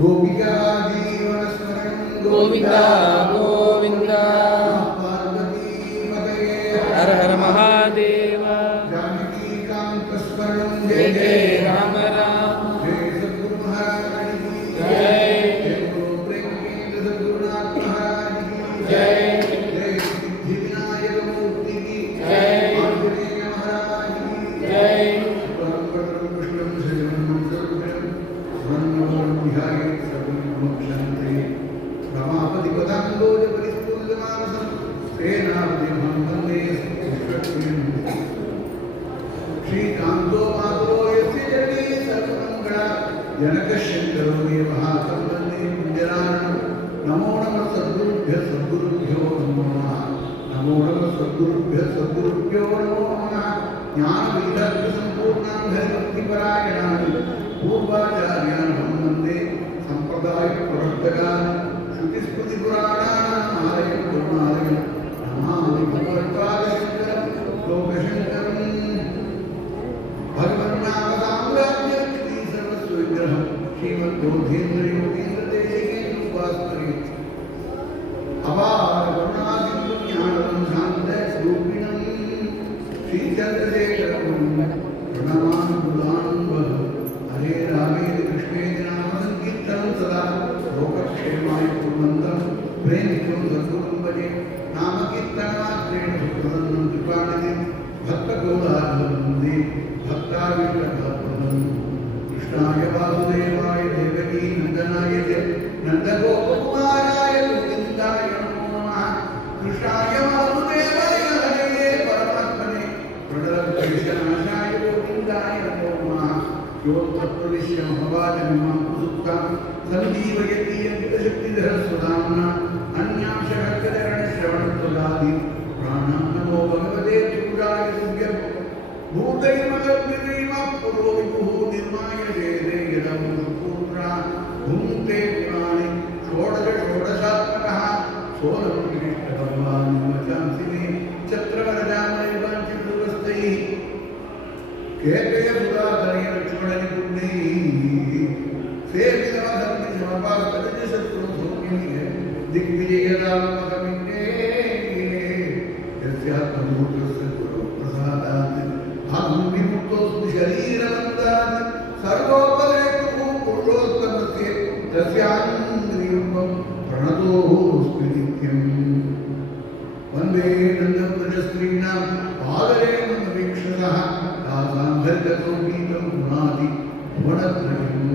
गोपिका जीवनस्मरणं गोविंदा गोविंदा पार्वती पतये हर हर महादेव जानकी कांतस्मरणं जय जय राम राम जय सद्गुरु महाराज की जय गुरु प्रेमकेंद्र सद्गुरुनाथ महाराज की जय जय सिद्धिविनायक मूर्ति की जय आंजनेय महाराज की जय परम कृष्णं शरणं सर्वं वन्दं ध्यायेत् सर्वविघ्नोपशान्तये रमापति पदाम्बोज परिस्फुल्लमानसं सेनापतिमहं वन्दे श्रीकृष्णं श्रीकान्तो माधवो यस्य जगति सर्वमङ्गला जनकशङ्करो देवः तं वन्दे कुञ्जराणं नमो नमः सद्गुरुभ्यो नमो नमः नमो नमः सद्गुरुभ्यो नमो नमः ज्ञानवैराग्यसम्पूर्णां हरिभक्तिपरायणानि पूर्वाचार्यान् वन्दे सम्प्रदायप्रवर्तकान् श्रुतिस्मृतिपुराणानाम् आलयं करुणालयं नमामि भगवत्पादशङ्करं लोकशङ्करम् भगवन्नामसाम्राज्यं सर्वस्वविग्रहं श्रीमद्बोधेन्द्रयोगीन्द्रदेशिकेन्द्रोपास्महे अपार करुणासिन्धुं ज्ञानं शान्तस्वरूपिणं श्रीचन्द्रशेखरं प्रणमामि गुणान्वः हरे रामेति कृष्णेति नाम संकीर्तनं सदा लोकक्षेमाय कुर्वन्तं प्रेमिकुं सद्गुरुं भजे नामकीर्तनमात्रेण सुप्रसन्नं कृपानिधिं भक्तगोदानं वन्दे भक्ताविष्टभक्तम् कृष्णाय वासुदेवाय देवकी नन्दनाय च नन्दगोपकुमाराय गोविन्दाय नमो नमः कृष्णाय वासुदेवाय हरये परमात्मने प्रणतक्लेशनाशाय गोविन्दाय नमो नमः यो तत्त्वविश्यं भवाजमिमां सुप्तां सञ्जीवयति यन्त्रशक्तिधरस्वधाम्ना अन्यांशकर्कचरणश्रवणत्वदादि प्राणां नमो भगवते चूडाय तुभ्यं भूतैर्मगद्भिर्मः पुरो विभुः निर्माय वेदे यदं पूर्णा भुङ्क्ते पुराणि षोडशात्मकः सोऽलं कृष्णभगवान् वचांसि मे चक्रवरजामयवाञ्छितुर्वस्तैः केकयसुधाधरे लक्ष्मणनिकुण्डैः सेवितमधर्मिशमपास्तजशत्रुसौख्यमिह दिग्विजयदामकमिन्ने यस्यात्मभूतस्य गुरुप्रसादात् अहं विमुक्तोऽस्मि शरीरबन्धात् सर्वोपदेशुः पुरुषोत्तमस्य तस्यान्द्रियुग्मं प्रणतोऽस्मि नित्यम् वन्दे नन्दव्रजस्त्रीणाम् पादरेणवीक्षसः तासां हरितसौगीतं गुणादि भुवनत्रयम्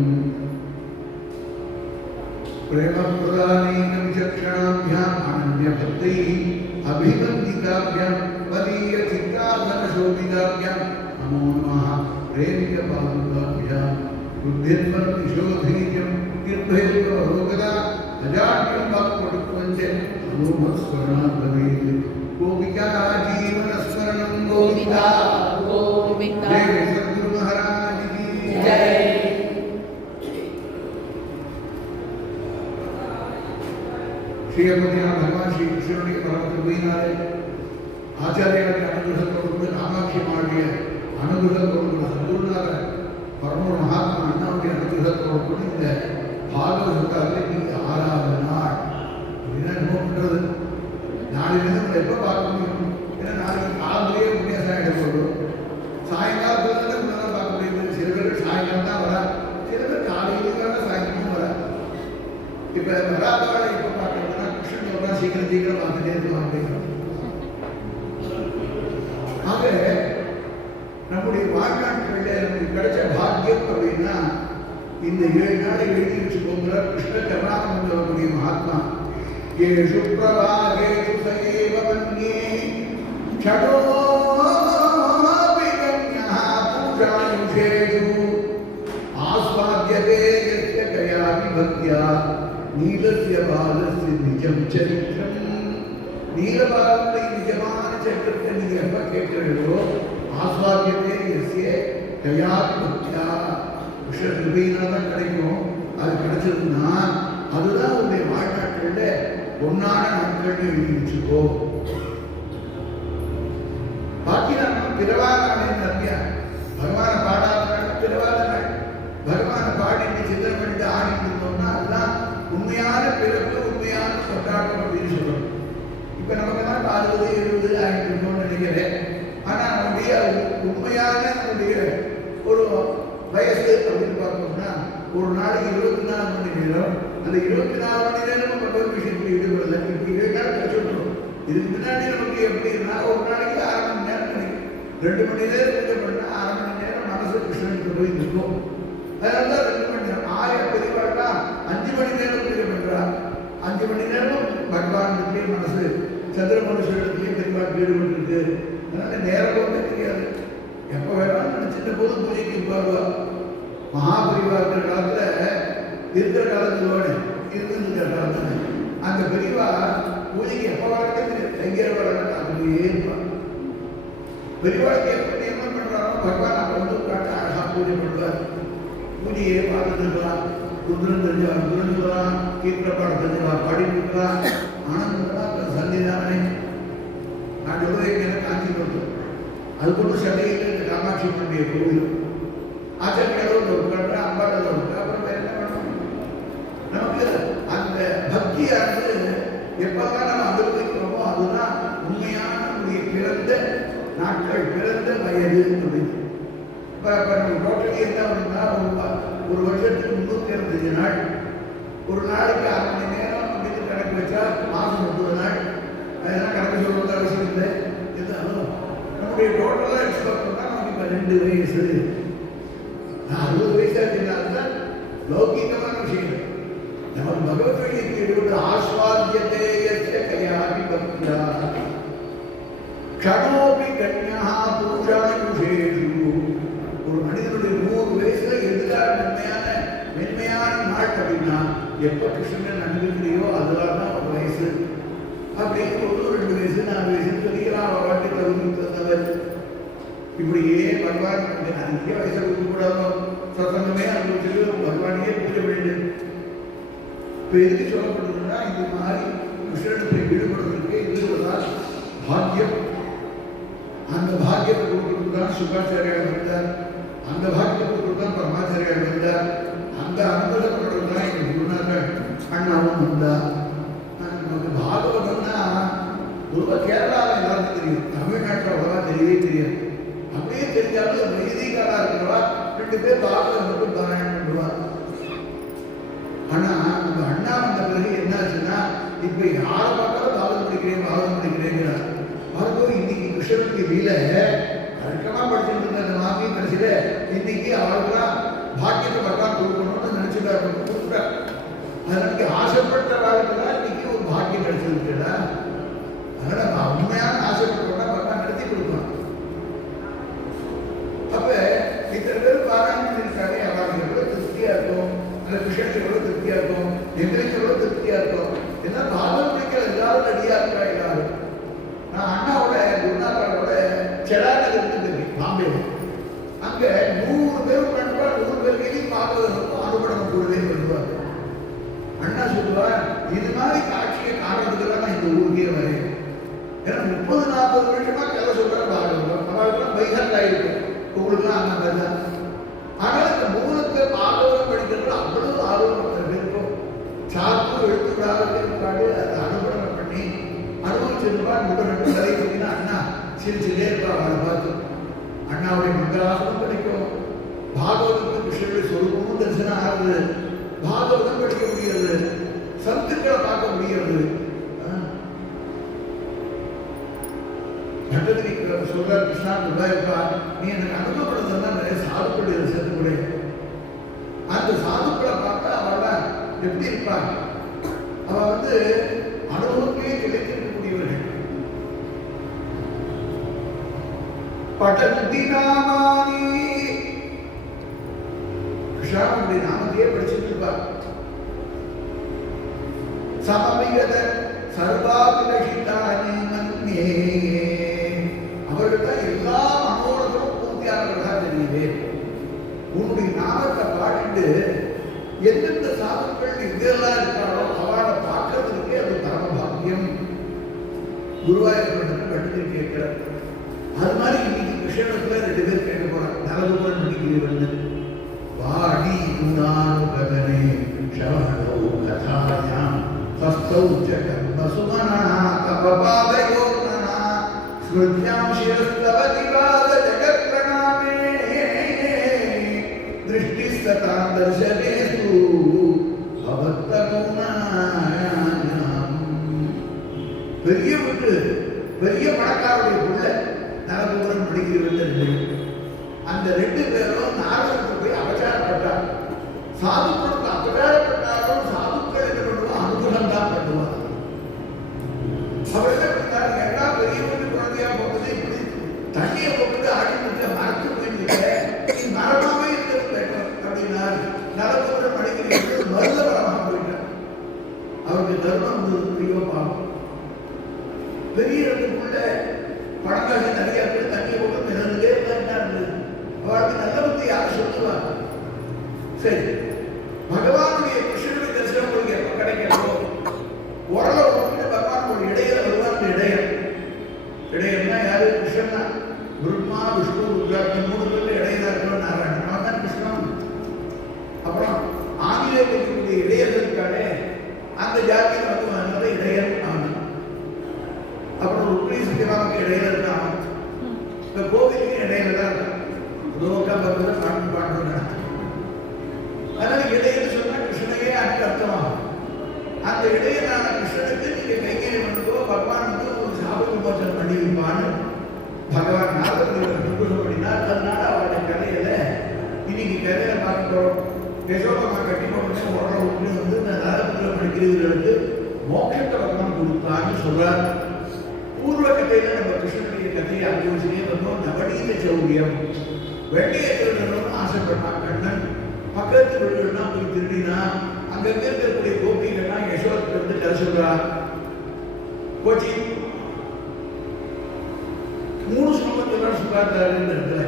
प्रेमप्रदानेन विचक्षणाभ्याम् अनन्यभक्तैः अभिवन्दिताभ्यां पदीयचित्तासनशोभिताभ्यां नमो नमः प्रेम्यपादुकाभ्यां बुद्धिर्मतिशोधैर्यं निर्भयत्वरोगदा अजाड्यं वाक्पटुत्वञ्च मनोमत्स्मरणात् भवेत् गोपिका जीवनस्मरणं गोविंदा गोविंदा जय सद्गुरु महाराज की जय श्रीपतिया भगवान श्री कृष्णुनिಗೆ ಪರಮಕೃಪೆಯಿದ್ದಾರೆ ಆಚಾರ್ಯರಿಗೆ ಅನುಗ್ರಹ ಕೊಡುವುದು ಕಾಮಾಕ್ಷಿ ಮಾಡಿಯ ಅನುಗ್ರಹ ಕೊಡುವುದು ಸದ್ಗುರುನಾಥ ಪರಮ ಮಹಾತ್ಮ ಅಣ್ಣವರಿಗೆ ಅನುಗ್ರಹ ಕೊಡುವುದು இந்த பாகவதத்தாலே ஆறாவது நாள் என்ன நோக்குறது நாளிலிருந்து நம்ம எப்போ பார்க்க முடியும் ஏன்னா நாளைக்கு காலத்திலேயே உபன்யாசம் ஆகிட போகிறோம் சாயங்காலத்துல தான் முன்னெல்லாம் பார்க்க முடியுது சில பேர் சாயங்காலம் தான் வரா சில பேர் காலையிலேயே வர சாயங்காலம் வரா இப்போ வராதவரை எப்போ பார்க்கறதுன்னா கிருஷ்ணன் வரா சீக்கிரம் சீக்கிரம் வந்துட்டே இருக்கலாம் ஆக நம்முடைய வாழ்நாட்களில் நமக்கு கிடைச்ச பாக்கியம் அப்படின்னா இந்த 7 நாளை எழுதி வச்சுக்கோங்கிற கிருஷ்ண கருணானந்தம் சொல்லக்கூடிய மகாத்மா ஏஷு பிரபாகேஷு சயேவ மன்யே ஷடோபி கன்யா பூஜாயுஷேஷு ஆஸ்வாத்யதே யஸ்ய கயா விபக்த்யா நீலஸ்ய பாலஸ்ய நிஜம் சரித்திரம் நீலபாலத்தை நிஜமான சரித்திரத்தை நீங்க எப்ப கேட்கிறீர்களோ ஆஸ்வாத்யதே யஸ்ய கயா விபக்த்யா கிருஷ்ணகிருபையினால்தான் கிடைக்கும் அது கிடைச்சதுன்னா அதுதான் உங்களுடைய வாழ்நாட்களில் பொன்னான நாட்கள் எழுதி வச்சுக்கோ பாக்கி நம்ம பிறவாத நிறைய பகவான பாடாத நாள் பிறவாத நாள் பகவான பாடி சித்திரம் பண்ணிட்டு ஆடிட்டு இருந்தோம்னா பார்த்தோம்னா ஒரு நாளைக்கு 24 மணி நேரம், அந்த 24 மணி நேரமும் பகவத் விஷயத்தில் ஈடுபடல. இப்படி 7 நாள் கழிச்சு விட்டுரும். இதுக்கு முன்னாடி நமக்கு எப்படின்னா ஒரு நாளைக்கு 1/2 மணி நேரம் கிடைக்கும். 2 மணி நேரம் பூஜை பண்ணா 1/2 மணி நேரம் மனசு கிருஷ்ணனுக்கு போய் நிற்கும். அதனால தான் 2 மணி நேரம். பெரியவாழ்னா 5 மணி நேரம் பூஜை பண்றா. 5 மணி நேரம் பகவானுடைய மனசு சந்திரமனுஷத்திலேயே பெரியவாள் ஈடுபட்டு இருக்கு. அதனால நேரம் வந்து தெரியாது. எப்போ வேணாலும் நினைச்சிட்ட போது பூஜைக்கு இருப்பாருவா. மகாபெரிவா இருக்கிற காலத்துல இருக்கிற காலத்தோட இருக்கிற காலத்துல அந்த பெரியவா பூஜைக்கு எப்போ வளர்க்க தெரியாது. எங்கே வளர்க்க அப்படியே இருப்பான். பெரியவாளுக்கு எப்படி என்ன பண்றாரோ பகவான் அப்ப வந்து உட்காந்து அழகா பூஜை பண்ணுவார். பூஜையை பார்த்துட்டு இருக்கலாம். ருத்ரன் தெரிஞ்சவா ருத்ரன் சொல்லலாம், கீர்த்தன பாடம் தெரிஞ்சவா பாடிட்டுருக்கலாம். ஆனந்தம் சன்னிதானே நான் சொல்றேன் காஞ்சிபுரம். அது கொண்டு சண்டையில் இந்த காமாட்சி அம்மனுடைய கோவில் ஆச்சரியங்களோடு ஒரு கட்டுற அம்பாவில் இருக்கு. அப்புறம் என்ன பண்ணணும்? நமக்கு அந்த பக்தியானது எப்பதான் நம்ம அனுபவிக்கிறோமோ அதுதான் உண்மையான நம்முடைய பிறந்த நாட்கள், பிறந்த வயது அப்படின்னு. இப்போ நம்ம டோட்டலி என்ன பண்ணுன்னா ஒரு வருஷத்துக்கு 365 நாள், ஒரு நாளைக்கு 1/2 மணி நேரம் அப்படின்னு கணக்கு வச்சா மாதம் 30 நாள். அதெல்லாம் கணக்கு சொல்றது அவசியம் இல்லை. இருந்தாலும் நம்முடைய டோட்டலாக எக்ஸ்பெக்ட் பண்ணால் நமக்கு இப்போ 2 வயசு 60 வயசு அப்படின்னா லௌகிகமான விஷயம். நமக்கு பகவத் வழியை ஆஸ்வாத்தியத்தை கையாபி பக்தியா கணோபி கன்யா புருஷாயுஷேஷு. ஒரு மனிதனுடைய 100 வயசுல எதுதான் மென்மையான நாள் அப்படின்னா எப்ப கிருஷ்ணன் அனுபவிக்கிறையோ அதுதான் தான் ஒரு வயசு. அப்படின்னு 1, 2 வயசு 4 வயசு சொல்லிக்கலாம். அவர் வாட்டி தகுதி தந்தவர். இப்படியே பகவான் அதிக வயசை கொடுக்கக்கூடாதோ சத்தங்கமே அனுபவிச்சு பகவானையே பூஜை வேண்டும். இப்போ எதுக்கு சொல்லப்படுதுன்னா இந்த மாதிரி கிருஷ்ணனுக்கு ஈடுபடுவதற்கு இதுதான் பாக்கியம். அந்த பாக்கியத்தை கொடுக்கறது தான் சுகாச்சாரியார் வந்தார். அந்த பாக்கியத்தை கொடுத்தான் பரமாச்சாரியார் வந்தார். அந்த அனுபவப்படுறது தான் எங்கள் குருநாதர் அண்ணாவும் வந்தார். நமக்கு பாகவதம்னா ஒரு கேரளாவில் எல்லாருக்கும் தெரியும், தமிழ்நாட்டில் அவ்வளவா தெரியவே தெரியாது. அப்படியே தெரிஞ்சாலும் வைதிகாரா இருக்கிறவா 2 பேர் பாகவதம் மட்டும் பாராயணம் பண்ணுவார். ஆனா நம்ம அண்ணா வந்த பிறகு என்னாச்சுன்னா இப்ப யாரை பார்த்தாலும் பாகவதம் படிக்கிறேங்கிறார். அவருக்கும் இன்னைக்கு கிருஷ்ணனுக்கு வீல வழக்கமா படிச்சுட்டு இருந்த அந்த மாமி கடைசியில இன்னைக்கு அவருக்குலாம் பாக்கியத்தை பகவான் கொடுக்கணும்னு நினைச்சுட்டாரு, கொடுத்துட்டார். அதற்கு ஆசைப்பட்ட வாழ்க்கை தான் இன்னைக்கு ஒரு பாக்கியம் கிடைச்சிருக்குடா. அதனால உண்மையான ஆசைப்பட்டா பகவான் நடத்தி கொடுப்பான். அப்ப இத்தனை பேர் பாராயணம் இருக்காங்க. அவருக்கு எவ்வளவு திருப்தியா இருக்கும், அந்த கிருஷ்ணனுக்கு எவ்வளவு திருப்தியா இருக்கும், எங்களுக்கு எவ்வளவு திருப்தியா இருக்கும். எல்லாம் பாகம் பிடிக்கிற எல்லாரும் ரெடியா இருக்கா எல்லாரும். நான் அண்ணாவோட குருநாதரோட செடானது இருந்தது பாம்பே. அங்க 100 பேர் உட்காந்துப்பா, 100 பேருக்கு பாகவதற்கும் அனுபவம் கூடவே வருவார். அண்ணா சொல்லுவார், இது மாதிரி காட்சியை காணுறதுக்கு தான் நான் இந்த ஊருக்கே வரேன். ஏன்னா 30-40 வருஷமா கதை சொல்ற பாகவதம் அவர்களுக்கு வைகல் ஆயிருக்கு. உங்களுக்குலாம் அந்த மாதிரி தான். ஆனால் இந்த மூலத்தை பாகவதம் படிக்கிறது அவ்வளவு ஆர்வம் இருக்கும். சாப்பு எழுத்துக்காக இருக்காடு அதை அனுபவம் பண்ணி அனுபவிச்சிருப்பார். 2 கதை சொல்லினா அண்ணா சிரிச்சுட்டே இருப்பார். அவரை பார்த்து அண்ணாவுடைய மங்களாசனம் கிடைக்கும். பாகவதத்துக்கு கிருஷ்ணனுடைய சொரூபமும் தரிசனம் ஆகுது. பாகவதம் படிக்க முடியாது, சத்துக்களை பார்க்க முடியாது. சொல்ற கிருஷ்ணா இருப்பா, நீ எனக்கு அனுபவப்படுறதுனா நிறைய சாதுக்கள் சேர்த்துக்கூட அந்த சாதுக்களை பார்த்தா அவள எப்படி இருப்பா? அவ வந்து அனுபவத்தையே கிடைக்கக்கூடியவர்கள். பட்டதி நாமானி கிருஷ்ணாவுடைய நாமத்தையே படிச்சுட்டு இருப்பார். சமபிகத சர்வாபிலஷிதானி மன்யே, அவர்கள் தான் எல்லா மனோரங்களும் பூர்த்தியானவர்களாக தெரியுது. உன்னுடைய நாமத்தை பாடிட்டு எந்தெந்த சாதுக்கள் இதெல்லாம் இருக்காரோ அவளை பார்க்கறதுக்கே அது பரம பாக்கியம். குருவாயூர் கண்டு கேட்கிறார். அது மாதிரி இன்னைக்கு கிருஷ்ணத்துல 2 பேர் கேட்க போறாங்க. நலகுமரன் முடிக்கிறவன் வாடி குணானு கதனே ஷவணோ கதாயாம் ஹஸ்தௌ ஜகர்ம சுமனா தபபாதயோர்ணனா ஸ்மிருத்யாம் சிரஸ்தவ திவாத ஜகத்ரணாமே திருஷ்டி சதாம் தர்சனேது பவத்தகுணாயாம். பெரிய வீட்டு பெரிய பணக்காரருடைய புள்ள நரகபுரம் படிக்கிறது. அந்த 2 பேரும் நாரதருக்கு போய் அபச்சாரப்பட்டார். சாதுக்களுக்கு அபச்சாரப்பட்டாலும் சாதுக்கள் என்ன பண்ணுவோம், அனுகிரகம் தான் பண்ணுவாங்க. அவர் என்ன பண்ணாரு, எல்லா பெரிய வீட்டு குழந்தையா போகுது, இப்படி தண்ணியை போட்டு ஆடிட்டு மறக்க வேண்டிய நீ மரமாவே இருக்கிறது வேண்டும் அப்படின்னாரு. நரகபுரம் படிக்கிறது மருத மரமாக போயிட்டார். அவருக்கு தர்மம் பெரிய பாவம். பெரிய இடத்துக்குள்ள பணக்காக நிறைய பேர் தண்ணியை போட்டு மிதந்துட்டே இருந்தாரு. அவருக்கு நல்ல புத்தி யாரும் சொல்லுவாங்க. சரி, பகவானுடைய கிருஷ்ணனுடைய தரிசனம் உங்களுக்கு எப்ப கிடைக்கிறதோ உரல உடனே பகவான் ஒரு இடையில வருவான். இடையன்னா யாரு? கிருஷ்ணன் தான். பிரம்மா விஷ்ணு ருத்ராட்சம் 3 பேர்ல இடையில இருக்கிற நாராயணன், அவன் தான் கிருஷ்ணன். அப்புறம் ஆங்கிலேயர்களுடைய இடையர்களுக்காலே அந்த ஜாதியில் வந்து வந்தது இடையன் அவன். அப்புறம் ருக்மீசுக்கு இடையில இருக்கான். இந்த கோவிலுக்கு இடையில தான் இருக்கான். பாட்டு. அதனால இடையில சொன்னா கிருஷ்ணனையே அன்னைக்கு அர்த்தமாகும். அந்த இடையிலான கிருஷ்ணனுக்கு நீங்க கைங்கரியம் பண்ணுவோ பகவான் வந்து ஒரு சாப விமோசனம் பண்ணி வைப்பான்னு பகவான் நாரதர் பண்ணினார். அதனால அவருடைய கதையில இன்னைக்கு கதையில பார்க்கிறோம். யசோதமா கட்டி போட்டு உடனே உடனே வந்து இந்த நாரதத்தில் படிக்கிறவர்களுக்கு மோட்சத்தை பகவான் கொடுத்தான்னு சொல்றார். பூர்வ கதையில நம்ம கிருஷ்ணனுடைய கதையை அனுபவிச்சுட்டே வந்தோம். நவநீத சௌரியம், வெள்ளையை திருடணும்னு ஆசைப்பட்டான் கண்ணன். பக்கத்து வீடுகள்லாம் போய் திருடினா அங்க இருக்கக்கூடிய கோபிகள்லாம் யசோதத்தை வந்து கதை சொல்றா. கோச்சி 3 ஸ்லோகத்தெல்லாம் சுகாதாரு இந்த இடத்துல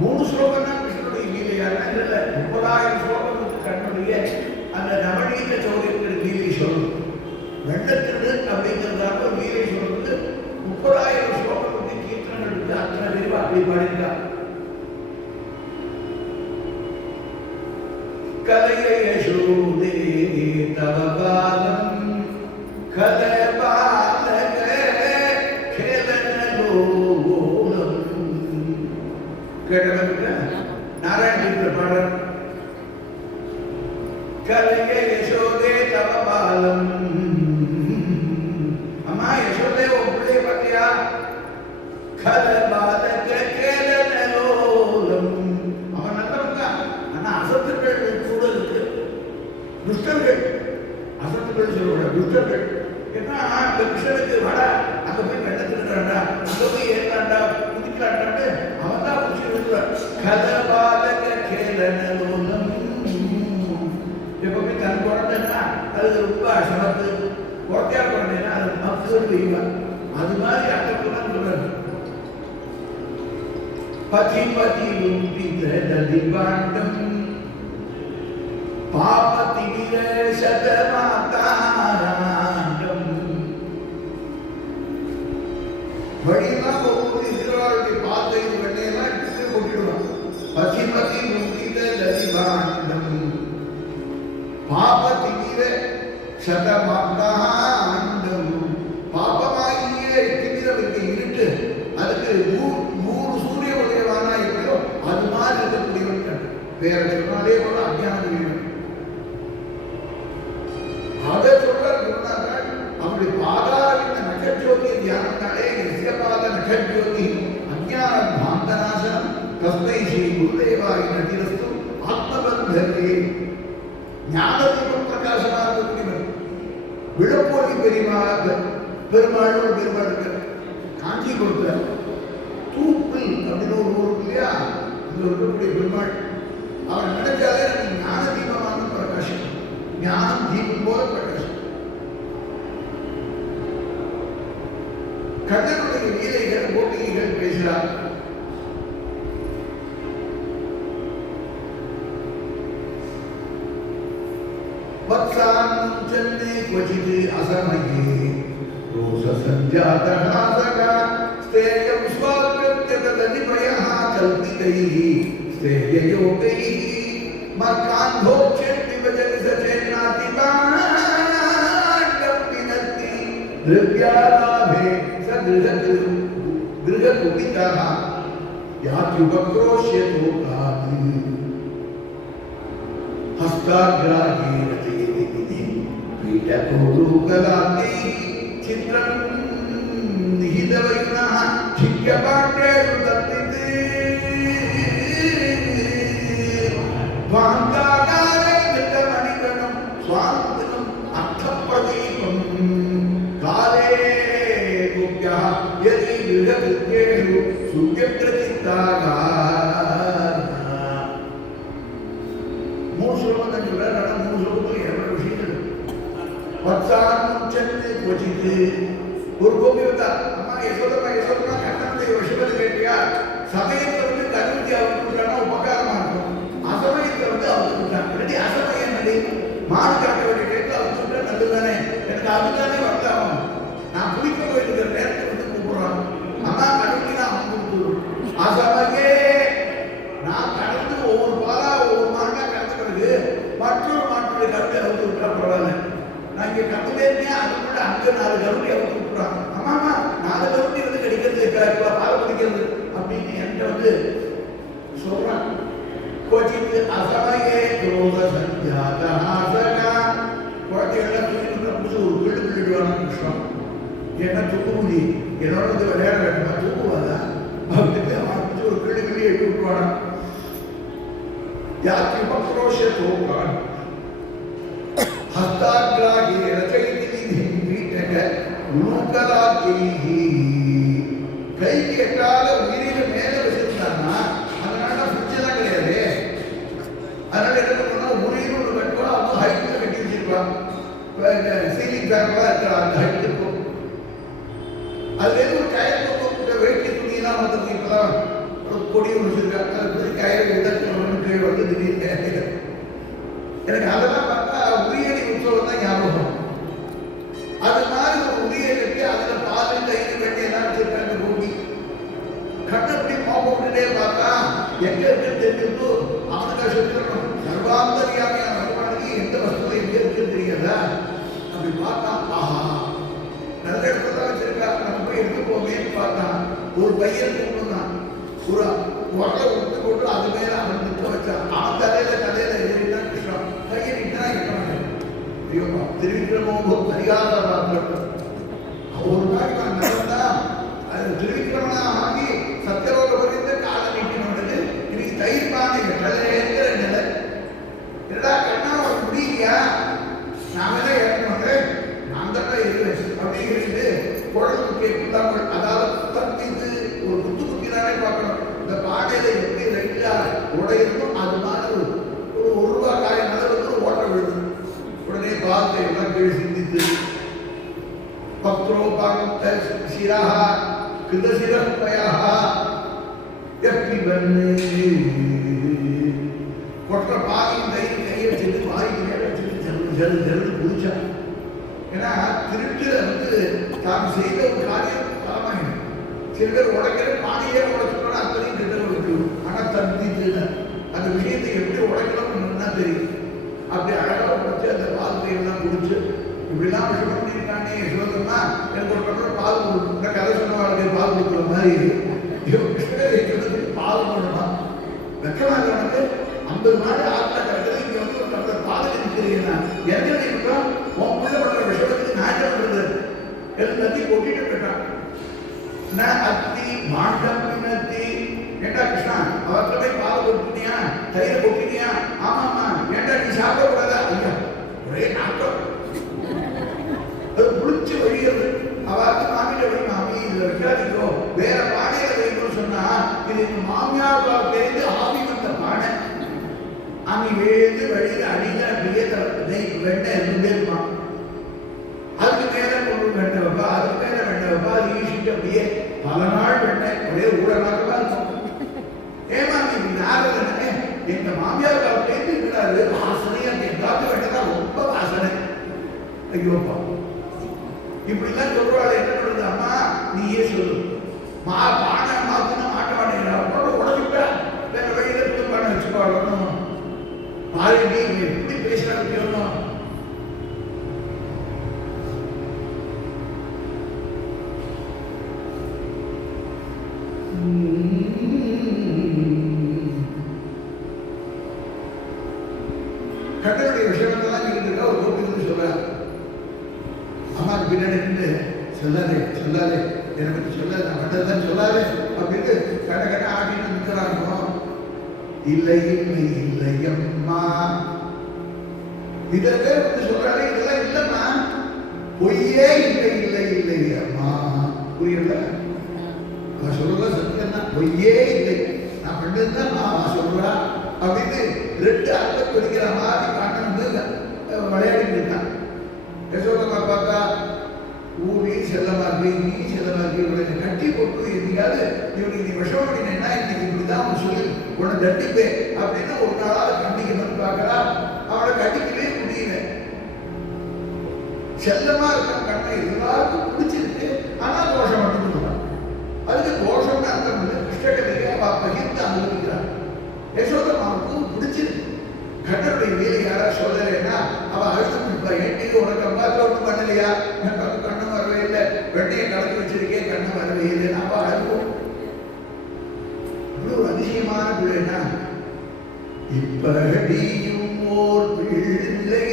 3 ஸ்லோகம் தான் கிருஷ்ணனுடைய லீலையானா இல்ல 30,000 ஸ்லோகத்துக்கு கண்ணுடைய அந்த நவநீத சௌரியத்தின் லீலை சொல்லணும். வெள்ளத்திரு அப்படிங்கிறதாக ஒரு லீலை சொல்றது 30,000 ஸ்லோகத்துக்கு கீர்த்தனம் எடுத்து அத்தனை பேர் அப்படி பாடியிருக்கா. கலையை யசோதே தவ பாலம் கலபாலக கேலனலோலம். கேட்டவங்க நாராயண பாடல். கலையை யசோதே தவ பாலம். அம்மா யசோதே உன் பிள்ளைய பார்த்தியா? கலபாலக கேலனலோலம். அவன் நல்லவன் தான். ஆனா அசத்துக்கள் கூட இருக்கு. துஷ்டர்கள், அசத்துக்கள் சொல்லுவாங்க துஷ்டர்கள். ஏன்னா அந்த கிருஷ்ணனுக்கு வட அங்க போய் வெள்ளத்துறாண்டா, அங்க போய் ஏற்றாண்டா, குதிக்கலாண்டான்னு அவன் தான் குச்சி விழுந்துறான். கலபாலக கேலனலோலம். எப்பவுமே தன் குழந்தைன்னா அது ரொம்ப சமத்து, குழந்தையா குழந்தைன்னா அது மக்சூர் தெய்வம். அது மாதிரி அட்டப்பெல்லாம் சொல்றாரு. பதி பதி லூபித ததிபாண்டம் பாபதி விரசதமாதாராண்டம். வழியெல்லாம் ஒவ்வொரு இருக்கிறவருடைய பாதை வெண்ணையெல்லாம் எடுத்து கொட்டிடுவான். பதி பதி லூபித ததிபாண்டம் பாபதி விரசதமாதாராண்டம். பாபமாகிய திமிரம் இருட்டு அதுக்கு 3 சூரிய உதயவானா எப்படியோ அது மாதிரி இருக்கக்கூடியவன். வேற சொன்னாலே போல அஞ்ஞானம் வேணும். அதை சொல்ற குருநாதர் அவருடைய பாதாரவிந்த நகஜோதி தியானத்தாலே எஸ்யபாத நகஜோதி அஞ்ஞான பாந்தநாசனம் தஸ்மை ஸ்ரீ குருதேவாய நதிரஸ்து ஆத்மபந்தே. ஞானதீபம் பிரகாசமாக இருக்கக்கூடியவர் விழுப்போலி பெருமாள் இருக்க காஞ்சி கொடுத்த தூப்பில் அப்படின்னு ஒரு ஊர் இல்லையா, இந்த இருக்கக்கூடிய பெருமாள் அவர் நினைச்சாலே எனக்கு ஞான தீபமான பிரகாசம், ஞானம் தீபம் போல பிரகாசம். கண்ணனுடைய லீலைகள் கோபிகைகள் பேசுகிறார். वत्सान् चन्ने क्वचित् असमये रोषसञ्जातहासका स्तेयं स्वाकृत्य तदनिमयः कल्पितैः स्तेययोगैः मर्कान्धोक्षेत्तिवजनिसचेन्नातिपाण्डं विनत्ति द्रव्यालाभे स गृहकुपितः यात्युपक्रोश्यतो कानि हस्ताग्राहे रचयति पीठकोलुकलाते चित्रं निहितवैनः छिक्यपाण्डेषु तत्विते ध्वान्ताकारे धृतमणिगणं स्वान्तम् अर्थप्रदीपं काले गोप्यः यदि गृहकृत्येषु सुव्यग्रचित्ताः மூணு ஸ்லோகம் தான் சொல்றாரு. ஆனா மூணு ஸ்லோகத்துல 200 விஷயங்கள் வத்சான்முச்சன்னு கொச்சித்து ஒரு கோபி வந்தா அம்மா யசோதமா கண்ணனுடைய விஷயத்தை கேட்டியா சமயத்தை வந்து கருவித்தி அவருக்குன்னா உபகாரமா இருக்கும். அசமயத்தை வந்து அவருக்குட்டான் ரெடி அசமயம் நடி மாடு காட்ட வேண்டிய கேட்டு அவருக்கு நல்லதுதானே எனக்கு அதுதானே வரலாம். நான் குளிக்க போயிருக்கிற நேரத்தை வந்து கூப்பிடுறான் அம்மா கருவிக்கு நான் வந்து கொடுத்துருவோம் அசமையே நான் கடந்து ஒவ்வொரு பாலா ஒவ்வொரு மாட்டா கடந்த பிறகு மற்றொரு மாட்டுடைய கருத்தை அவுத்து விட்டா பரவாயில்ல. நான் இங்க கடந்தே இருக்கேன் அதுக்குள்ள அங்க 4 கருத்தை அவுத்து விட்டுறான். அம்மா 4 கருத்தை வந்து கிடைக்கிறது பால பிடிக்கிறது அப்படின்னு என்கிட்ட வந்து சொல்றான். கோச்சித்து அசமையே குரோத சஞ்சாத ஆசகா குழந்தைகளை தூக்கிட்டு புதுசு ஒரு பிள்ளைடுவான கிருஷ்ணன் ஏன்னா தூக்குமுடி என்னோட வந்து விளையாட வேண்டுமா தூக்குவாதா அவனுக்கு அவன் ஒரு பிள்ளைகளே எழுதி விட்டுவானா. यात्युपक्रोश्यतो कान् हस्ताग्राहे रचयति पीठक उलूकलाद्यैः கைக்கு எட்டாத உயிரில மேல வச்சிருந்தான்னா அதனால ஃப்ரிட்ஜெல்லாம் கிடையாது. அதனால என்ன பண்ணணும் உயிர் ஒன்று கட்டுவா அதுவும் ஹைட்ல கட்டி வச்சிருப்பான். சீலிங் ஃபேன்லாம் இருக்கிற அந்த ஹைட் இருக்கும். அதுல ஒரு கயிறு போட்டு வேட்டி துணியெல்லாம் வந்து இப்பெல்லாம் கொடி வச்சிருக்காங்க கயிறு விதற்கு வந்து திடீர்னு எனக்கு அதெல்லாம் பார்த்தா உரியடி உற்சவம் தான் ஞாபகம். அது மாதிரி ஒரு உரிய கட்டி அதுல பால் தயிர் வெட்டி எல்லாம் வச்சிருக்காங்க பூமி கண்ணு அப்படி போட்டுட்டே பார்த்தா எங்க இருக்கு தெரிஞ்சு அவனுக்கு சொல்லிடணும் சர்வாந்தரியாமையான பகவானுக்கு எந்த வஸ்து எங்க இருக்குன்னு தெரியாதா. அப்படி பார்த்தா ஆஹா நல்ல இடத்துல தான் வச்சிருக்கா நம்ம போய் எடுத்து போமேன்னு பார்த்தா ஒரு பையன் கூப்பிடுதான் ஒரு உடலை விட்டு போட்டு அது மேல அவன் நிற்க வச்சான். அவன் தலையில ஏறிதான் கிருஷ்ணன் கையை நிட்டா இருக்கான். ஐயோ திருவிக்கிரமோ பரிகாரம் ஒரு நாள் நான் நடந்தா அது திருவிக்கிரமனா ஆகி சத்தியலோக வரைந்த கால நீட்டினோடது இன்னைக்கு தயிர் பானை தலைங்கிற நிலை என்னடா கண்ணா அவன் முடியலையா நாம தான் ஏறணும் நான் தான் இருவேன் அப்படிங்கிறது குழந்தை கேட்கலாம். அதாவது தப்பித்து ஒரு குத்து குத்தினாலே பார்க்கணும் இந்த பானையில எப்படி ரைட்டா உடையிருக்கும் அது மாதிரி ஒரு ரூபாய் காயம் அளவுக்கு ஓட்ட விழுது உடனே பாலத்தை எல்லாம் கீழ் சிந்தித்து பக்ரோபாங்க சிராக கிருதசிரப்பயாக எப்படி பண்ணு கொற்ற பாகையும் கையை வச்சுட்டு வாய்க்கு மேல வச்சுட்டு ஜல் ஜல் குடிச்சான். ஏன்னா திருட்டுல வந்து தான் செய்த ஒரு காரியம் தலைமாயிடும். சில பேர் உடைக்கிற பானையே உடைச்சுட்டோம் அத்தனையும் கிட்ட உடைக்கணும். ஆனா தந்தி அந்த விஷயத்தை எப்படி உடைக்கணும்னு தான் தெரியும். அப்படி அழகா உடைச்சு அந்த பாலத்தை எல்லாம் குடிச்சு இப்படிலாம் விஷயம் பண்ணியிருக்கானே யசோதமா எனக்கு ஒரு பக்கம் பால் கொடுக்கணும் கதை சொன்னவாளுக்கு பால் கொடுக்குற மாதிரி கிருஷ்ணர் வைக்கிறதுக்கு பால் போடணுமா வெக்கமாக வந்து 50 நாள் ஆத்மா கருத்துல இங்க வந்து ஒரு டம்ளர் பால் இருக்கிறீங்கன்னா எந்த நிமிடம் உன் பிள்ளை பண்ற விஷயத்துக்கு நான் பண்றது எல்லாத்தையும் கொட்டிட்டு போயிட்டான். நான் அத்தி மாண்டம் பின்னத்தி ஏண்டா கிருஷ்ணா அவர்கிட்ட போய் பால் கொடுத்துட்டியா தயிரை கொட்டினியா ஆமாமா ஏண்டா நீ சாப்பிட கூடாதா ஐயா ஒரே நாட்டம் அது குளிச்சு வழிகிறது. அவருக்கு மாமியில போய் மாமி இதுல வைக்காதீங்கோ வேற பானையில வைக்கணும்னு சொன்னா இது எங்க மாமியார் தெரிந்து ஆவி வந்த பானை ஆமி வேந்து வழியில அடியில அப்படியே வெண்ணெய் இருந்தே இருப்பான். அதுக்கு மேல கொண்டு வெண்ணெய் வைப்பா அதுக்கு மேல வெண்ணெய் வைப்பா அது ஈசிட்டு அப்படியே பல நாள் வெண்ணெய் ஒரே ஊழலாகவா இருக்கும். ஏமா நீ நாரதனே எங்க மாமியார் காலத்துல இருக்கிறாரு வாசனை அந்த எங்காவது வெண்ணெய் ரொம்ப வாசனை ஐயோப்பா இப்படிலாம் சொல்றாள். என்ன பண்றது அம்மா நீயே சொல்லு பானை மாத்தினா மாட்ட மாட்டேங்கிறா உடச்சுட்டா வேற வழியில புது பானை வச்சுக்கணும் பாரு நீ எப்படி பேசுறாங்க சொல்லணும். கண்ணனுடைய விஷயமெல்லாம் இருக்கா ஒரு கோபித்து சொல்றார். அம்மாவுக்கு பின்னாடி நின்று சொல்லாதே சொல்லாதே என்னை பற்றி சொல்லாது, நான் கண்டதான் சொல்லாதே அப்படின்னு கண்ண கண்ண ஆட்டின்னு நிற்கிறாங்க. இல்லை இல்லை இல்லை அம்மா இதை பேர் வந்து சொல்றாரு. இதெல்லாம் இல்லைம்மா, பொய்யே இல்லை இல்லை இல்லை அம்மா. புரியல? நான் சொல்றதா சத்தியம் தான், பொய்யே இல்லை, நான் பண்ணதுதான் நான் சொல்றா அப்படின்னு ரெண்டு அர்த்தம் பிடிக்கிற மாதிரி கண்ணன் வந்து விளையாடிட்டு இருக்கான். யசோதா பார்த்தா ஊழி செல்லமா இருக்கு, நீ செல்லமா இருக்கு, இவனை கட்டி போட்டு எங்கேயாவது இவனுக்கு நீ விஷம் பண்ணினா இன்னைக்கு இப்படிதான் சொல்லி உன்னை தண்டிப்பேன் அப்படின்னு ஒரு நாளாவது கண்டிக்கணும்னு பார்க்கறா. அவனை கண்டிக்கவே முடியல. செல்லமா இருக்கான் கண்ணன், எல்லாருக்கும் பிடிச்சிருக்கு, ஆனா தோஷம் மட்டும் சொல்றான். அதுக்கு தோஷம்னு அர்த்தம் இல்லை, கிருஷ்ணகதையை அவ பகிர்ந்து அனுபவிக்கிறான். யசோதமாவுக்கு பிடிச்சிருக்கு. கண்ணனுடைய வேலை யாரா சொல்லலைன்னா அவ அழுதுப்பா, ஏன்டி உனக்கு அம்மாவுக்கு ஒன்றும் பண்ணலையா, எனக்கு கண்ணம் வரவே இல்லை, வெண்ணையை கலந்து வச்சிருக்கேன் கண்ணம் வரவே இல்லைன்னு அவ அழுவோம். இவ்வளவு அதிசயமான பிள்ளைன்னா இப்படியும் ஓர் பிள்ளை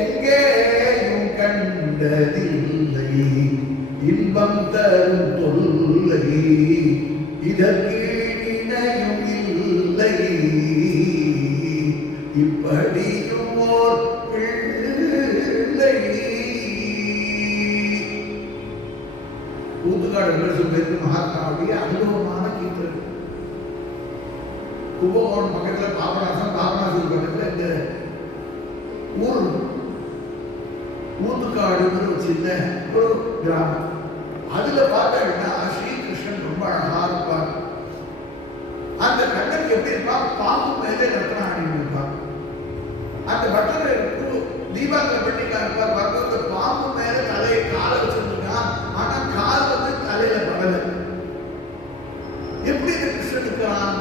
எங்கேயும் கண்டதில்லை, இன்பம் தரும் தொல்லை இதற்கு இணையும் இல்லை, இப்படியும் ஓர் பிள்ளை. ஊத்துக்காடு சொல்லிட்டு மகாத்மாவுடைய அனுபவமான கீர்த்தனை. கும்பகோணம் பக்கத்தில் பாபநாசம், பாபநாசம் பக்கத்தில் இந்த ஊர் ஊத்துக்காடுங்கிற ஒரு சின்ன ஒரு கிராமம். அதுல பார்த்தாங்கன்னா ஸ்ரீகிருஷ்ணன் ரொம்ப அழகா இருப்பார். அந்த கண்ணன் எப்படி இருப்பான், பாம்பு மேலே ரத்னம் ஆடிட்டு இருப்பான். அந்த பட்டர் தீபாவளி பண்ணிக்கா இருப்பார். பார்க்க அந்த பாம்பு மேல தலையை காலை வச்சிருக்கான், ஆனா கால் வந்து தலையில படல. எப்படி இந்த கிருஷ்ணன் இருக்கிறான்,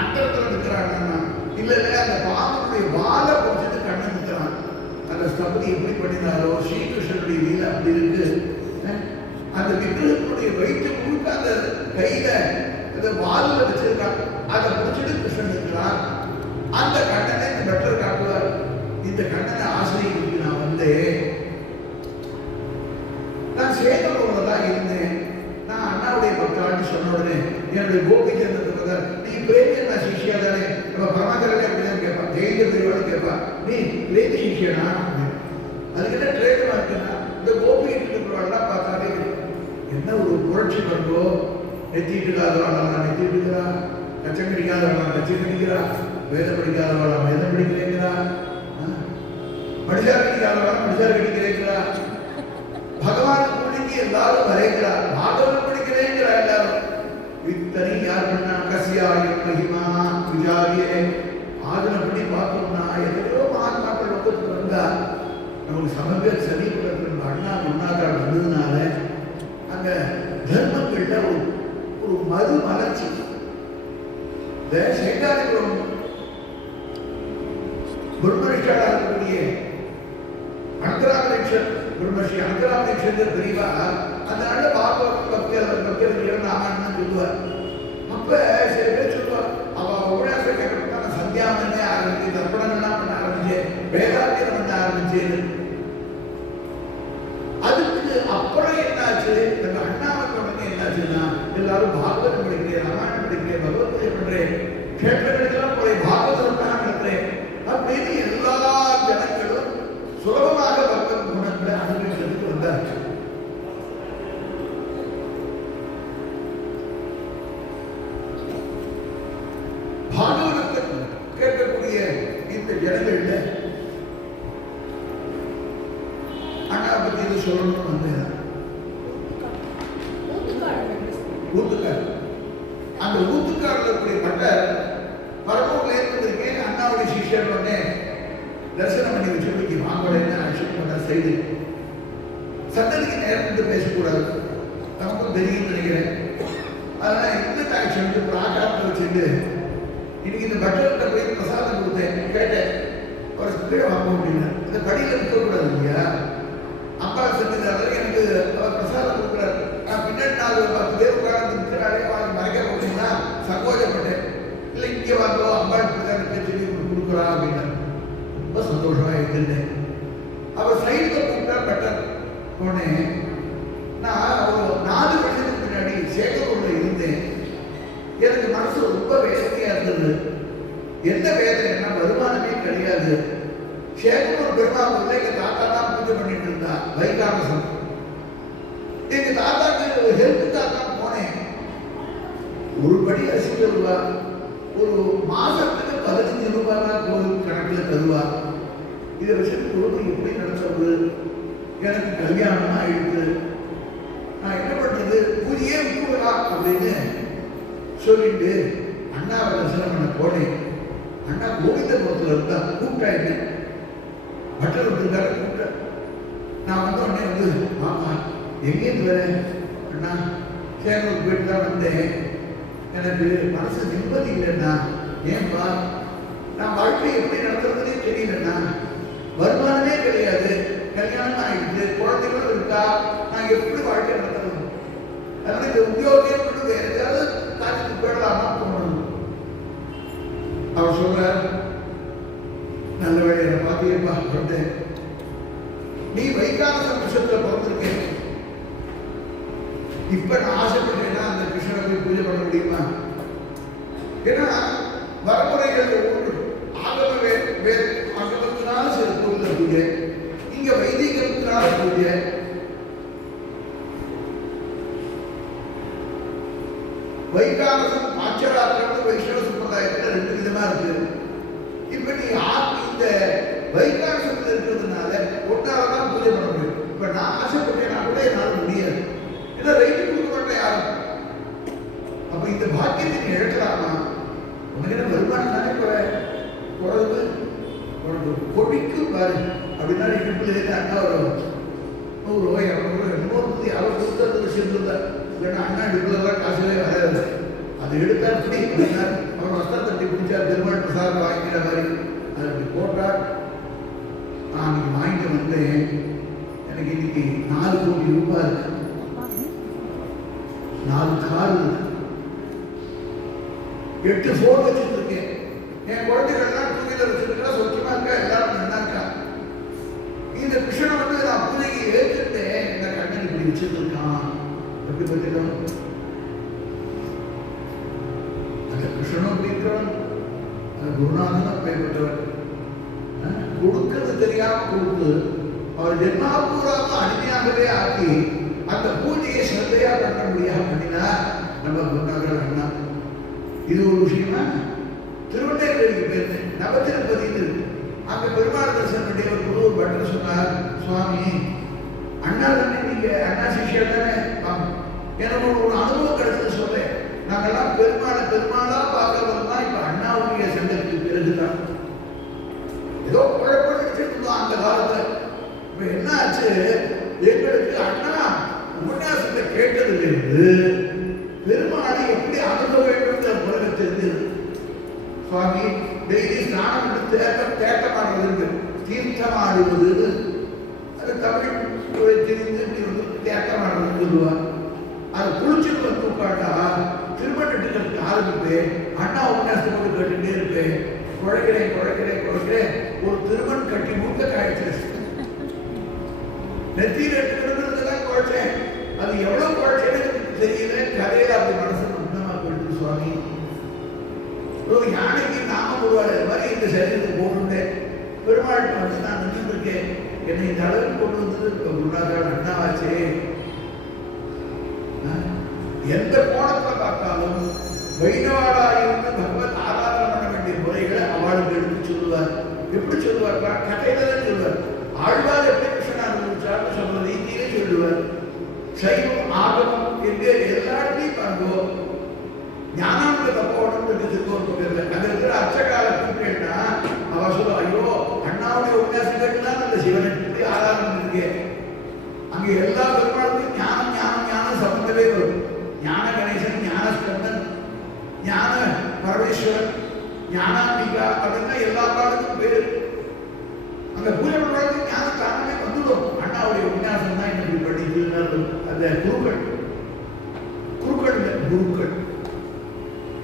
அண்டத்துல இருக்கிறான் இல்ல இல்ல, அந்த பாம்புடைய வாழை பிடிச்சிட்டு கண்ணன் இருக்கிறான். அந்த ஸ்தபதி எப்படி பண்ணினாரோ ஸ்ரீகிருஷ்ணனுடைய வீல அப்படி இருக்கு. அந்த விக்கிரகத்துடைய வயிற்று முழுக்க அந்த கையில அந்த வாலில் வச்சிருக்கான், அதை பிடிச்சிட்டு கிருஷ்ணன் இருக்கிறான். அந்த கண்ணனை இந்த பெட்டர் காட்டுவார். இந்த கண்ணனை ஆசிரியருக்கு நான் வந்து நான் சேகரோட தான் இருந்தேன். நான் அண்ணாவுடைய பக்தான்னு சொன்ன உடனே என்னுடைய கோபி சேர்ந்தது, நீ பிரேமியா நான் சிஷியா தானே, நம்ம பரமாச்சாரே அப்படிதான் கேட்பான், ஜெயிந்த பெரியவாள் கேட்பான், நீ பிரேமி சிஷியனா, அதுக்கு என்ன ட்ரேட் மார்க்குன்னா இந்த கோபி இருக்கிறவாள்லாம் பார்த்தாலே என்ன ஒரு புரட்சி பண்ணுறோ, நெத்திட்டு இல்லாதவாளா நெத்திட்டு இருக்கிறா, கச்சம் கிடைக்காதவாளா கச்சம் கிடைக்கிறா, வேதம் படிக்காதவாளா வேதம் படிக்கிறேங்கிறா, மடிசார் கிடைக்காதவாளா மடிசார் கிடைக்கிறேங்கிறா, பகவான் கூடிக்கு எல்லாரும் வரைக்கிறார், பாகவன் படிக்கிறேங்கிறா எல்லாரும். இத்தனை யார் பண்ணா கசியாயும் மகிமா விஜாரியே ஆதனப்படி பார்த்தோம்னா எத்தனையோ மகாத்மாக்கள் லோகத்துக்கு வந்தா. நமக்கு சமபேர் சமீபத்தில் அண்ணா முன்னாக்கால் வந்ததுனால அங்க தர்மங்கள்ல ஒரு மறு மலர்ச்சி. இந்த சேட்டாதிபுரம் பிரம்மரிஷாலா இருக்கக்கூடிய அந்தராமேஸ்வர் பிரம்மஸ்ரீ அந்தராமேஸ்வர் பெரியவா அந்த நாள்ல பாகவத பக்தர்கள் நாமன்னு சொல்லுவார். அப்ப சில பேர் சொல்லுவார், அவ உபன்யாச கேட்கறதுக்கு நான் சந்தியாவனே ஆரம்பிச்சு, தர்ப்பணங்கள்லாம் பண்ண ஆரம்பிச்சேன், வேதாத்தியம் பண்ண ஆரம்பிச்சேன். அதுக்கு அப்புறம் என்னாச்சு, நம்ம அண்ணாவுக்கு உடனே என்னாச்சுன்னா எல்லாரும் பாகவதம் படிக்கிறேன், ராமாயணம் படிக்கிறேன், பகவத்கீதை பண்றேன், கேட்கறதுக்கெல்லாம் போய் பாகவதம் தான் நடத்துறேன் அப்படின்னு எல்லா ஜனங்களும் சுலபமாக பகவத் குணங்களை அனுபவிக்கிறதுக்கு வந்தார்கள். பாகவதத்தை கேட்கக்கூடிய இந்த ஜனங்கள்ல அண்ணா பத்தி இது சொல்லணும்னு வந்தேன். ஊத்துக்காடு, அந்த ஊத்துக்காடுல இருக்கக்கூடிய பட்டர் பரமூர்ல இருந்திருக்கேன். அண்ணாவுடைய சிஷ்யர் உடனே தரிசனம் பண்ணி வச்சு வாங்கன்னு அழைச்சிட்டு பண்ண செய்து சந்ததிக்கு நேரத்தை பேசக்கூடாது, நமக்கும் தெரியும் நினைக்கிறேன். அதனால இந்த ஆக்ஷன் பிராகாரத்தை வச்சுட்டு இன்னைக்கு இந்த பட்டர்கிட்ட போய் பிரசாதம் கொடுத்தேன், கேட்டேன் ஒரு கீழே வாங்க அப்படின்னா இந்த படியில இருக்கக்கூடாது இல்லையா. அப்பா செஞ்சுட்டாரு, எனக்கு அவர் பிரசாதம் கொடுக்குறாரு, நான் பின்னாடி 4-10 பேர் உட்கார்ந்து இருக்கிறாரே வாங்கி மறைக்க போட்டீங்கன்னா சங்கோஜப்பட்டேன். இல்லை இங்கே வாங்கோ அம்பாள் பிரசாதத்தை சொல்லி கொடுக்குறா அப்படின்னா வச்சிருந்தேன். அவர் சைடில் கூப்பிட்டா பெட்டர் போனேன். நான் ஒரு 4 வருஷத்துக்கு முன்னாடி சேகரூரில் இருந்தேன். எனக்கு மனசு ரொம்ப வேதனையா இருந்தது. என்ன வேதனைன்னா வருமானமே கிடையாது. சேகரூர் பெருமாள் எங்க தாத்தா தான் பூஜை பண்ணிட்டு இருந்தா வைகாமசம். எங்க தாத்தாக்கு ஹெல்ப்புக்காக தான் போனேன். ஒரு படி அரிசி தருவா, ஒரு மாசத்துக்கு 15 ரூபாய் தான் கோவில் கணக்கில் தருவா. இதை வச்சுட்டு குடும்பம் எப்படி நடத்துறது? எனக்கு கல்யாணம் ஆயிடுது. நான் என்ன பண்றது? பூஜையே விட்டுவிடலாம் அப்படின்னு சொல்லிட்டு அண்ணாவை தரிசனம் பண்ண போனேன். அண்ணா கோவிந்தபுரத்தில் இருந்தா. கூப்பிட்டா என்ன பட்டர் விட்டுருக்காரு. கூப்பிட்ட நான் வந்து உடனே வந்து ஆமா எங்கேருந்து வரேன்? அண்ணா சேகருக்கு போயிட்டு தான் வந்தேன். எனக்கு மனசு நிம்மதி இல்லைண்ணா. ஏன்பா? நான் வாழ்க்கையை எப்படி நடத்துறதுனே தெரியலண்ணா. வருமானமே கிடையாது, கல்யாணம் ஆகிடுது, குழந்தைகளும் இருக்கா, நான் எப்படி வாழ்க்கை நடத்துறது? அதனால இந்த உத்தியோகம் விட்டு வேற ஏதாவது காரியத்துக்கு போயிடலாமா தோணுது. அவர் சொல்றார், நல்ல வேலையை பாத்தியப்பா சொன்னேன். நீ வைகாமச வருஷத்துல பிறந்திருக்கேன். இப்ப நான் ஆசைப்பட்டேன்னா அந்த கிருஷ்ணனை போய் பூஜை பண்ண முடியுமா? ஏன்னா வரமுறைகள் ஒன்று ஆகமத்தினால சில கோவில பூஜை, இங்க வைதிகத்தினால பூஜை. வைகாமசம் பாஞ்சராத்திரம் வைஷ்ணவ சம்பிரதாயத்துல 2 விதமா இருக்கு. இப்ப நீ இந்த வைகாமசத்துல இருக்கிறதுனால ஒன்னாலதான் பூஜை பண்ண முடியும். இப்ப நான் ஆசைப்பட்டேன்னா கூட என்னால முடியாது. ஏன்னா ரைட்டு கொடுக்க மாட்டேன் யாரும். அப்ப இந்த பாக்கியத்தை நீ இழக்கலாமா? உனக்கு என்ன வருமானம் தானே குறைவு கொடிக்கு பாரு அப்படின்னா இடுப்புல அண்ணா ஒரு 100 ரூபாய் 200 ரூபாய் இன்னொரு அவர் கொடுத்தது சேர்ந்துருந்தா. இல்லைன்னா அண்ணா இடுப்புலாம் காசுலே வராது. அது எடுத்தா இப்படி அப்படின்னா அவர் வஸ்திரம் தட்டி பிடிச்சா பெருமாள் பிரசாதம் வாங்கிக்கிற மாதிரி அதை அப்படி போட்டார். நான் இன்னைக்கு வாங்கிட்டு வந்தேன். எனக்கு இன்னைக்கு 4 கோடி ரூபாய் இருக்கு, 4 கார் இருக்கு, 8 போன் வச்சுட்டு இருக்கேன். என் குழந்தைகள்லாம் டூவீலர் வச்சுருக்கா, சொச்சமா இருக்கா, எல்லாரும் நல்லா இருக்கா. இந்த கிருஷ்ணனை வந்து நான் பூஜைக்கு ஏற்றுட்டேன். இந்த கண்ணன் இப்படி வச்சுட்டு இருக்கான். எப்படி பற்றிடும்? அந்த கிருஷ்ணனும் அப்படி இருக்கிறவன், அந்த குருநாதனும் அப்பேற்பட்டவன். கொடுக்கிறது தெரியாம கொடுத்து அவர் ஜென்மாபூராம அடிமையாகவே ஆக்கி அந்த பூஜையை சிறந்தையா பண்ண முடியாம பண்ணினா நம்ம குருநாதர் அண்ணா. இது ஒரு விஷயமா. திருவண்ணாமலைக்கு போயிருந்தேன். நவத்திருப்பதின்னு இருக்கு. அங்க பெருமாள் தரிசனம் பண்ணி ஒரு குரு பட்டர் சொன்னார், சுவாமி அண்ணா தானே நீங்க, அண்ணா சிஷியர் தானே? எனக்கு ஒரு அனுபவம் கிடைச்சது சொல்றேன். நாங்கெல்லாம் பெருமாளா பார்க்கறதுனா இப்ப அண்ணாவுடைய சென்றதுக்கு பிறகுதான் ஏதோ குழப்பம் நினைச்சிட்டு இருந்தோம் அந்த காலத்துல. இப்ப என்ன ஆச்சு? எங்களுக்கு அண்ணா உபன்யாசத்தை கேட்டதிலிருந்து பெருமாளை எப்படி அணுக வேண்டும் உலக தெரிஞ்சது. சுவாமி டெய்லி ஸ்நானம் எடுத்து தேட்டமாடுறது, தீர்த்தமாடுவது, அது தமிழ் தெரிந்து தேட்டமாடுறதுன்னு சொல்லுவார். அது குளிச்சுட்டு வந்து உட்காண்டா திருமணத்துக்கு ஆரம்பிப்பேன். அண்ணா உபன்யாசத்தை போட்டு கேட்டுட்டே இருப்பேன். குழைக்கிறேன். ஒரு திருமண் கட்டி மூக்க காய்ச்சி நெத்தியில் எடுத்துக்கிறதுலாம் குழைச்சேன். அது எவ்வளவு குழைச்சேன்னு எனக்கு தெரியல. கதையில அப்படி மனசு உண்ணமா போயிடுது. சுவாமி ஒரு யானைக்கு நாம போடுவாரு மாதிரி இந்த சரீரத்துக்கு போட்டுட்டேன். பெருமாள் வந்து நான் நின்று இருக்கேன். என்னை இந்த அளவுக்கு கொண்டு வந்தது குருநாதர் அண்ணாவாச்சே. எந்த கோணத்துல பார்த்தாலும் வைணவாளாயிருந்து பகவத் ஆராதனை பண்ண வேண்டிய முறைகளை அவளுக்கு எடுத்து சொல்லுவார். எப்படி சொல்லுவார்? கதையில தான் சொல்லுவார். ஆழ்வார் எப்படி கிருஷ்ணன் அனுபவிச்சார்னு சொல்ற ரீதியிலே சொல்லுவார். சைவம் ஆகமம் என்று எல்லா இடத்தையும் பார்ப்போம். ஞானானந்த தப்போன்னு திருக்கோவில் அங்க இருக்கிற அச்சகால கூப்பிட்டா அவ சொல்லுவா, ஐயோ அண்ணாவுடைய உபன்யாசம் கேட்டுதான் அந்த சிவனை எப்படி ஆராதனை இருக்கேன். அங்க எல்லா பெருமாளுக்கும் ஞானம் சம்பந்தமே வரும். ஞான கணேசன், ஞான ஸ்கந்தன், ஞான பரமேஸ்வரன், ஞானாம்பிகா அப்படின்னா எல்லா பாடலுக்கும் பேரு. அங்க பூஜை பண்றதுக்கு ஞான காரணமே வந்துடும். அண்ணாவுடைய உபன்யாசம் தான் இன்னைக்கு படிக்கிறது. அந்த குருக்கள்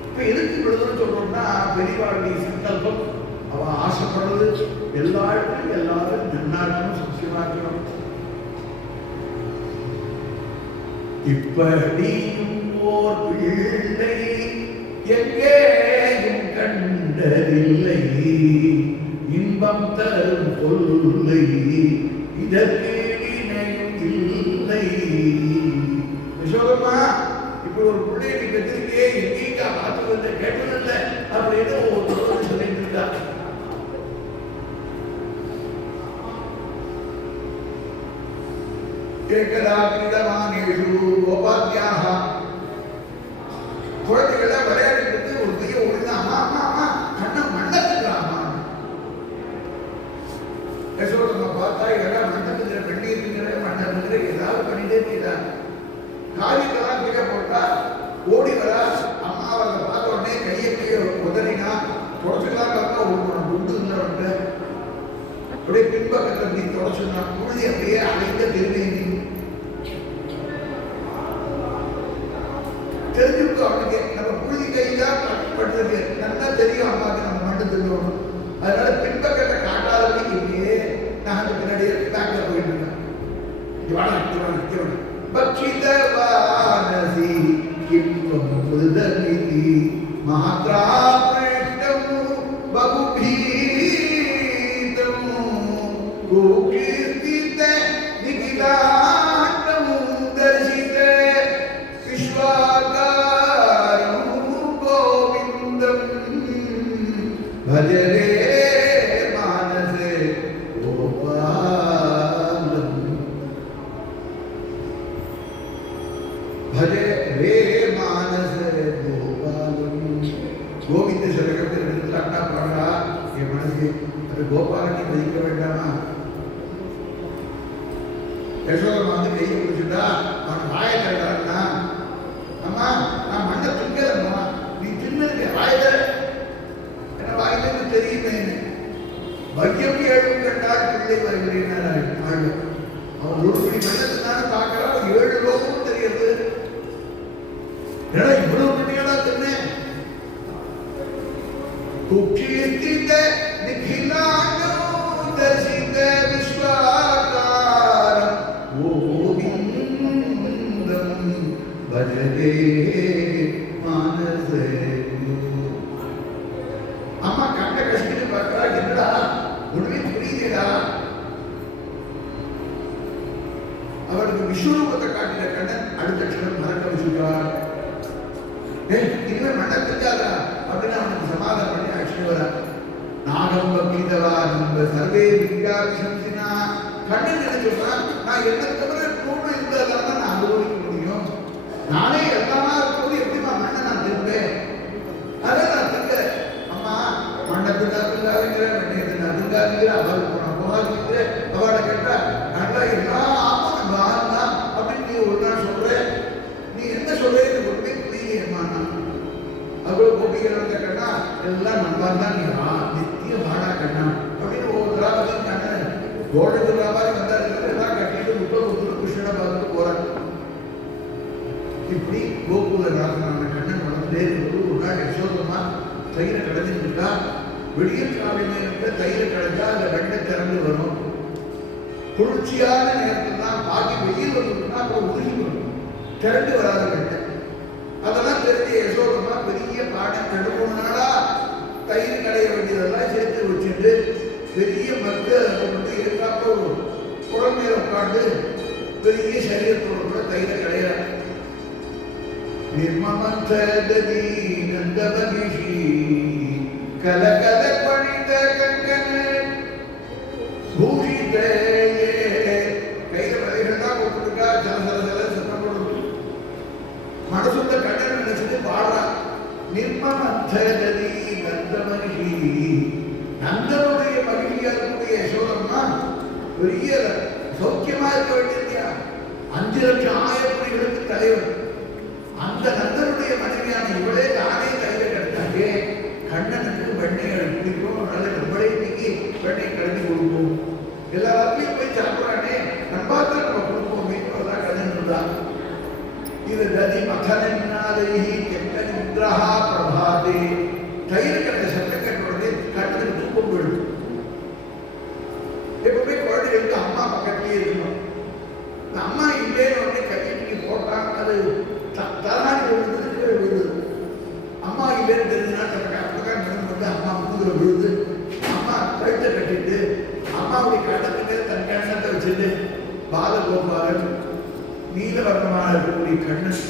இப்ப எதுக்கு விடுதலை சொல்றோம்னா பெரியவாளுடைய சங்கல்பம் அவ ஆசைப்படுறது எல்லா இடத்துலையும் எல்லாரும் நன்னா இருக்கணும், சத்தியமா இருக்கணும். இப்படியும் ஓர் பிள்ளை எங்கேயும் கண்டதில்லை, இன்பம் தரும் கொள்ளை இதற்கு இணையும் இல்லை. யசோதம்மா, இப்ப ஒரு பிள்ளையை நீ பெற்றிருக்கே, எங்கேயா பார்த்ததில்லை, கேட்டதில்லை அப்படின்னு ஒருத்தர் சொல்லிட்டு இருக்கா. கேட்கலா கிரீடமானேஷு கோபாத்தியாக குழந்தைகள விளையாடிட்டு ஒரு பெரிய ஒழுங்கா அம்மா அம்மா அம்மா கண்ணை மண்ணத்துக்கிறாமா. யசோதம்மா பார்த்தா எல்லாம் மண்ணத்துக்கிற வெந்நீர் மண்ணத்துக்கிற ஏதாவது பண்ணிட்டே இருக்கிறா. காரியத்தெல்லாம் கீழே போட்டா ஓடி வரா. அம்மா அவரை பார்த்த உடனே கையை உதறினா தொடச்சுக்கலாம் பார்த்தா ஒரு குண்டு வந்து அப்படியே பின்பக்கத்தில் அப்படி தொடச்சுனா குழந்தை அப்படியே அழைத்த திருநெய்தி தெரிஞ்சுட்டு அவனுக்கு நம்ம புழுதி கைதான் பட்டுருக்கு நல்லா தெரியும். அம்மாவுக்கு நம்ம மட்டும் தெரியும். அதனால பின்பக்கத்தை காட்டாதவங்க இப்படியே நான் பின்னாடியே பேக்ல போயிட்டு இருக்கேன். பக்ஷிதவானசி கிம்பம் புதமிதி மாத்ரா பிரஷ்டம் பகுபீதம் கோகீர்த்தித நிகிலாட்டம் தரிசித விஸ்வாகாரம் கோவிந்தம் பஜரே மானசே கோபாலம் भजे रे मानस गोपालम. गोविंद शरकते எடுத்துட்டா பாடா என் மனசு அது கோபாலனை மதிக்க வேண்டாமா. யசோதமா வந்து கையை பிடிச்சுட்டா அவன் வாயை தரடான்னா, அம்மா நான் மண்ணை திங்கலம்மா, நீ தின்னதுக்கு வாயில என்ன வாயிலிருந்து தெரியுமே. பக்கியம் ஏழும் கண்டால் பிள்ளை வருகிறேன். அவன் ஒரு படி மண்ணத்துனால பார்க்கறான், 7 லோகமும் தெரியுது. இவ்வளவு பண்ணியடா சொன்னேன். குக்கீர்த்தித நிகிலாட்டம் தரிசித விஸ்வாகாரம் கோவிந்தம் பஜரே மானசே. அம்மா கண்ணை கசிக்கிட்டு பார்க்கிறா. என்னடா ஒண்ணுமே புரியுதேடா. அவருக்கு விஸ்வரூபத்தை காட்டின கண்ணன் அடுத்த க்ஷணம் மறக்க வச்சுட்டார். இனிமே மண்ணை தெரியாதா அப்படின்னு அவனுக்கு சமாதானம் பண்ணி அழைச்சிட்டு வர. நாகம் பக்திதவா நம்ம சர்வே வித்யாசம்சினா கண்ணன் நினைச்சுட்டான். நான் என்ன தவிர பூர்ண இருந்தால்தான் நான் அனுபவிக்க முடியும். நானே எல்லாமா இருக்கும்போது எப்படிமா மண்ணை நான் திரும்பேன். அதான் நான் திரும்ப அம்மா மண்ணை திண்டாதுங்கிற வெண்ணையை திண்டாதுங்கிற அவருக்கு நான் போகாதுங்கிற அவளை கேட்டா நல்லா எல்லா ஆமாம் பாருந்தா அப்படின்னு நீ ஒரு நாள் சொல்ற. நீ என்ன சொல்றேன்னு ஒன்றுமே புரியலையம்மா. அவ்வளவு கோபிகள் வந்த கண்ணா எல்லாம் நண்பான் தான். நீ நித்திய வாடா கண்ணா அப்படின்னு ஒவ்வொரு ராமதி கண்ணன் கோடகு ராமாரி வந்தாரு. எல்லாம் கட்டிட்டு முப்பது கிருஷ்ணனை பார்த்துட்டு போறாங்க. இப்படி கோகுல ராசனான கண்ணன் வளர்ந்தே ஒரு நாள் யசோதமா தயிரை கடைஞ்சிட்டு இருக்கா. விடிய காலை நேரத்தில் தயிரை கடைஞ்சா அந்த வெண்ணை திறந்து வரும். குளிர்ச்சியான நேரத்தில் தான் பாக்கி வெயில் வந்துட்டுனா அப்புறம் உருகி வரும், திரண்டு வராத வெண்ணை. அதெல்லாம் தெரிஞ்ச யசோதமா பெரிய பாடம் 2-3 நாளா தயிர் கடைய வேண்டியதெல்லாம் சேர்த்து வச்சுட்டு பெரிய மக்கு கொண்டு இருக்காப்போ குளம் மேல உட்காந்து பெரிய சரீரத்தோட கூட தயிரை கடையிறாங்க. நிர்மமந்ததி நந்த மகிஷி கலகல பணித கங்கன பூஷிதே கையில வலைகள் தான் போட்டுருக்கா. ஜலசல சத்தம் போடுது. மனசுள்ள கண்ணன் நினைச்சது பாடுறா. நிர்மமந்ததி நந்த மகிஷி நந்தனுடைய மகிழ்ச்சியா இருக்கக்கூடிய யசோதம்மா பெரிய சௌக்கியமா இருக்க வேண்டியதியா. 5 லட்சம் ஆயக்குடிகளுக்கு தலைவர். அந்த நந்தனுடைய மனைவியான இவளே தானே கையில கிடைத்தாங்க. கண்ணனுக்கு வெண்ணெய் பிடிக்கும், நல்ல நம்மளே நீக்கி வெண்ணெய் கலந்து கொடுப்போம். எல்லாத்தையும் போய் சாப்பிட்றானே நம்பாத்தான் நம்ம கொடுப்போம். வீட்டுதான் கண்ணன் இருந்தான். இது ததி மகனாலே கெட்ட நித்ரஹா பிரபாதே தயிர் கட்ட சட்டை கட்டுறது கண்ணனுக்கு தூக்கம் நீலவர்ணமாக இருக்கக்கூடிய கண்ணன்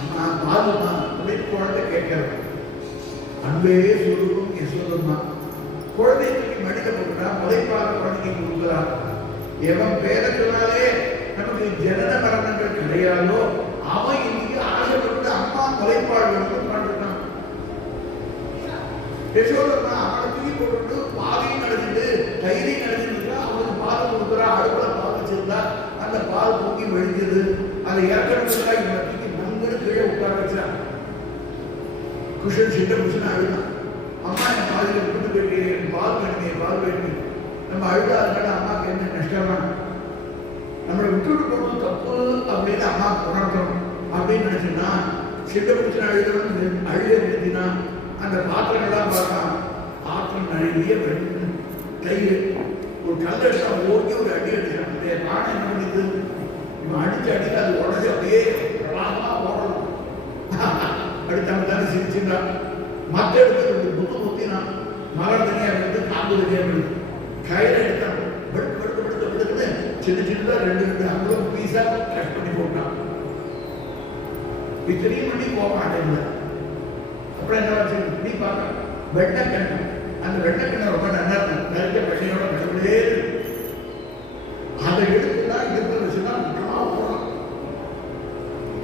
அம்மா பாதுமா அப்படின்னு குழந்தை கேட்கிறேன். அன்பே சுரூபம் யசோதம்மா. குழந்தைக்கு மடிக்க போடுறா, முளைப்பாக குழந்தைக்கு கொடுக்குறான். எவன் பேரத்தினாலே நமக்கு ஜனன மரணங்கள் கிடையாதோ அவன் இன்னைக்கு ஆசைப்பட்டு அம்மா முளைப்பாடு உட்காந்துருக்கான். யசோதம்மா அவனை தூக்கி போட்டு பாலையும் நடந்துட்டு தயிரையும் நடந்துட்டு அவனுக்கு பால் கொடுக்குறா. அடுப்புல பால் வச்சிருந்தா அந்த பால் தூக்கி வெடிஞ்சது. அதை இறக்கிறதுக்கா இவனை தூக்கி மங்கன்னு கீழே உட்கார வச்சான். குஷன் சிட்ட குஷன் அழுதான். அம்மா என் பாதியில் விட்டு போயிட்டு பால் வேணுமே பால் வேணுமே. நம்ம அழுதா இருந்தாலும் அம்மாவுக்கு என்ன நஷ்டமா? நம்மளை விட்டுட்டு போகணும் தப்பு அப்படின்னு அம்மா உணர்த்தணும் அப்படின்னு நினைச்சுன்னா சிட்ட குஷன் அழுதவன் அழுத நிறுத்தினா அந்த பாத்திரங்கள்லாம் பார்க்கலாம். பாத்திரம் நிறைய தயிர் ஒரு கல் எடுத்தா ஓடி ஒரு அடி அடிச்சான். பானை என்ன பண்ணிது? இவன் அடிச்சு அடிக்க அது உடஞ்சி அப்படியே பிரபாகமா ஓடணும். அடுத்தவங்க தானே சிரிச்சுட்டான். மற்ற இடத்துல புத்து புத்தினான். மரம் தனியாக எடுத்து காப்பு தனியாக எடுத்து கயிறை எடுத்தான். படுத்து படுத்து படுத்து படுத்துன்னு சின்ன சின்னதாக ரெண்டு ரெண்டு அங்குலம் பீஸா கட் பண்ணி போட்டான். இத்தனையும் பண்ணி போக மாட்டேங்குது. அப்புறம் என்ன வச்சு இப்படி பார்க்க வெண்ணக்கண்ணு. அந்த வெண்ணக்கண்ணை ரொம்ப நல்லா இருக்கும். நிறைய வெண்ணையோட கடவுளே அதை எடுத்துதான் இடுப்பு வச்சுன்னா போகணும்.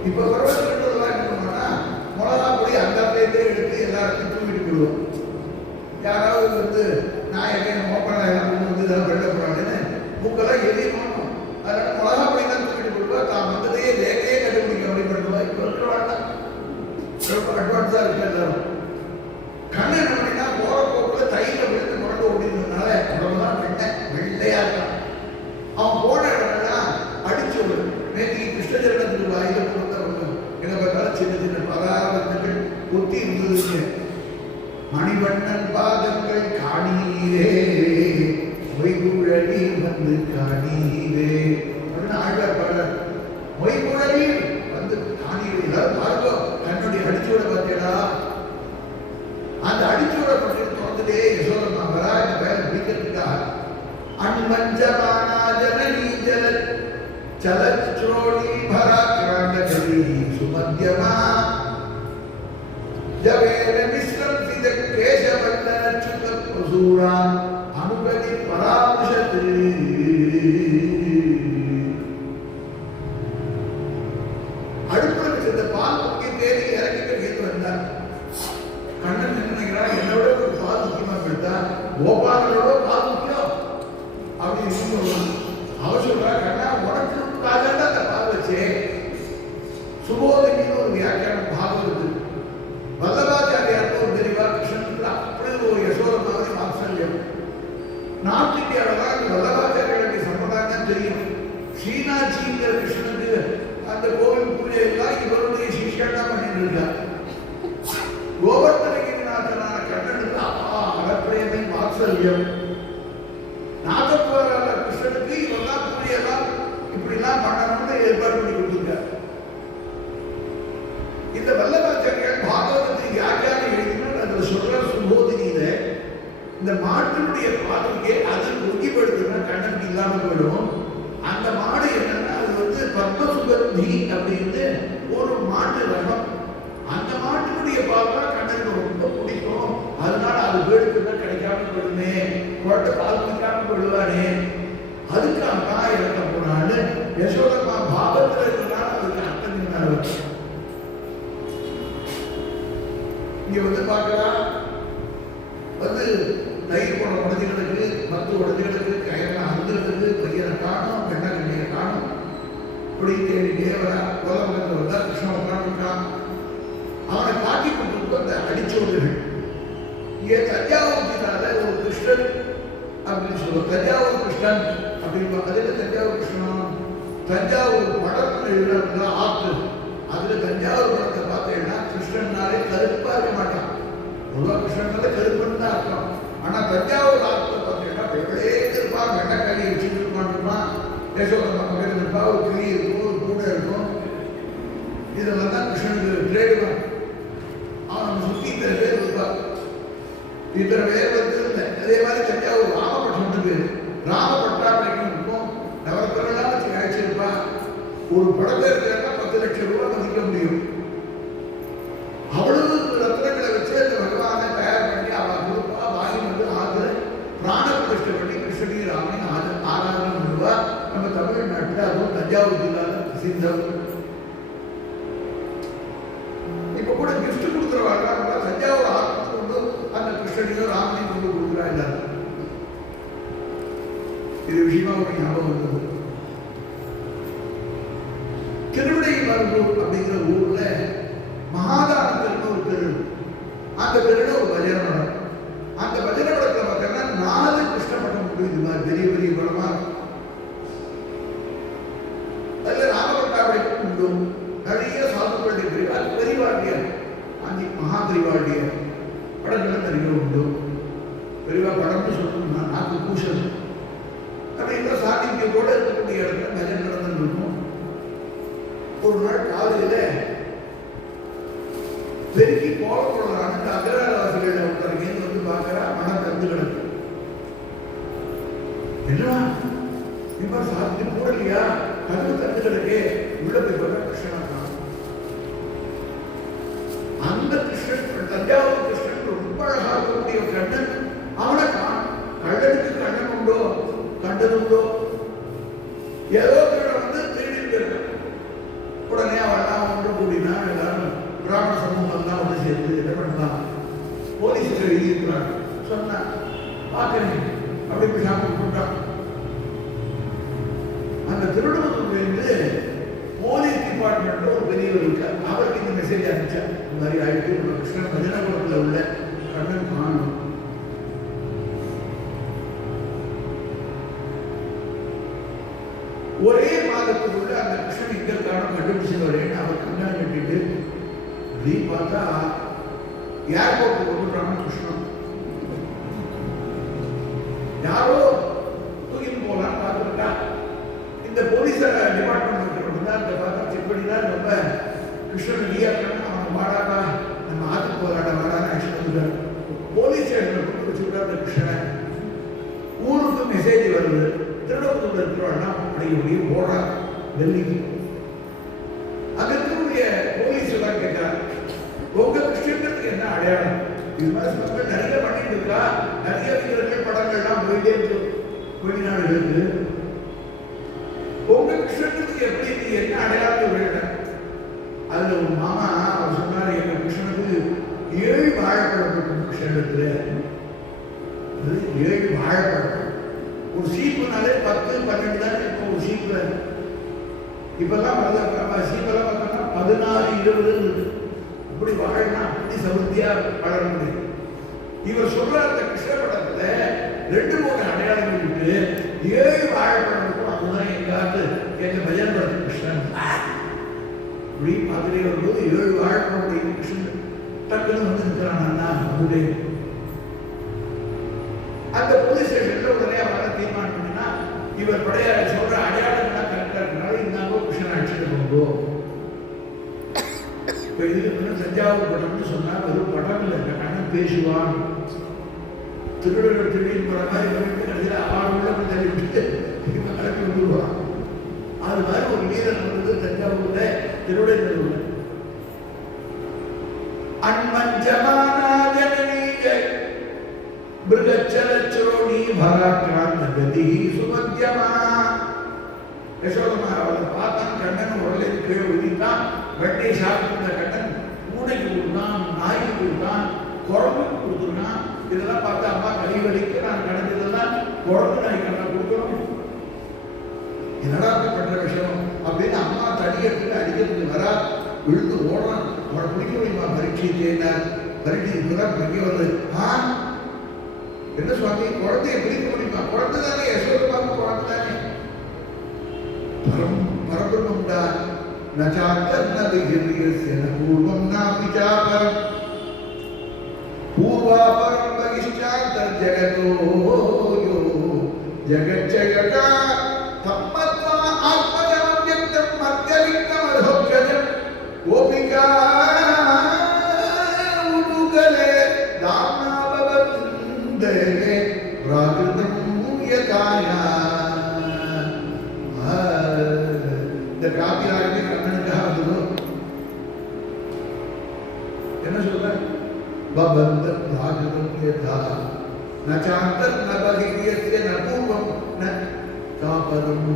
இப்ப பரவாயில்லாம் என்ன பண்ணுவோம்னா மிளகா பொடி அந்த எடுத்து எல்லாருக்கும் தூக்கிட்டு போடுவோம். யாராவது வந்து நான் எங்க மோப்பனா எல்லாம் வந்து இதெல்லாம் வெள்ள போறாங்கன்னு மூக்கெல்லாம் எரிய போகணும். அதனால மிளகா பொடி தான் தூக்கிட்டு போடுவா. தான் வந்ததையே ரேகையே கண்டுபிடிக்க அப்படி பண்ணுவா. இப்ப இருக்கிறவாங்க ரொம்ப அட்வான்ஸா இருக்கு எல்லாரும். கண்ணு என்ன பண்ணினா போற போக்குல தையில விழுந்து முரண்டு ஓடினதுனால உடம்புதான் வெள்ளையா இருக்கான். அவன் போன இடம்லாம் அடிச்சு விடும். நேற்று கிருஷ்ணஜரணத்துக்கு வாயில கொடுத்த என்ன பார்த்தாலும் சின்ன சின்ன பதார்த்தங்கள் ஒட்டி இருந்ததுங்க. மணிவண்ணன் பாதங்கள் காணீரே மொய்குழலி வந்து காணீரே அப்படின்னு ஆழ்வார் பாடுறார். மொய்குழலி வந்து காணீரே. எல்லாரும் பாருங்க தன்னுடைய அடிச்சோட பார்த்தீங்களா? அந்த அடிச்சோட பற்றி தொடர்ந்துட்டே யசோதம்மா வரா இந்த வேலை பிடிக்கிறதுக்காக. அன்மஞ்சமானா ஜனனி ஜல சலச்சோடி பராக்கிராந்தகரி சுமத்யமா ஜவேன மிஸ்ரம் சித கேசவந்தன சுத்த பிரசூரா அனுபதி பராமுஷத்து. அடுப்புல வச்சிருந்த பால் முக்கிய தேடி இறக்கிட்டு வீட்டு வந்தார். கண்ணன் நினைக்கிறான் என்னோட ஒரு பால் முக்கியமா போயிட்டா கோபாலனோட பால் முக்கியம் அப்படின்னு அவர் சொல்றா. கண்ணா உனக்குக்காக தான் அந்த பால் வச்சே. சுபோதினின்னு ஒரு வியாக்கியானம் பாகவதற்கு வல்லபாச்சாரியாருக்கு ஒரு தெளிவா கிருஷ்ணனுக்கு அப்படி ஒரு யசோதமாவது வாத்சல்யம். நார்த் இந்தியாவில் தான் அந்த வல்லபாச்சாரியாருக்கு சம்பிரதாயம் தெரியும். ஸ்ரீநாத்ஜிங்கிற கிருஷ்ணனுக்கு அந்த கோவில் பூஜை எல்லாம் இவருடைய சிஷ்யன் தான் பண்ணிட்டு இருக்கார். கோவர்த்தனகிரிநாதனான கண்ணனுக்கு அப்பா அகப்பிரேமை வாத்சல்யம். நாகத்வாரால கிருஷ்ணனுக்கு இவெல்லாம் பூஜையெல்லாம் இப்படிலாம் பண்ணணும்னு ஏற்பாடு பண்ணி கொடுத்துருக்கார். இந்த வல்லபாச்சாரியார் பாகவதத்தை வியாக்கியானம் எழுதினார். அதுல சொல்ற சுபோதினியில இந்த மாட்டினுடைய பாலுக்கே அது உறுதிப்படுத்தினா கண்ணனுக்கு இல்லாம போயிடும். அந்த மாடு என்னன்னா அது வந்து பத்மசுகந்தி அப்படின்னு ஒரு மாட்டு ரகம். அந்த மாட்டினுடைய பால் தான் கண்ணனுக்கு ரொம்ப பிடிக்கும். அதனால அது வேடுக்குன்னா கிடைக்காம போயிடுமே, குழந்தை பால் குடிக்காம போயிடுவானே, அதுக்காக தான் இறக்க போனான்னு யசோதம்மா பாகத்துல இருக்கிறனால அதுக்கு அர்த்தம். இங்க வந்து பார்க்கலாம் வந்து தயிர் போன உடஞ்சுகளுக்கு மத்து உடஞ்சுகளுக்கு கயெல்லாம் அந்துகளுக்கு பையனை காணும், பெண்ணை கண்ணியை காணும். இப்படி தேடி தேவரா கோலமகத்தில் வந்தா கிருஷ்ணன் உட்காந்துருக்கான். அவனை காட்டி கொடுத்து அந்த அடிச்சோடுகள். இங்கே தஞ்சாவூர்னால ஒரு கிருஷ்ணன் அப்படின்னு சொல்லுவோம். தஞ்சாவூர் கிருஷ்ணன் அப்படின்னு அதில் தஞ்சாவூர் கிருஷ்ணன் தஞ்சாவூர் படம் எழுதுனா ஆத்து. அதுல தஞ்சாவூர் படத்தை பார்த்தீங்கன்னா கிருஷ்ணன்னாலே கருப்பா இருக்க மாட்டான். பொதுவாக கிருஷ்ணனால கருப்புன்னு தான் அர்த்தம். ஆனா தஞ்சாவூர் ஆத்துல பார்த்தீங்கன்னா வெள்ளே இருப்பா, வெண்டைக்காளி வச்சுட்டு இருப்பான். யசோதம்மா பக்கத்தில் இருப்பா, ஒரு கிளி இருக்கும், ஒரு கூடை இருக்கும். இதெல்லாம் தான் கிருஷ்ணனுக்கு ட்ரேடு. அவன் சுற்றி இத்தனை பேர் இருப்பா. இத்தனை பேர் வந்து அதே மாதிரி தஞ்சாவூர் ராமபட்சம் பேர். ராமபட்டாபிளைக்கும் இருக்கும். நவரத்தெல்லாம் வச்சு அழைச்சிருப்பா. ஒரு படத்தை இருக்கிறாங்க 10 லட்சம் ரூபாய் மதிக்க முடியும். அவ்வளவு ரத்னங்களை வச்சு அந்த பகவானை தயார் பண்ணி அவன் கொடுப்பா வாங்கி வந்து ஆகுது பிராண பிரதிஷ்டை பண்ணி கிருஷ்ணகிரி ராமன் ஆராதனை பண்ணுவா. நம்ம தமிழ்நாட்டில் அதுவும் தஞ்சாவூர் ஜில்லாவில் பிரசித்தம். இப்ப கூட கிஃப்ட் கொடுக்குறவாங்க தஞ்சாவூர் ஆரம்பத்து கொண்டு அந்த கிருஷ்ணனையும் ராமனையும் கொண்டு கொடுக்குறா எல்லாரும். இது விஷயமா ஒரு ஞாபகம் வந்தது. திருவிடைமருதூர் அப்படிங்கிற ஊர்ல மகாதானத்திற்கு ஒரு தெரு, அந்த தெருல ஒரு பஜனை மடம். அந்த பஜனை மடத்துல பார்த்தீங்கன்னா 4 கிருஷ்ணப்பட்டம் உண்டு. இது மாதிரி பெரிய பெரிய படமா அதுல ராமபட்டாவுடைய உண்டு. நிறைய சாதுக்களுடைய பெரியவாட்டியர் அஞ்சு மகா பெரியவாட்டியர் படங்கள் நிறைய உண்டு. பெரியவா படம்னு சொல்லணும்னா நாக்கு பூஷன் அப்படின்ற சாதிக்கத்தோடு இருக்கக்கூடிய இடத்துல பஜனை நடந்து இருக்கும். ஒரு நாள் காலையில பெருக்கி கோலம் போடுறாங்க. அகராவாசிகள் ஒருத்தர் வந்து பார்க்கிறா, மனம் திறந்து கிடக்கு. என்னவா இப்ப சாதிக்கு போடலையா? கதவு திறந்து கிடக்கே. உள்ள போய் பார்த்தா கிருஷ்ணனா தான். அந்த கிருஷ்ணன் தஞ்சாவூர் கிருஷ்ணன் ரொம்ப அழகா இருக்கக்கூடிய கண்ணன். அவனை கண்ணனுக்கு கண்ணன் உண்டோ கண்டதுண்டோ ஏதோ வந்து திருடி உடனே அவெல்லாம் ஒன்று கூடினா எல்லாரும் பிராமண சமூகம் தான் வந்து சேர்ந்து என்ன பண்ணலாம், போலீஸ் எழுதியிருக்கிறாங்க. சொன்ன பார்க்குறேன் அப்படி போய் சாப்பிட்டு கூட்டான். அந்த திருடமூர்லேருந்து போலீஸ் டிபார்ட்மெண்ட்ல ஒரு பெரியவர் இருக்கார். அவருக்கு இந்த மெசேஜ் அனுப்பிச்சார். இந்த மாதிரி ஆயிட்டு கிருஷ்ணன் பஜனகுலத்தில் உள்ள கண்ணன் காணும். ஒரே மாதத்துக்குள்ள அந்த கிருஷ்ணன் எங்க காணும் கண்டுபிடிச்சு வரேன்னு அவர் கண்ணாடி கட்டிட்டு இப்படி பார்த்தா ஏர்போர்ட் கொண்டுறாங்க கிருஷ்ணன். யாரோ தூக்கிட்டு போகலான்னு பார்த்துருக்கா. இந்த போலீஸ் டிபார்ட்மெண்ட் அந்த பார்த்தா செக் பண்ணி தான் ரொம்ப கிருஷ்ணன் ரெடியா இருக்காங்க. அவன் வாடாடா நம்ம ஆற்றுக்கு போகலாடா வாடான்னு ஆக்ஷன் வந்துட்டார். போலீஸ் ஸ்டேஷனில் கொண்டு வச்சு விட்டா அந்த கிருஷ்ணனை. ஊருக்கு மெசேஜ் வருது, திருடபுத்தூர்ல இருக்கிறவன்னா அடைய போடுறா டெல்லிக்கு. அங்க இருக்கக்கூடிய போலீஸ் எல்லாம் கேட்கிறார், உங்க கிருஷ்ணனுக்கு என்ன அடையாளம்? இது மாதிரி மக்கள் நிறைய பண்ணிட்டு இருக்கா. நிறைய வீரர்கள் படங்கள்லாம் போயிட்டே இருக்கு வெளிநாடுகளுக்கு. உங்க கிருஷ்ணனுக்கு எப்படி என்ன அடையாளம் வேணும்? அதுல ஒரு மாமா அவர் சொன்னாரு, எங்க கிருஷ்ணனுக்கு 7 வாழைப்பழம் கிருஷ்ணனுக்கு 7 வாழைப்பழம். ஒரு சீப்புனாலே 10, 12 தான் இருக்கும் ஒரு சீப்புல. இப்பெல்லாம் சீப்பெல்லாம் பார்த்தோம்னா 16, 20 இருக்கு. இப்படி வாழனா அப்படி சமர்த்தியா வளர முடியும். இவர் சொல்ற அந்த கிருஷ்ண படத்துல 2-3 அடையாளங்கள் இருக்கு. 7 வாழைப்பழம் இருக்கும். அதுதான் எங்காவது எங்க பஜன் படத்து கிருஷ்ணன் இப்படி பார்த்துட்டே வரும்போது 7 வாழைப்பழம் கிருஷ்ணன் டக்குன்னு வந்து இருக்கிறான். அப்படி அந்த போலீஸ் ஸ்டேஷன்ல உடனே அவரால் தீர்மானம் பண்ணினா இவர் படைய சொல்ற அடையாளங்கள்லாம் கரெக்டா இருக்கனால இந்த கிருஷ்ணன் அடிச்சுட்டு போகும். இப்ப இதுக்கு தஞ்சாவூர் படம்னு சொன்னா வெறும் படம் இல்லை, கண்ணன் பேசுவான். திருடர்கள் திருடின்னு போற மாதிரி கடைசியில் அவனுள்ள தள்ளிவிட்டு இவன் கலக்கி வந்துடுவான். அது மாதிரி ஒரு வீரன் வந்தது தஞ்சாவூர்ல திருவிடைமருதூர்ல. அன்மஞ்சமானா ஜனனீக மிருகச்சலச்சோடி பராக்ராந்த கதி சுமத்தியமா. யசோதமா அவளை பார்த்தான். கண்ணன் உடலே கீழே ஒதுக்கிட்டான். வெட்டை சாப்பிட்டு கண்ணன் பூனைக்கு கொடுத்தான், நாய்க்கு கொடுத்தான், குரங்குக்கு கொடுத்துருக்கான். இதெல்லாம் பார்த்து அம்மா கை வலிக்கு நான் கிடைச்சதெல்லாம் குரங்கு நாய்க்கு நான் கொடுக்கணும். என்னடா பண்ற விஷயம் அப்படின்னு அம்மா தடிக்கிறதுக்கு அடிக்கிறதுக்கு வரா. விழுந்து ஓடுறான். அவனை பிடிக்க முடியுமா? பரீட்சை தேனார் பரீட்சைக்கு தான் பிடிக்க வருது. என்ன சுவாமி குழந்தைய பிடிக்க முடியுமா? குழந்தை தானே, யசோதமாவுக்கு குழந்தை தானே. பரபிரம்மம்டா நச்சாந்தர்நதிகிரியஸ்ய பூர்வம் நாபிச்சாபரம் பூர்வாபரம் பகிஷ்டாந்தர் ஜகதோயோ ஜகஜகா தம்மத்வா ஆத்மஜம் வ்யக்தம் மத்யலிங்கம் அர்ஹோக்ஷஜம் கோபிகா உடுகலே தாம்னாபவந்தே பிராகிருதம் யதாயா. இந்த காப்பியாகவே கண்ணனுக்காக வந்ததோ என்ன சொல்ற பபந்த ராஜதம் யதா நசாந்தர் நபகியஸ்ய நபூர்வம் ந காபதம்.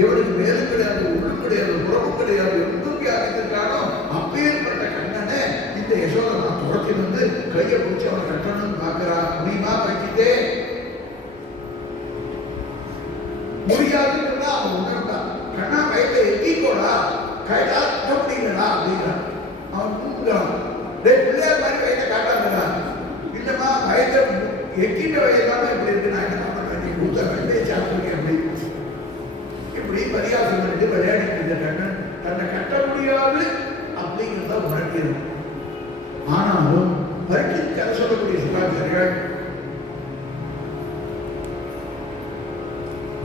எவனுக்கு மேலும் கிடையாது, உள்ளும் கிடையாது, புறமும் கிடையாது, எங்கும் வியாபித்திருக்கானோ அப்பேற்பட்ட கண்ணனை இந்த யசோதா துரத்தி வந்து கையை பிடிச்சி அவனை கட்டணும்னு பார்க்கிறா. முடியுமா? பற்றிட்டே முடியாதுன்னா அவன் உணர்ந்தான். கண்ணா கையில எட்டிக்கோடா, கையில கட்ட முடியலடா அப்படிங்கிறான். அவன் கூப்பிடுறான், பிள்ளையார் மாதிரி கையில காட்டாதடா. இல்லம்மா வயதை எட்டிட்ட வயதாம இப்படி இருக்கு, நான் என்ன பண்றேன், நீ கூத்த கண்டே சாப்பிடுங்க அப்படி இப்படி பரியாசம் பண்ணிட்டு விளையாடிட்டு இருந்த கண்ணன் தன்னை கட்ட முடியாது அப்படிங்கிறத உணர்த்திடும். ஆனாலும் பரீட்சை கதை சொல்லக்கூடிய சிவாச்சாரிகள்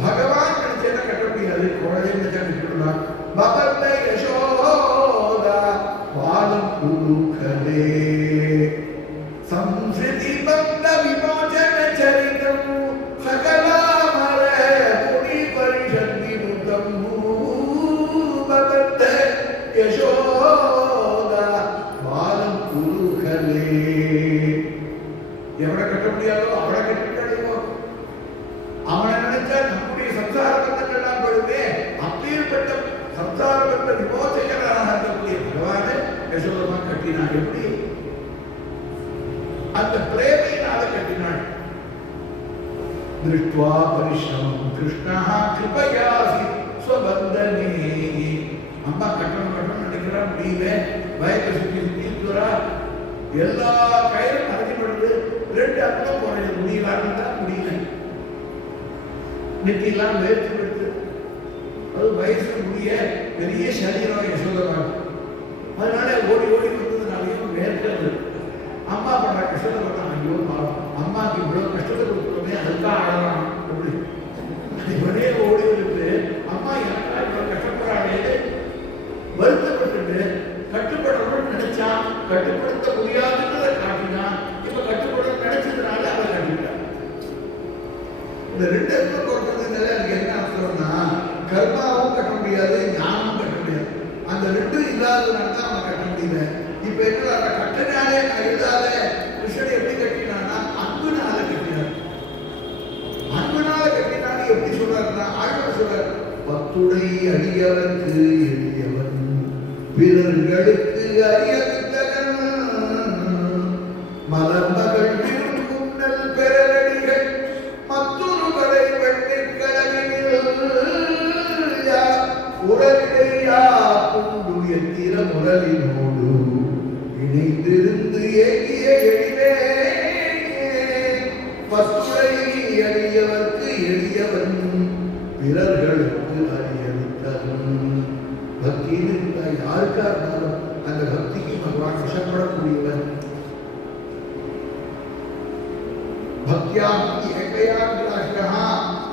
பகவான் நினைச்சேன்னா கட்ட முடியாது, குழந்தைங்க கட்டிக்கலாம். பபத்தை யசோதா பாலம் குருகலே சம்ஸ்ருதி பக்த விமோசன சரிதம் சகலாமர முனி பரிஷத்தி முத்தம் பபத்த யசோதா பாலம் குருகலே. எவனை கட்ட முடியாதோ அவனை கட்டிடுவோம். அவனை நினைச்சா நம்முடைய சம்சார பந்தங்கள்லாம் போடுவே. அப்பேற்பட்ட சம்சார பந்த விமோசகராக இருக்கக்கூடிய பகவான யசோதமா கட்டினான். எப்படி? அந்த பிரேமையினால கட்டினாள். திருஷ்டுவா பரிஷ்ரமம் கிருஷ்ணா கிருபயாசி ஸ்வபந்தனே. அம்மா கட்டணும் நினைக்கிறா, முடியல, வயத்தை சுற்றி சுற்றிக்கிறா, எல்லா கயிறும் மறைக்கப்படுது, 2 அர்த்தம் போறது முடியலான்னு தான் முடியல. நெத்திலாம் வேர்த்து விடுத்து, அது வயசு முடிய பெரிய சரீரம் யசோதா. அதனால ஓடி ஓடி வந்ததுனாலையும் வேர்க்கிறது. அம்மா பண்ற கஷ்டத்தை பார்த்தா ஐயோ அம்மாவுக்கு இவ்வளவு கஷ்டத்தை கொடுத்துருமே, அதுதான் ஆடலாம் அப்படி இவனே ஓடி வந்துட்டு அம்மா எனக்கா இவ்வளவு கஷ்டப்படுறாளே வருத்தப்பட்டு கட்டுப்படணும்னு நினைச்சா கட்டுப்படுத்த முடியாதுன்றதை காட்டினா. இப்ப கட்டுப்பட நினைச்சதுனால அவரை கட்டிவிட்டான். இந்த 2 அர்த்தம் கொடுக்கறதுனால எனக்கு என்ன அர்த்தம்னா, கர்மாவும் கட்ட முடியாது, ஞானமும் கட்ட முடியாது. அந்த 2 இல்லாததுனால தான் அவனை கட்ட முடியல. இப்ப என்ன கட்டினாலே நான் இல்லாத கிருஷ்ணனை எப்படி கட்டினான்னா அன்புனால கட்டினார். அன்புனால கட்டினான்னு எப்படி சொல்றாருன்னா, ஆழ்வார் சொல்றார், பத்துடை அடியவனுக்கு எளியவன் பிறர்களுக்கு அறியவித்தகன் மலர்மகள் விரும்பும் நல் பெறலடிகள் மற்றொருவரை வெண்ணிற்கலனில் உரலிடையா புண்டு எத்திர முரலினோடு இணைந்திருந்து ஏகிய எழிலே. பத்துரை அடியவர்க்கு எளியவன் பிறர்களுக்கு அறியவித்தகன். பக்தின்னு இருந்தா யாருக்கா இருந்தாலும் அந்த பக்திக்கு பகவான் வசப்படக்கூடியவன். பக்தியாம் ஏகையாங்கிராஷ்டா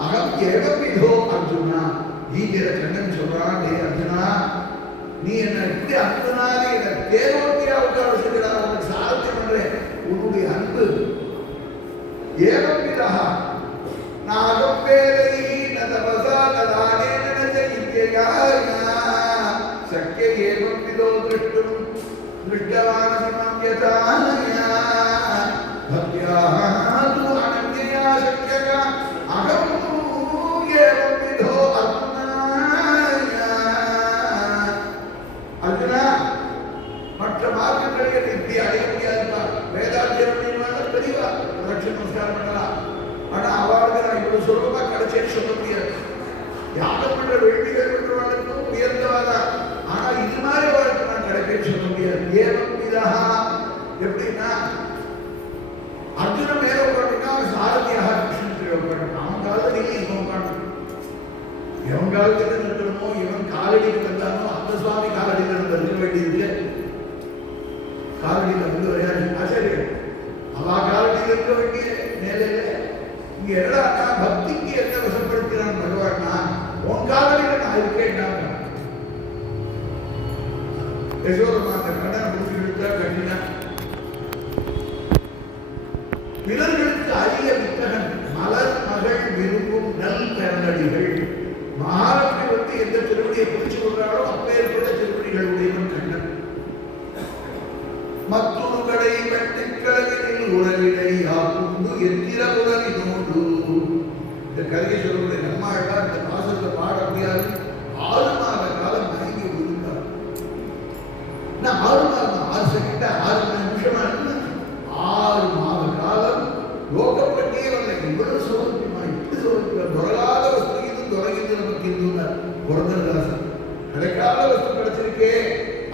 அகம் ஏவவிதோ அர்ஜுனா. கீதையில கண்ணன் சொல்றான், டே அர்ஜுனா, நீ என்ன இப்படி அன்புனாலே என்ன தேரோட்டியா உட்கார வச்சுக்கிறா, உனக்கு சாரத்தை பண்றேன். உன்னுடைய அன்பு ஏவவிதா நாகம் வேலை நதபசா நதானே நஜயித்யயா சக்ய ஏவம் விதோ திருஷ்டும் திருஷ்டவானசிமம் யதாயா பக்யாது அனன்யா சக்யகா அகம் ஏவம் விதோ அர்ஜுனாயா. அர்ஜுனா, மற்ற மார்க்கங்களை இப்படி அடைய முடியாதுப்பா. வேதாத்தியம் பெரியவா லட்சம் நமஸ்காரம் பண்ணலாம். ஆனா அவளுக்கு நான் இவ்வளவு சுலபமா கிடைச்சேன்னு சொல்ல முடியாது. யாகம் பண்ற வேள்விகள் பண்றவர்களுக்கும் உயர்ந்தவாதான். ஆனா இது மாதிரி அவளுக்கு நான் கிடைப்பேன்னு சொல்ல முடியாது. ஏவம் விதா எப்படின்னா, அர்ஜுன மேல உட்காந்துன்னா அவன் சாரதியாக கிருஷ்ணன் உட்காந்து அவன் காலத்தில் இவன் உட்காந்து எவன் காலத்துல நிறுத்தணுமோ, இவன் காலடிக்கு வந்தானோ அந்த சுவாமி காலடியில் இருக்க வேண்டியது. காலடியில் வந்து விளையாடு ஆச்சாரியர் அவ காலடியில் இருக்க வேண்டிய நிலையில இங்க என்னடா பக்திக்கு என்ன வசப்படுத்தினான் பகவான்னா, உன் காலடியில நான் இருக்கேன். யசோதமா அந்த கண்ணனை முடிச்சு எடுத்தா கட்டினா. பிறர்களுக்கு அரிய வித்தகன் மலர் மகள் விரும்பும் நல் பெறலடிகள். மகாலட்சுமி வந்து எந்த திருவடியை பிடிச்சு கொள்றான் இவ்வளவு சௌகரியமா இப்படி சௌகரியம் தொழாத வஸ்து இது தொலைகிறது நமக்கு இருந்தார் புரந்தரதாசன் கிடைக்காத வஸ்து கிடைச்சிருக்கே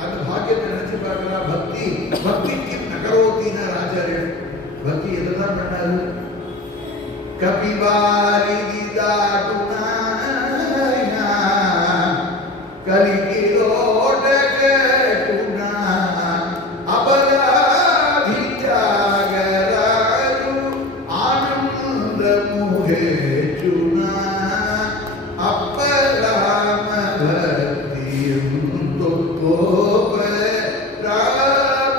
அந்த பாக்கியத்தை நினைச்சு பார்க்கிறா பக்தி பக்திக்கு நகரோத்தின ஆச்சாரியன் பக்தி எதுதான் பண்ணாரு கபிவாரி கலிகிரோடகுணா அபராதி ஜாகராரு ஆனந்த முகேச்சுனா அப்பராம பக்தியும் தொக்கோப ராம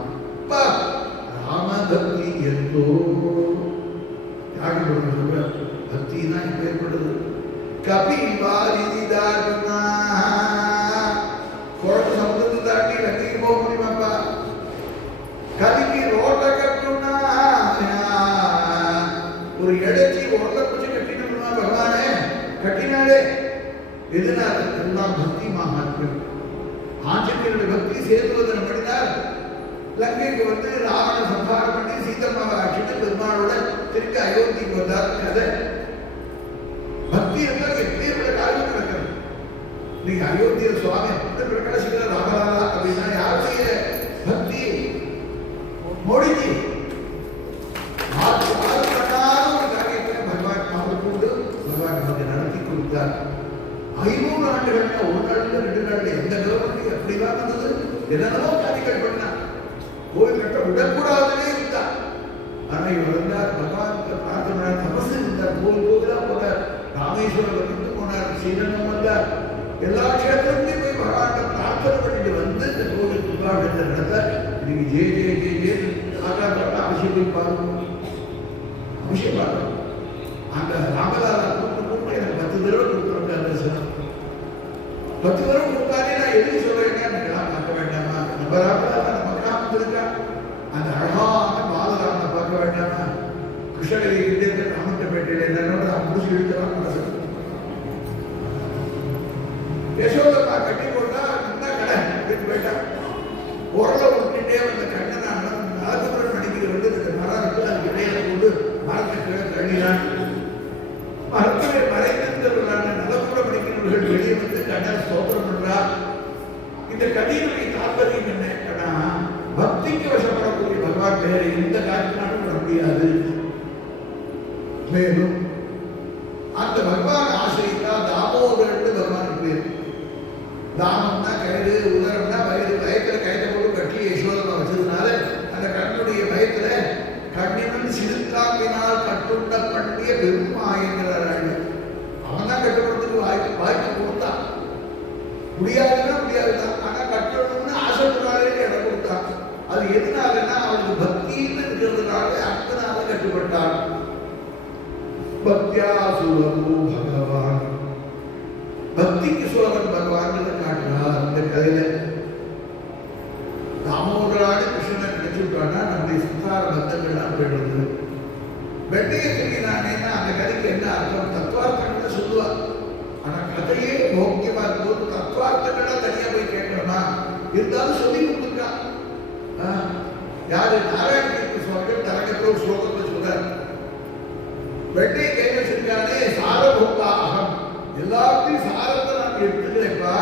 அப்ப ராம பக்தி எந்தோ யாரு சொல்ற பக்தி தான் இப்ப ஏற்படுது கபிவாரி தாருணா குழந்தை சமுதிரத்தை தாண்டி லங்கைக்கு போக முடியுமாப்பா கலிக்கு ரோட்ட கட்டுனா ஒரு இடச்சி உரல பிடிச்சு கட்டினா பகவானே கட்டினாலே எதனால எல்லாம் பக்தி மகாத்மியம் ஆஞ்சநேயருடைய பக்தி சேர்த்துவதன் படினார் லங்கைக்கு வந்து ராவண சம்ஹாரம் பண்ணி சீதம்மாவை ஆட்சிட்டு பெருமாளோட திருக்க அயோத்திக்கு வந்தார் கதை பக்தி இருந்தால் எப்படிப்பட்ட காரியம் நடக்கிறது நீங்க அயோத்தியில் சுவாமி பிரகாசிக்கிற ராமராலா அப்படின்னா யாருடைய பக்தி மொழிஜி ஒரு காரியத்தை பகவான் அவர் கொண்டு பகவான் நமக்கு நடத்தி கொடுத்தார் 500 ஆண்டுகள் ஒரு நாள் 2 நாள் எந்த கவர்மெண்ட் எப்படிலாம் இருந்தது என்னென்னமோ காரியங்கள் பண்ணா கோயில் கட்ட விடக்கூடாதுன்னே இருந்தார் ஆனா இவர் வந்தார் பகவான் பிரார்த்தனை தபசு இருந்தார் கோயிலா போனார் ராமேஸ்வரம் வந்து போனார் ஸ்ரீரங்கம் வந்தார் எல்லா கஷேத்திரத்திலையும் போய் பகவான் பிரார்த்தனை பண்ணிட்டு வந்து இந்த கோவில் திருவாரூரத்தை நடத்த இன்னைக்கு ஜெய ஜெய ஜெய ஜெய ஆகாத அபிஷேகம் பார்க்கணும் அபிஷேகம் பார்க்கணும் அந்த ராமலாலா கூப்பிட்டு எனக்கு 10 தடவை கொடுக்குறோங்க அந்த 10 தடவை கொடுத்தாலே நான் எதுக்கு சொல்றேன் எனக்கு பார்க்க வேண்டாமா நம்ம ராமலாலா நமக்கு நாம இருக்கா அந்த அழகான பாலராமனை பார்க்க வேண்டாமா கிருஷ்ணகிரி இருந்து ராமட்டப்பேட்டையில் என்னோட முடிச்சு இழுக்கலாம் மனசு யசோதா கட்டி போட்டா நல்லா கடை எடுத்து போயிட்டான் உரல விட்டுட்டே வந்த கண்ணனான நாகபுரம் நடிக்கிற வந்து இந்த மரம் இருக்கு அதுக்கு இடையில கொண்டு மரத்தை கீழே தள்ளினான் மரத்திலே மறைந்திருந்தவர்களான நலப்புற படிக்கிறவர்கள் வெளியே வந்து கண்ணனை ஸ்தோத்திரம் பண்றா இந்த கதையினுடைய தாற்பயம் என்ன பக்திக்கு வசப்படக்கூடிய பகவான் வேற எந்த காரியத்தினாலும் வர முடியாது மேலும் அந்த பகவான் ஆசிரியா தாமோதரன் பகவானுக்கு பேர் தாமம்னா கயிறு உதரம்னா வயிறு பயத்துல கயிறை போட்டு கட்டி யசோதமா வச்சதுனால அந்த கண்ணுடைய பயத்துல கண்ணினும் சிறுக்காம்பினால் கட்டுண்ட பண்ணிய பெருமாயங்கிறார் அவன் தான் கட்டுப்படுறதுக்கு வாய்ப்பு கொடுத்தான் முடியாதுன்னா முடியாதுதான் ஆனா கட்டணும்னு ஆசைப்படுறாரு இடம் கொடுத்தான் அது எதனாலன்னா அவனுக்கு பக்தின்னு இருக்கிறதுனால அத்தனால கட்டுப்பட்டான் பக்தியாசுரமோ பகவான் பக்திக்கு சுலபன் பகவான் காட்டுறார் இந்த கதையில தாமோதரான கிருஷ்ணனை நினைச்சுட்டான்னா நம்முடைய சம்சார பந்தங்கள்லாம் போயிடுறது வெட்டையை தெரியினானேன்னா அந்த கதைக்கு என்ன அர்த்தம் தத்துவார்த்தங்களை சொல்லுவா ஆனா கதையே போக்கியமா இருக்கும்போது தத்துவார்த்தங்களா தனியா போய் கேட்கணுமா இருந்தாலும் சொல்லி கொடுத்துருக்கா யாரு நாராயண சுவாமிகள் தரகத்துல ஒரு ஸ்லோகத்தை சொல்றாரு வெட்டையை கை வச்சிருக்கானே சாரபூத்தா அகம் எல்லாத்தையும் சாரத்தை நான் எடுத்துக்கிறேன்ப்பா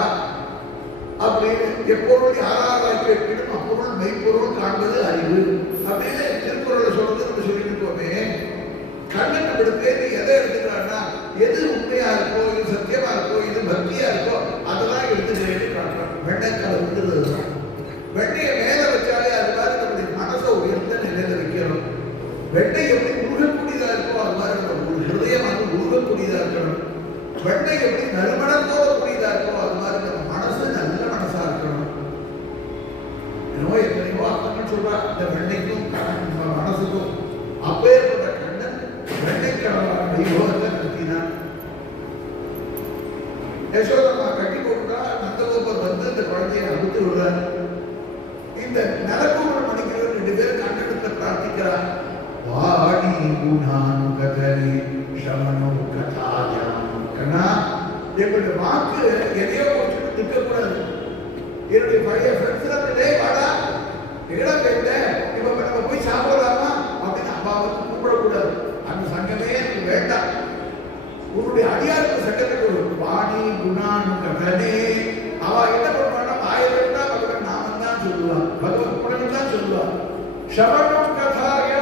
அப்படின்னு எப்பொருள் யாராவது கேட்கணும் அப்பொருள் மெய்ப்பொருள் காண்பது அறிவு அப்படின்னு திருக்குறளை சொல்றது நம்ம சொல்லிட்டு இருக்கோமே கண்ணனை விடுத்து நீ எதை எடுத்துக்கிறான்னா எது உண்மையா இருக்கோ இது சத்தியமா இருக்கோ இது பக்தியா இருக்கோ அதெல்லாம் எடுத்துக்கிறேன்னு காட்டுறான் வெண்டைக்கால விட்டுறது தான் வெண்டையை மேல வச்சாலே அது மாதிரி நம்முடைய மனசை உயர்ந்த நிலையில வைக்கணும் வெண்டை எப்படி உருகக்கூடியதா இருக்கோ அது மாதிரி நம்ம ஹிருதயம் வந்து உருகக்கூடியதா இருக்கணும் வெண்டை எப்படி நறுமணத்தோட கூடியதா இருக்கோ அது மாதிரி நம்ம மனசு நல்ல மனசா இருக்கணும் என்னவோ எத்தனையோ அர்த்தங்கள் சொல்றா இந்த வெண்டைக்கும் மனசுக்கும் அப்பேற்பட்ட கண்ணன் வெண்டைக்கான வைபவத்தை நடத்தினான் யசோதம்மா கட்டி போட்டுட்டா நந்தகோபர் வந்து இந்த குழந்தையை அழுத்து விடுறார் இந்த நலகோபுரம் மணிக்கிறவர் 2 பேர் கண்ணெடுத்து பிரார்த்திக்கிறார் வாடி குணான் கதலி சமனோ கதாயாம் கண்ணா எங்களுடைய வாக்கு எதையோ வச்சுட்டு நிற்கக்கூடாது என்னுடைய பழைய ஃப்ரெண்ட்ஸ் டே வாடா எங்கடா கேட்ட இப்ப நம்ம போய் சாப்பிட நடனே அவ என்ன பண்ணுவானா வாயிலிருந்தா பகவன் நாமம் தான் சொல்லுவா, பகவத் குணம் தான் சொல்லுவா. ஷவணம் கதாய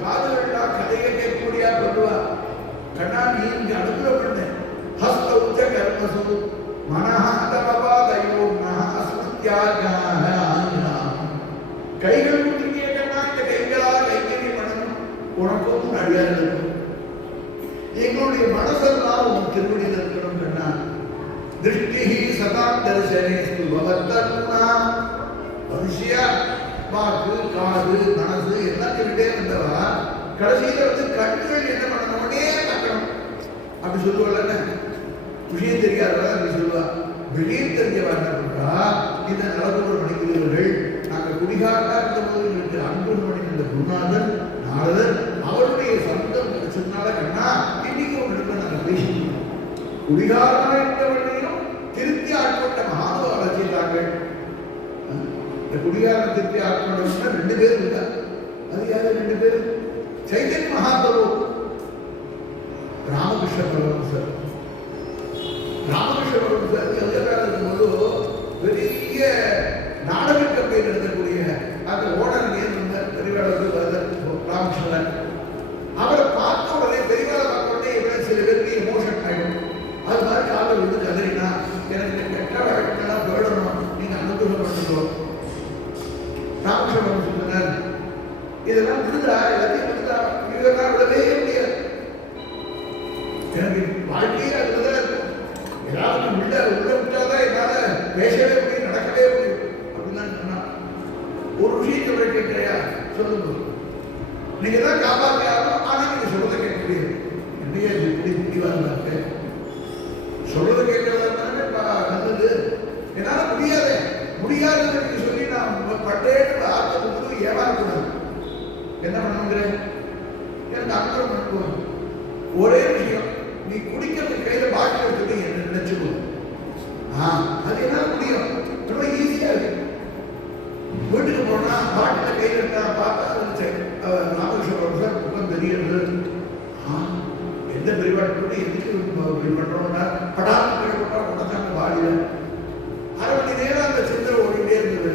காதுகளா கதையை கேட்கக்கூடியா பண்ணுவா. கண்ணா நீ இங்க அனுகிரகம் பண்ண. ஹஸ்த உச்ச கர்மசு மனஹ தமபாதயோ நஹஸ்மத்யாஜாஹ. கைகள் குட்டிங்க கண்ணா, இந்த கைகளால் கைங்கறி பண்ணணும், உனக்கும் அடியார் இருக்கணும். எங்களுடைய மனசெல்லாம் உன் திருவடியில் இருக்கணும் கண்ணா. திருஷ்டி சதா தரிசனேஸ்து பவத்தருணா. மனுஷியா வாக்கு காது மனசு எல்லாம் சொல்லிட்டே இருந்தவா கடைசியில கண்கள் என்ன பண்ணணும்னே பார்க்கணும் அப்படி சொல்லுவாள். விஷயம் தெரியாதவா அப்படி சொல்லுவா. வெளியில் தெரிஞ்சவா என்ன பண்றா, இந்த நலகுரு மணிக்கிறவர்கள் நாங்கள் குடிகாரா இருந்தபோது எங்களுக்கு அன்பு மணிக்கின்ற குருநாதன் நாரதன் அவருடைய சந்தம் கிடைச்சதுனால கண்ணா இன்னைக்கு உங்களுக்கு நாங்கள் பேசிக்கிறோம். குடிகாரா இருந்தவர்களையும் திருத்தி ஆட்கொண்ட மகானுபாவ செய்தார்கள். இந்த குடிகாரன் திருத்தி ஆட்கொண்டவங்க 2 பேர் இருக்கா. அது யாரு 2 பேர்? சைதன்ய மகாபிரபு, ராமகிருஷ்ண பரமஹம்சர். ராமகிருஷ்ண பரமஹம்சர் இருக்கும்போது பெரிய நாடக கம்பெனி நடத்தக்கூடிய அந்த ஓனர் இருந்தார் பெரியவாளருக்கு வரதர் ராமகிருஷ்ணன். அவரை பார்த்த உடனே பெரியவாளை பார்த்த உடனே இவரை சில பேருக்கு எமோஷன் ஆகிடும். அது மாதிரி காலம் வந்து கதறினா எனக்கு இந்த கெட்ட வழக்கெல்லாம் போயிடணும், நீங்க அனுகிரகம் பண்ணுறோம். ராமகிருஷ்ண பரமஹம்சர் இதெல்லாம் விடுதா, எல்லாத்தையும் விடுதா, இதெல்லாம் விடவே முடியாது. எனக்கு வாழ்க்கையே அதுதான் இருக்கும். ஏதாவது உள்ள விட்டாதான் என்னால பேசவே முடியும், நடக்கவே முடியும் அப்படின்லாம் சொன்னா. ஒரு விஷயத்தை கேட்கிறையா சொல்லுங்க, நீங்க தான் காப்பாற்றியாலும் ஆனா நீங்க சொல்றதை கேட்க முடியாது. என்னையா இப்படி முடிவா இருந்தாங்க சொல்றதை கேட்கறதா நல்லது. என்னால முடியாது முடியாதுன்னு நீங்க சொல்லி நான் பட்டேன்னு வார்த்தை கொடுத்து ஏமாறக்கூடாது. என்ன பண்ணுங்கிற எனக்கு அப்புறம் பண்ணுவோம். ஒரே விஷயம், நீ குடிக்கிறது கையில பாட்டில் எடுத்துட்டு என்ன நினைச்சுக்கோ. அது என்ன முடியும், ரொம்ப ஈஸியா இருக்கு. வீட்டுக்கு போனா பாட்டில கையில எடுத்தா பார்த்தா ராமகிருஷ்ண முகம் தெரியுது. எந்த பெரியவாட்டு எதுக்கு இப்படி பண்றோம்னா படாமல் போட்டா உடச்சாங்க பாடியில. 1/2 மணி நேரம் அந்த சிந்தனை ஓடிட்டே இருந்தது.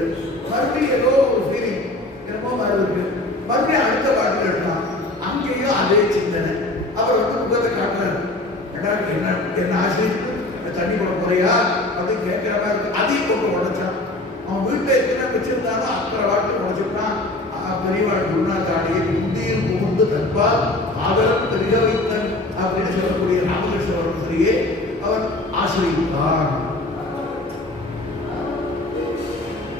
மறுபடியும் ஏதோ ஒரு ஃபீலிங் என்னமோ மாதிரி இருக்கு. மறுபடியும் அடுத்த பாட்டில் எடுத்தான், அங்கேயும் அதே சிந்தனை. அவர் முகத்தை காட்டுறாரு, என்ன ஆசை தண்ணி போட போறியா அப்படின்னு கேட்கிற மாதிரி இருக்கு. அதையும் போட்டு உடைச்சான். அவன் வீட்டில் எத்தனை வச்சிருந்தாலும் அத்தனை வாட்டு உடைச்சிட்டான். பெரியவாள் குருநாதாடியை முந்தியில் புகுந்து தற்பால் ஆதரம் பெரிய வைத்தன் அப்படின்னு சொல்லக்கூடிய ராமகிருஷ்ண பரமஹம்சரையே அவன் ஆசிரியித்தான்.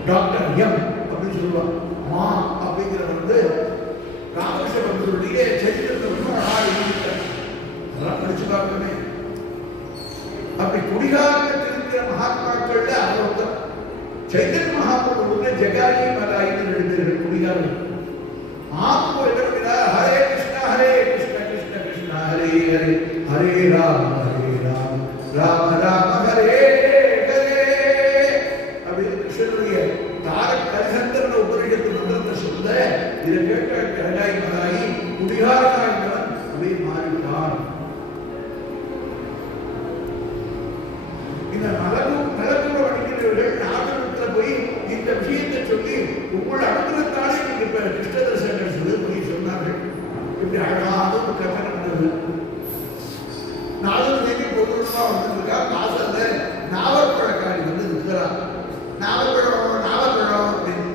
டாக்டர் எம் அப்படின்னு சொல்லுவான். மா அப்படிங்கிறவர் ராமகிருஷ்ண பரமஹம்சருடைய சரித்திரத்தை அதெல்லாம் படிச்சு பார்க்கணுமே. அப்படி குடிகாரத்தில் இருக்கிற மகாத்மாக்கள்ல அவர் ஒருத்தர். சைதன்ய மகாபிரபு ஜெகாயி மலாயின்னு 2 பேர்கள் குடிகாரர்கள். ஆத்மா என்ன பண்ணினா, ஹரே கிருஷ்ணா கிருஷ்ண கிருஷ்ணா ஹரே ஹரே, ஹரே ராம ராம ராம ஹரே ஹரே அப்படின்னு கிருஷ்ணனுடைய தாரக கரிசந்தரன உபரிடத்து மந்திரத்தை சொல்ல இதை கேட்ட ஜெகாயி மலாயி குடிகாரனாயினவன் அப்படியே மாறிட்டான். இந்த நலகுண வணிகர்கள் நாகரத்தில் போய் இந்த விஷயத்தை சொல்லி உங்கள் அனுகிரகத்தாலே நீங்க இப்ப கிருஷ்ண தரிசனங்கள் சொல்லி சொன்னார்கள். இப்படி அழகாக ஒரு கதை நடந்தது. நாலு தேதி பொருளுமா வந்திருக்கா. வாசல்ல நாவற்பழக்காரி வந்து நிற்கிறார். நாவற்பழம் அப்படின்னு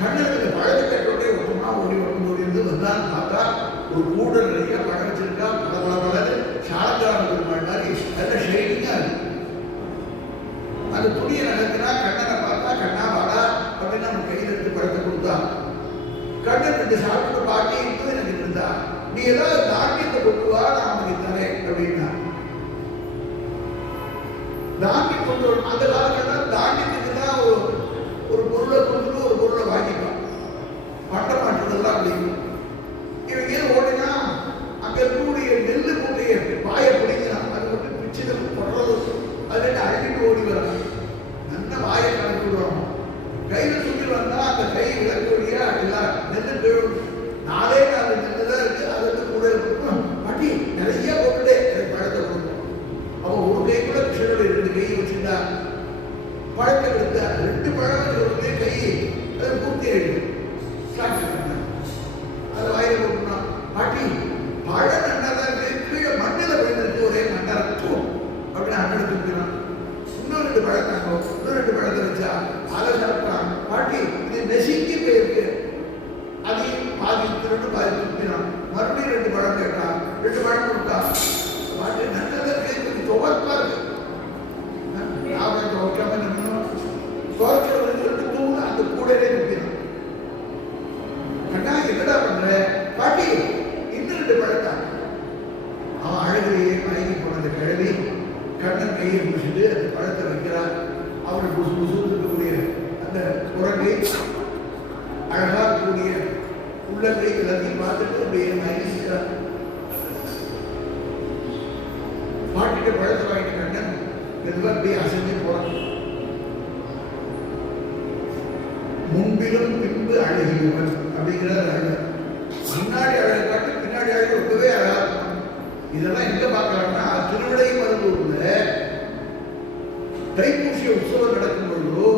கண்ணனுக்கு பழத்தை கேட்டோடே ஒருத்தமா ஓடி இருந்து வந்தான்னு பார்த்தா ஒரு கூட நிறைய பழம் வச்சிருக்கா. பல சாரங்கான பெருமாள் மாதிரி நல்ல ஷைனிங்கா இருக்கு. அந்த துணியை நகர்த்தினா கண்ணனை பார்த்தா கண்ணா வாடா அப்படின்னு நம்ம கையில் எடுத்து பழத்தை கொடுத்தா. கண்ணன் 2 சாப்பிட்டு பாட்டி இருந்தது எனக்கு இருந்தா, நீ ஏதாவது தாண்டியத்தை கொண்டு வா நான் உனக்கு தரேன் அப்படின்னா. தாண்டி கொண்டு அந்த காலகட்டம் தாண்டியத்துக்கு தான் ஒரு பொருளை கொடுத்துட்டு ஒரு பொருளை வாங்கிப்பான். பண்ட மாட்டதெல்லாம் அப்படிங்க. இவங்க ஏன் ஓடினா அங்க இருக்கக்கூடிய நெல்லு கூட்டைய வாயை பிடிக்கிறான். அது மட்டும் பிச்சு போடுறது அது அழுகிட்டு ஓடி வரான். நல்ல வாயை கலந்து விடுவாங்க. கையில சுற்றி வந்தா அந்த கை விளக்கக்கூடிய எல்லாம் நெல்லு 4 நெல்லு தான் இருக்கு. அது கூட பாட்டி நிறைய போட்டுட்டே எனக்கு பழத்தை கொடுக்கும். அப்போ ஒரு கை கூட கண்ணா என்னடா பண்ற? பாட்டி இன்னும் 2 பழத்தான். அவன் அழகிலேயே மயங்கி போனது கிழவி கண்ணன் கையை பிடிச்சிட்டு அந்த பழத்தை வைக்கிறான். அவனுக்கு புசு புசு இருக்கக்கூடிய அந்த குரங்கை அழகா கூடிய உள்ளங்கை எல்லாத்தையும் பார்த்துட்டு அப்படியே மயங்கிக்கிறான். பாட்டிட்ட பழத்தை வாங்கிட்டு கண்ணன் மெதுவாக அப்படியே அசைஞ்சு போறான். முன்பிலும் பின்பு அழகியவன் அப்படிங்கிறார் அழகர். முன்னாடி அழகை காட்டி பின்னாடி அழகு ரொம்பவே அழகா இருக்கும். இதெல்லாம் எங்க பார்க்கலாம்னா திருவிடை மருந்தூர்ல தைப்பூசி உற்சவம் நடக்கும் பொழுது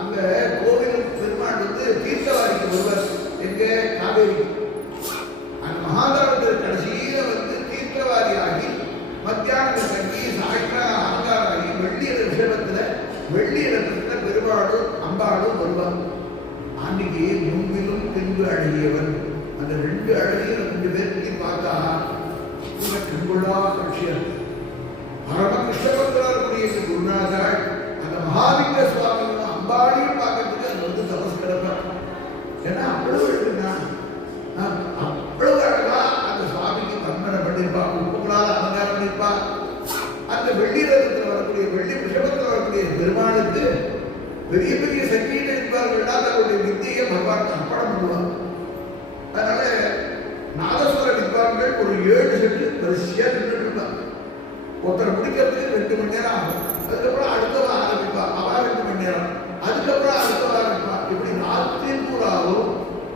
அந்த கோவில் பெருமாள் தீர்த்தவாரிக்கு வருவார். எங்க காவேரி அந்த மகாதாரத்தில் கடைசியில தீர்த்தவாரி ஆகி மத்தியானம் தங்கி சாயங்காலம் ஆங்காராகி வெள்ளி ரிஷபத்துல வெள்ளி இடத்துல பெருமாளும் அம்பாளும் வருவார். அன்னைக்கு முன்பிலும் பின்பு அழகியவன் அந்த 2 அழகிய 2 பேர்த்தையும் பார்த்தா கண்கொள்ளா கட்சியர் பரமகிருஷ்ணபக்தராருடைய குருநாதாள் அந்த மகாலிங்க சுவாமி அம்பாளையும் பார்க்கறதுக்கு அது தபஸ் கிடப்பார். ஏன்னா அவ்வளவு எழுதுனா அவ்வளவு அழகா அந்த சுவாமிக்கு வர்ணனை பண்ணிருப்பா, உப்புகளால் அலங்காரம் பண்ணிருப்பா. அந்த வெள்ளி ரதத்தில் வரக்கூடிய வெள்ளி ரிஷபத்தில் வரக்கூடிய பெருமாளுக்கு பெரிய பெரிய சங்கீதம் இருப்பார்கள். தன்னுடைய வித்தியை பகவான் அர்ப்பணம் பண்ணுவார். அதனால நாதஸ்வர வித்வான்கள் ஒரு 7 செட்டு வரிசையா நின்றுட்டு இருந்தாங்க. ஒருத்தரை முடிக்கிறதுக்கு 2 மணி நேரம் ஆகும். அதுக்கப்புறம் அடுத்தவன் ஆரம்பிப்பா, அவன் 2 மணி நேரம், அதுக்கப்புறம் அடுத்தவன் ஆரம்பிப்பா. இப்படி ராத்திரி பூராவும்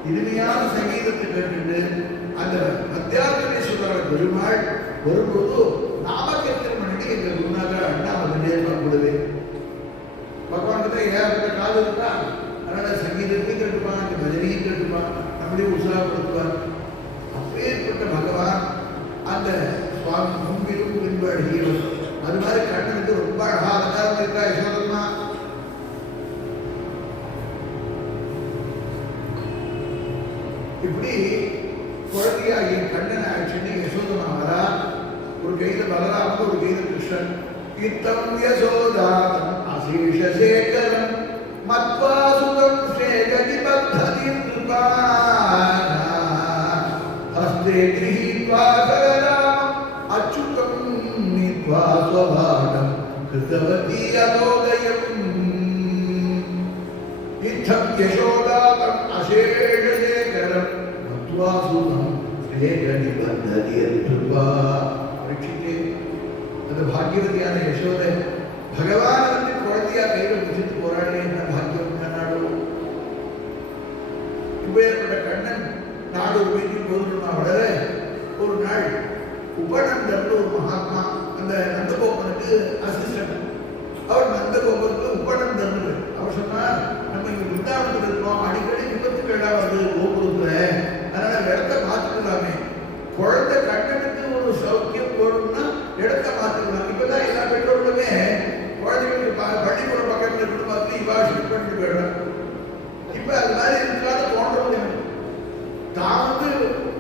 இனிமையான சங்கீதத்தை கேட்டு அந்த மத்தியார்த்தனேஸ்வரர் பெருமாள் வரும்போது நாமக்கீர்த்தனம் பண்ணிட்டு எங்க குருநாதர் அண்ணாமலை கூடவே பகவான் கிட்ட ஏகப்பட்ட காது இருக்கா. அதனால சங்கீதத்தையும் கேட்டுப்பான், இந்த பஜனையும் கேட்டுப்பான், நம்மளையும் உற்சாகப்படுத்துவார். அப்பேற்பட்ட பகவான் அந்த சுவாமி முன்பிலும் பின்பு அழகியவர். அது மாதிரி கண்ணனுக்கு ரொம்ப அழகா அலங்காரம் இருக்கா யசோதம்மா. இப்படி குழந்தையாகிய கண்ணன் ஆட்சின்னு யசோதமா வரா. ஒரு கையில பலராமன், ஒரு கையில கிருஷ்ணன். இத்தம் யசோதாதம் அசேஷசேகரம் மத்வாசுதம் சேகதி பத்ததி ஹஸ்தே கிரஹீத்வா சகராமம் அச்சுதம் நீத்வா ஸ்வபாடம் கிருதவதி யதோதயம். இத்தம் யசோதாதம் அசேஷசேகரம் மத்வாசுதம் சேகதி பத்ததி அந்த பாக்கியவதியான யசோத பகவான் குழந்தையா கையில முடிச்சுட்டு போராடி என்ன பாக்கியம் நாடு. இப்பேற்பட்ட கண்ணன் நாடு வீட்டில் போதுமா வளர ஒரு நாள் உபநந்தர் ஒரு மகாத்மா அந்த நந்தகோபனுக்கு அசிஸ்டன்ட். அவர் நந்தகோபனுக்கு உபநந்தர். அவர் சொன்னார், நம்ம இங்க விருந்தாவனத்தில் இருக்கோம், அடிக்கடி விபத்துக்களாவது கோபுரத்துல, அதனால இடத்த மாத்திக்கலாமே. குழந்தை கண்ணனுக்கு ஒரு சௌக்கியம் போடணும்னா இடத்த மாத்திக்கலாம். இப்பதான் எல்லா பெற்றோர்களுமே குழந்தைகளுக்கு பள்ளிக்கூடம் பக்கத்துல இருந்து பார்த்து இவா ஷிஃப்ட் பண்ணிட்டு போயிடலாம். இப்ப அது மாதிரி இருக்காது தோன்றது. தான்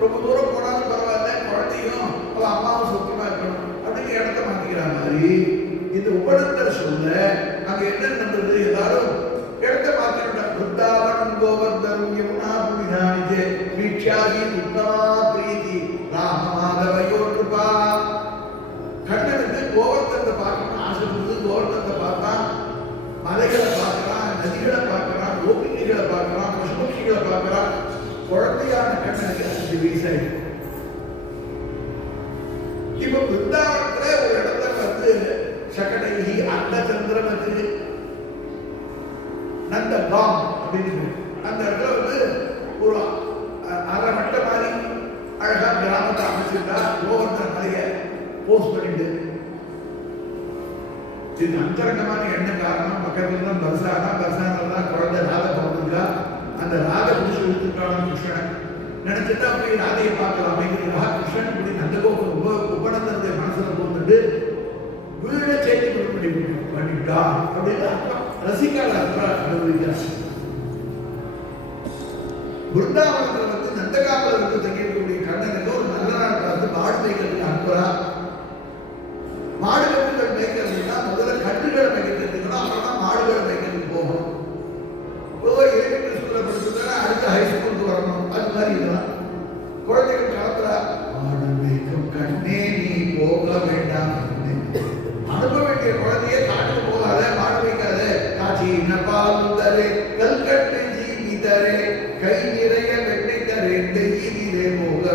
ரொம்ப தூரம் போனாலும் பரவாயில்ல, குழந்தையும் அவ அம்மாவும் சுத்தமா இருக்கணும் அப்படின்னு இடத்த மாத்திக்கிற மாதிரி இந்த உபநந்தர் சொல்ல அங்க என்ன நடந்தது? எல்லாரும் இடத்த மாத்திட்டாங்க. விருந்தாவனம் கோவர்தனம் யமுனா புனிதானிதே வீட்சாகி உத்தமா பிரீதி ராமமாதவையோன்றுபா. கண்ணனுக்கு கோவர்த்தத்தை பார்க்கணும் ஆசை இருந்தது. கோவர்த்தத்தை பார்த்தான், மலைகளை பார்க்கிறான், நதிகளை பார்க்கிறான், கோபிகைகளை பார்க்கிறான், பசுபட்சிகளை பார்க்கிறான். குழந்தையான கண்ணனுக்கு 5 வயசாயிடுச்சு. இப்ப பிருந்தாவனத்துல ஒரு இடத்துல சகடகி அன்ன சந்திரமத்து நந்தகாம் அப்படின்னு அந்த இடத்துல ஒரு அரை மட்டை மாதிரி அழகா கிராமத்தை அமைச்சிருந்தா கோவர்தன மலையை போஸ்ட் பண்ணிட்டு. இது அந்தரங்கமான என்ன காரணம்? பக்கத்துல தான் பர்சானா குழந்தை ராதை பிறந்திருக்கா. அந்த ராதை புடிச்சு கொடுத்துருக்கான கிருஷ்ணன் நினைச்சிட்டா போய் ராதையை பார்க்கலாமே. கிருஷ்ணன் இப்படி நந்தகோபுரம் உபநந்தனுடைய மனசுல போந்துட்டு வீட சேர்த்து பண்ணிட்டா அப்படின்னு ரசிக்காத அனுபவிக்கிறார். பிருந்தாவனத்தில் நந்தகாபுரத்தில் தங்கியிருக்கக்கூடிய கண்ணனுக்கு ஒரு நல்ல நாள் பார்த்து மாடு மேய்க்கிறதுக்கு அனுப்புறா. மாடு கட்டுகள் மேய்க்கிறதுனா முதல்ல கட்டுகளை மேய்க்கிறதுக்குன்னா அப்புறம் தான் மாடுகளை மேய்க்கிறதுக்கு போகணும். பொதுவாக 7 ஸ்கூல்ல படிச்சுட்டா அடுத்த ஹை ஸ்கூலுக்கு வரணும்.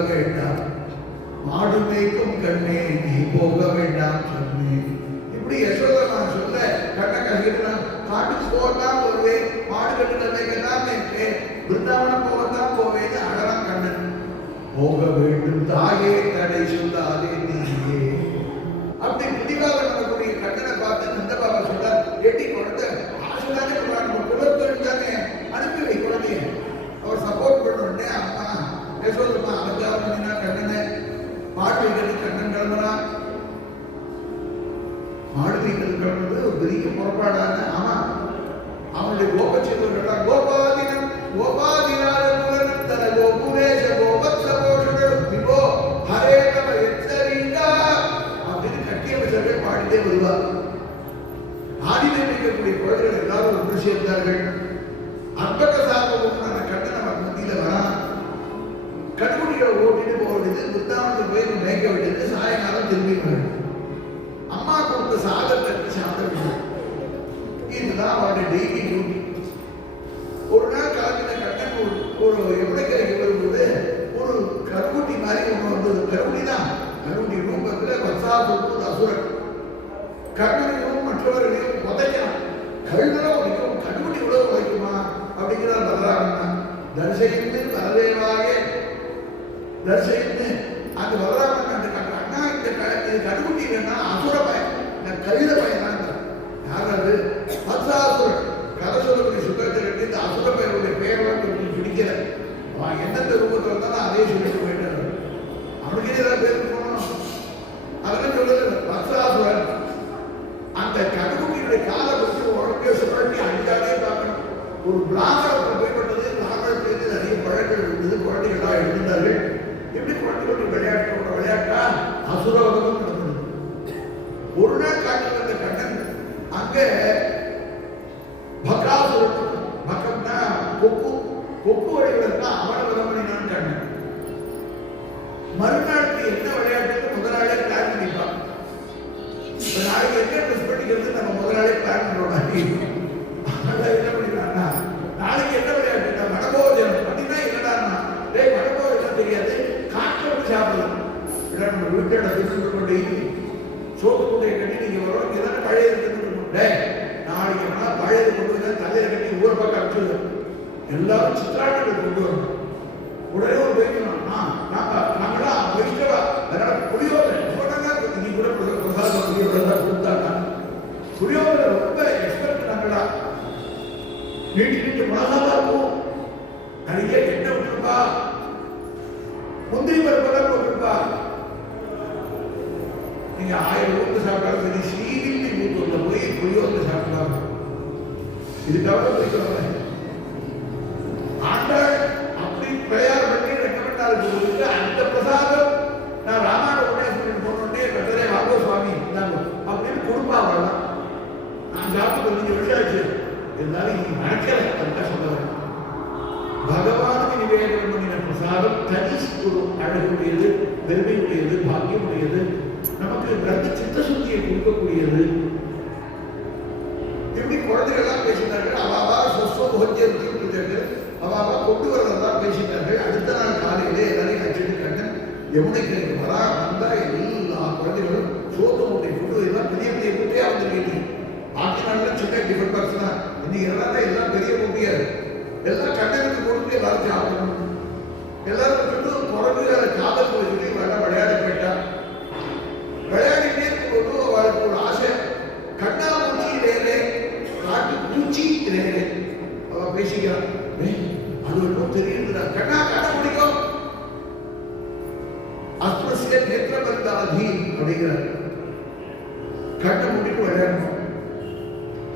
வேண்டாம், மாடு மேய்க்கும் கண்ணே நீ போக வேண்டாம் சொன்னேன். இப்படி யசோதா நான் சொல்ல கண்ணை கசிக்கிறான். காட்டுக்கு போகத்தான் போவேன், மாடு கட்டுல மேய்க்கத்தான் மேய்ப்பேன், பிருந்தாவனம் போகத்தான் போவேன்னு அழகான் கண்ணன். போக வேண்டும் தாயே தடை சொல்லாதே நீயே. அப்படி பிடிவாக நடக்கூடிய கண்ணனை பார்த்து நந்த பாபா சொல்றார், எட்டி குழந்தை ஆசைதானே குலத்தொழில் தானே, அனுப்பி வை குழந்தைய. அவர் சப்போர்ட் பண்ண உடனே அம்மா யசோதம்மா அலங்காரம் பண்ணினா கண்ணனை. மாடு வைக்கிறது கண்ணன் கிளம்புறான். மாடு வைக்கிறது கிளம்புறது ஒரு பெரிய புறப்பாடான. ஆமா, அவனுடைய கோபச்செல்வர்கள் கோபாதினம் கோபாதினால தன கோபுரேஷ கோபத்ஸ போஷணம் விபோ ஹரே நம எச்சரிக்கா அப்படின்னு கட்டியமைச்சர்கள் பாடிட்டே வருவார். ஆதியில் இருக்கக்கூடிய குழந்தைகள் எல்லாரும் ஒன்று சேர்ந்தார்கள். அற்பக சார்பமான கண்ணன் நமக்கு மத்தியில வரான். கண்குடிகளை ஓட்டிட்டு போக வேண்டியது, புத்தாவனத்தை போய் மேய்க்க வேண்டியது, சாயங்காலம் திரும்பி வேண்டும். அம்மா கொடுத்த சாதத்தை சாப்பிட வேண்டும். இதுதான் அவருடைய டெய்லி டியூட்டி. ஒரு நாள் காலத்தில் கண்ணன் ஒரு எவ்வளவு வரும்போது ஒரு கருகுட்டி மாதிரி ஒன்று வந்தது. கருகுட்டி தான், கருகுட்டி ரூபத்தில் வத்சாசுரன் அசுரன் கண்ணனையும் மற்றவர்களையும் உதைக்கிறான். கழுதெல்லாம் உடைக்கும், கண்குட்டி உழவு உழைக்குமா அப்படிங்கிறார் பலராமன். தரிசைந்து பரதேவாய தரிசைந்து அந்த பலராமன் அந்த அண்ணா இந்த கண்குட்டி இல்லைன்னா அசுர பயம், நான் கழுத பயம் தான். யாராவது வத்சாசுரன் கதை சொல்லக்கூடிய சுத்தத்தை கட்டி இந்த அசுர பயிர்களுடைய பெயரெல்லாம் கொஞ்சம் பிடிக்கல. அவன் எந்தெந்த ரூபத்தில் இருந்தாலும் அதே சொல்லிட்டு போயிட்டாரு. அவனுக்கு ஏதாவது பேர் போனோம் அதெல்லாம் சொல்லல. வத்சாசுரன் அந்த கண்குட்டியுடைய காலை வச்சு உடம்பே சுழட்டி அடிக்காதே பார்க்கணும். ஒரு பிராமணத்தில் போய்பட்டது. பிராமணத்திலிருந்து நிறைய பழங்கள் இருந்தது, குழந்தைகளாக இருந்தார்கள். எப்படி குழந்தைகளுடைய விளையாட்டோட விளையாட்டா அசுரவதம் நடந்தது. ஒரு நாள் காட்டில் வந்த கண்ணன் அங்கே பகாசுரன், பகம்னா கொக்கு வழிகள் தான் அவனை விதமணினான் கண்ணன். மறுநாளுக்கு என்ன விளையாட்டுக்கு முதலாளே பிளான் பண்ணிப்பான். நாளைக்கு என்ன ட்ரெஸ் பண்ணிக்கிறது நம்ம முதலாளே பிளான் பண்ணுறோம். என்ன பண்ணிக்கிறான்னா நாளைக்கு என்ன விளையாட்டு மடபோஜனம் அப்படின்னா என்னடா மடபோஜனம் தெரியாது, காற்று வந்து சாப்பிடலாம். இல்லை நம்ம வீட்டோட திரும்ப டெய்லி சோப்பு கூட்டையை கட்டி நீங்க வரோம், இங்கே தானே பழைய இருக்குன்னு நாளைக்கு வேணா பழையது கொண்டு வந்து தலையில கட்டி ஊரை பக்கம் அடிச்சுது. எல்லாரும் சித்திராட்டங்கள் கொண்டு வரணும். உடனே ஒரு பேசணும், நாங்களாம் வைஷ்ணவா அதனால புளியோதரை நீ கூட பிரசாதம் புளியோதரை கொடுத்தாங்க. புளியோதரை ரொம்ப எக்ஸ்பெக்ட் நாங்களா நீட்டு மனசாக இருக்கும். நிறைய எண்ணெய் விட்டுருப்பா, முந்திரி பருப்பெல்லாம் போட்டிருப்பா. நீங்க 1000 ஊருக்கு சாப்பிட்டாலும் சரி, ஸ்ரீவில்லி ஊத்துல போய் புளியோதரை சாப்பிடலாம். இதுக்காக போய்க்கிறோம். ஆண்டாள் அப்படி பிரயாணம் பண்ணி ரெக்கமெண்டால் கொடுத்து அந்த பிரசாதம் நான் ராமாயண உபன்யாசம் போனோடனே பெற்றதே வாங்கோ சுவாமி அப்படின்னு கொடுப்பா. வரலாம் நான் சாப்பிட்டு 15 வருஷம் ஆச்சு, இருந்தாலும் நீங்க மறக்கல. அதுதான் சொல்லுவேன், பகவானுக்கு நிவேதனம் பண்ணின பிரசாதம் தனி ஒரு அழகுடையது, பெருமையுடையது, பாக்கியமுடையது, நமக்கு பிரம்ம சித்த சுத்தியை கொடுக்கக்கூடியது. இப்படி குழந்தைகள்லாம் பேசினார்கள். அவாவா சொஸ்வபோஜ்யர்கள் அவாவா கொண்டு வரதான் பேசினார்கள். அடுத்த நாள் காலையிலே எல்லாரையும் அடிச்சுட்டு கண்ணன் யமுனைக்கு வரா வந்தா எல்லா குழந்தைகளும் சோத்து மூட்டை கொண்டு எல்லாம் பெரிய பெரிய மூட்டையா வந்துருக்கீங்க. பாக்கி நாள்ல சின்ன டிஃபன் பாக்ஸ் தான். இன்னைக்கு எல்லாம் பெரிய மூட்டையா எல்லாம் கண்ணனுக்கு கொடுத்து எல்லாரும் சாப்பிடணும். எல்லாரும் சொல்லிட்டு குழந்தைகளை காதல் சொல்லி விளையாட போயிட்டா. விளையாடிட்டே இருக்கும்போது அவளுக்கு ஒரு ஆசை, கண்ணாமூச்சியிலே காட்டு பூச்சியிலே அவ பேசிக்கிறான். அது ஒன்றும் தெரியுதுடா, கண்ணா கண்ண பிடிக்கும் அஸ்மசிய நேத்திரபந்தாதி அப்படிங்கிறார். கண்ணை முடிட்டு விளையாடணும்.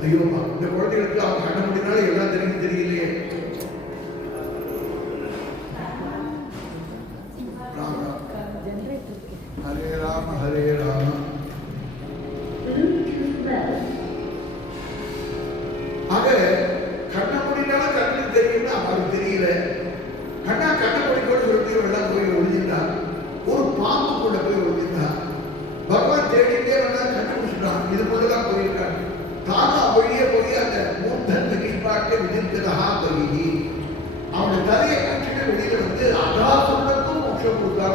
ஐயோப்பா, இந்த குழந்தைகளுக்கு அவன் கண்ண முடினால எல்லாம் தெரியும் தெரியலையே. ஹரே ராம ஹரே ராம. ஆக கண்ண முடினால கண்ணுக்கு தெரியும்னா அவருக்கு தெரியல. கண்ணா கண்ண முடிக்கோடு சொல்லி வெள்ளம் போய் ஒழிஞ்சிட்டா. ஒரு பாம்பு கூட போய் ஒழிஞ்சிட்டா. பகவான் தேடிட்டே வந்தா கண்டுபிடிச்சிட்டான். இது முதலாம் போயிருக்காங்க. தானா வழியே போய் அந்த மூத்தன் கீழ்பாட்டை விதிர்க்கிறதா போய் அவனுடைய தலையை கட்டிட்டு வெளியில வந்து அதாசுரனுக்கும் மோட்சம் கொடுத்தா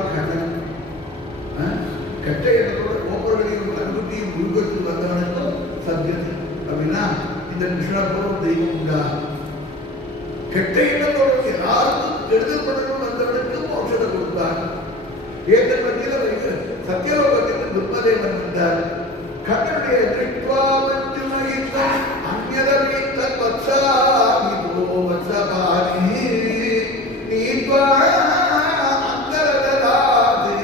இந்த கிருஷ்ணபுரம் தெய்வம் உண்டா? கெட்ட எண்ணத்தோடு எல்லாருக்கும் கெடுதல் பண்ணணும் வந்தவனுக்கு மோட்சத்தை கொடுத்தார். ஏதன் மத்தியில் சத்தியலோகத்தில் துர்மதேவன் வந்தார். கண்ணனுடைய திருட்வா மஞ்சு மகிழ்ந்தன் அந்நதவித்தன் வத்சாமிதோ வத்சபாணி நீத்வா அந்தரதராது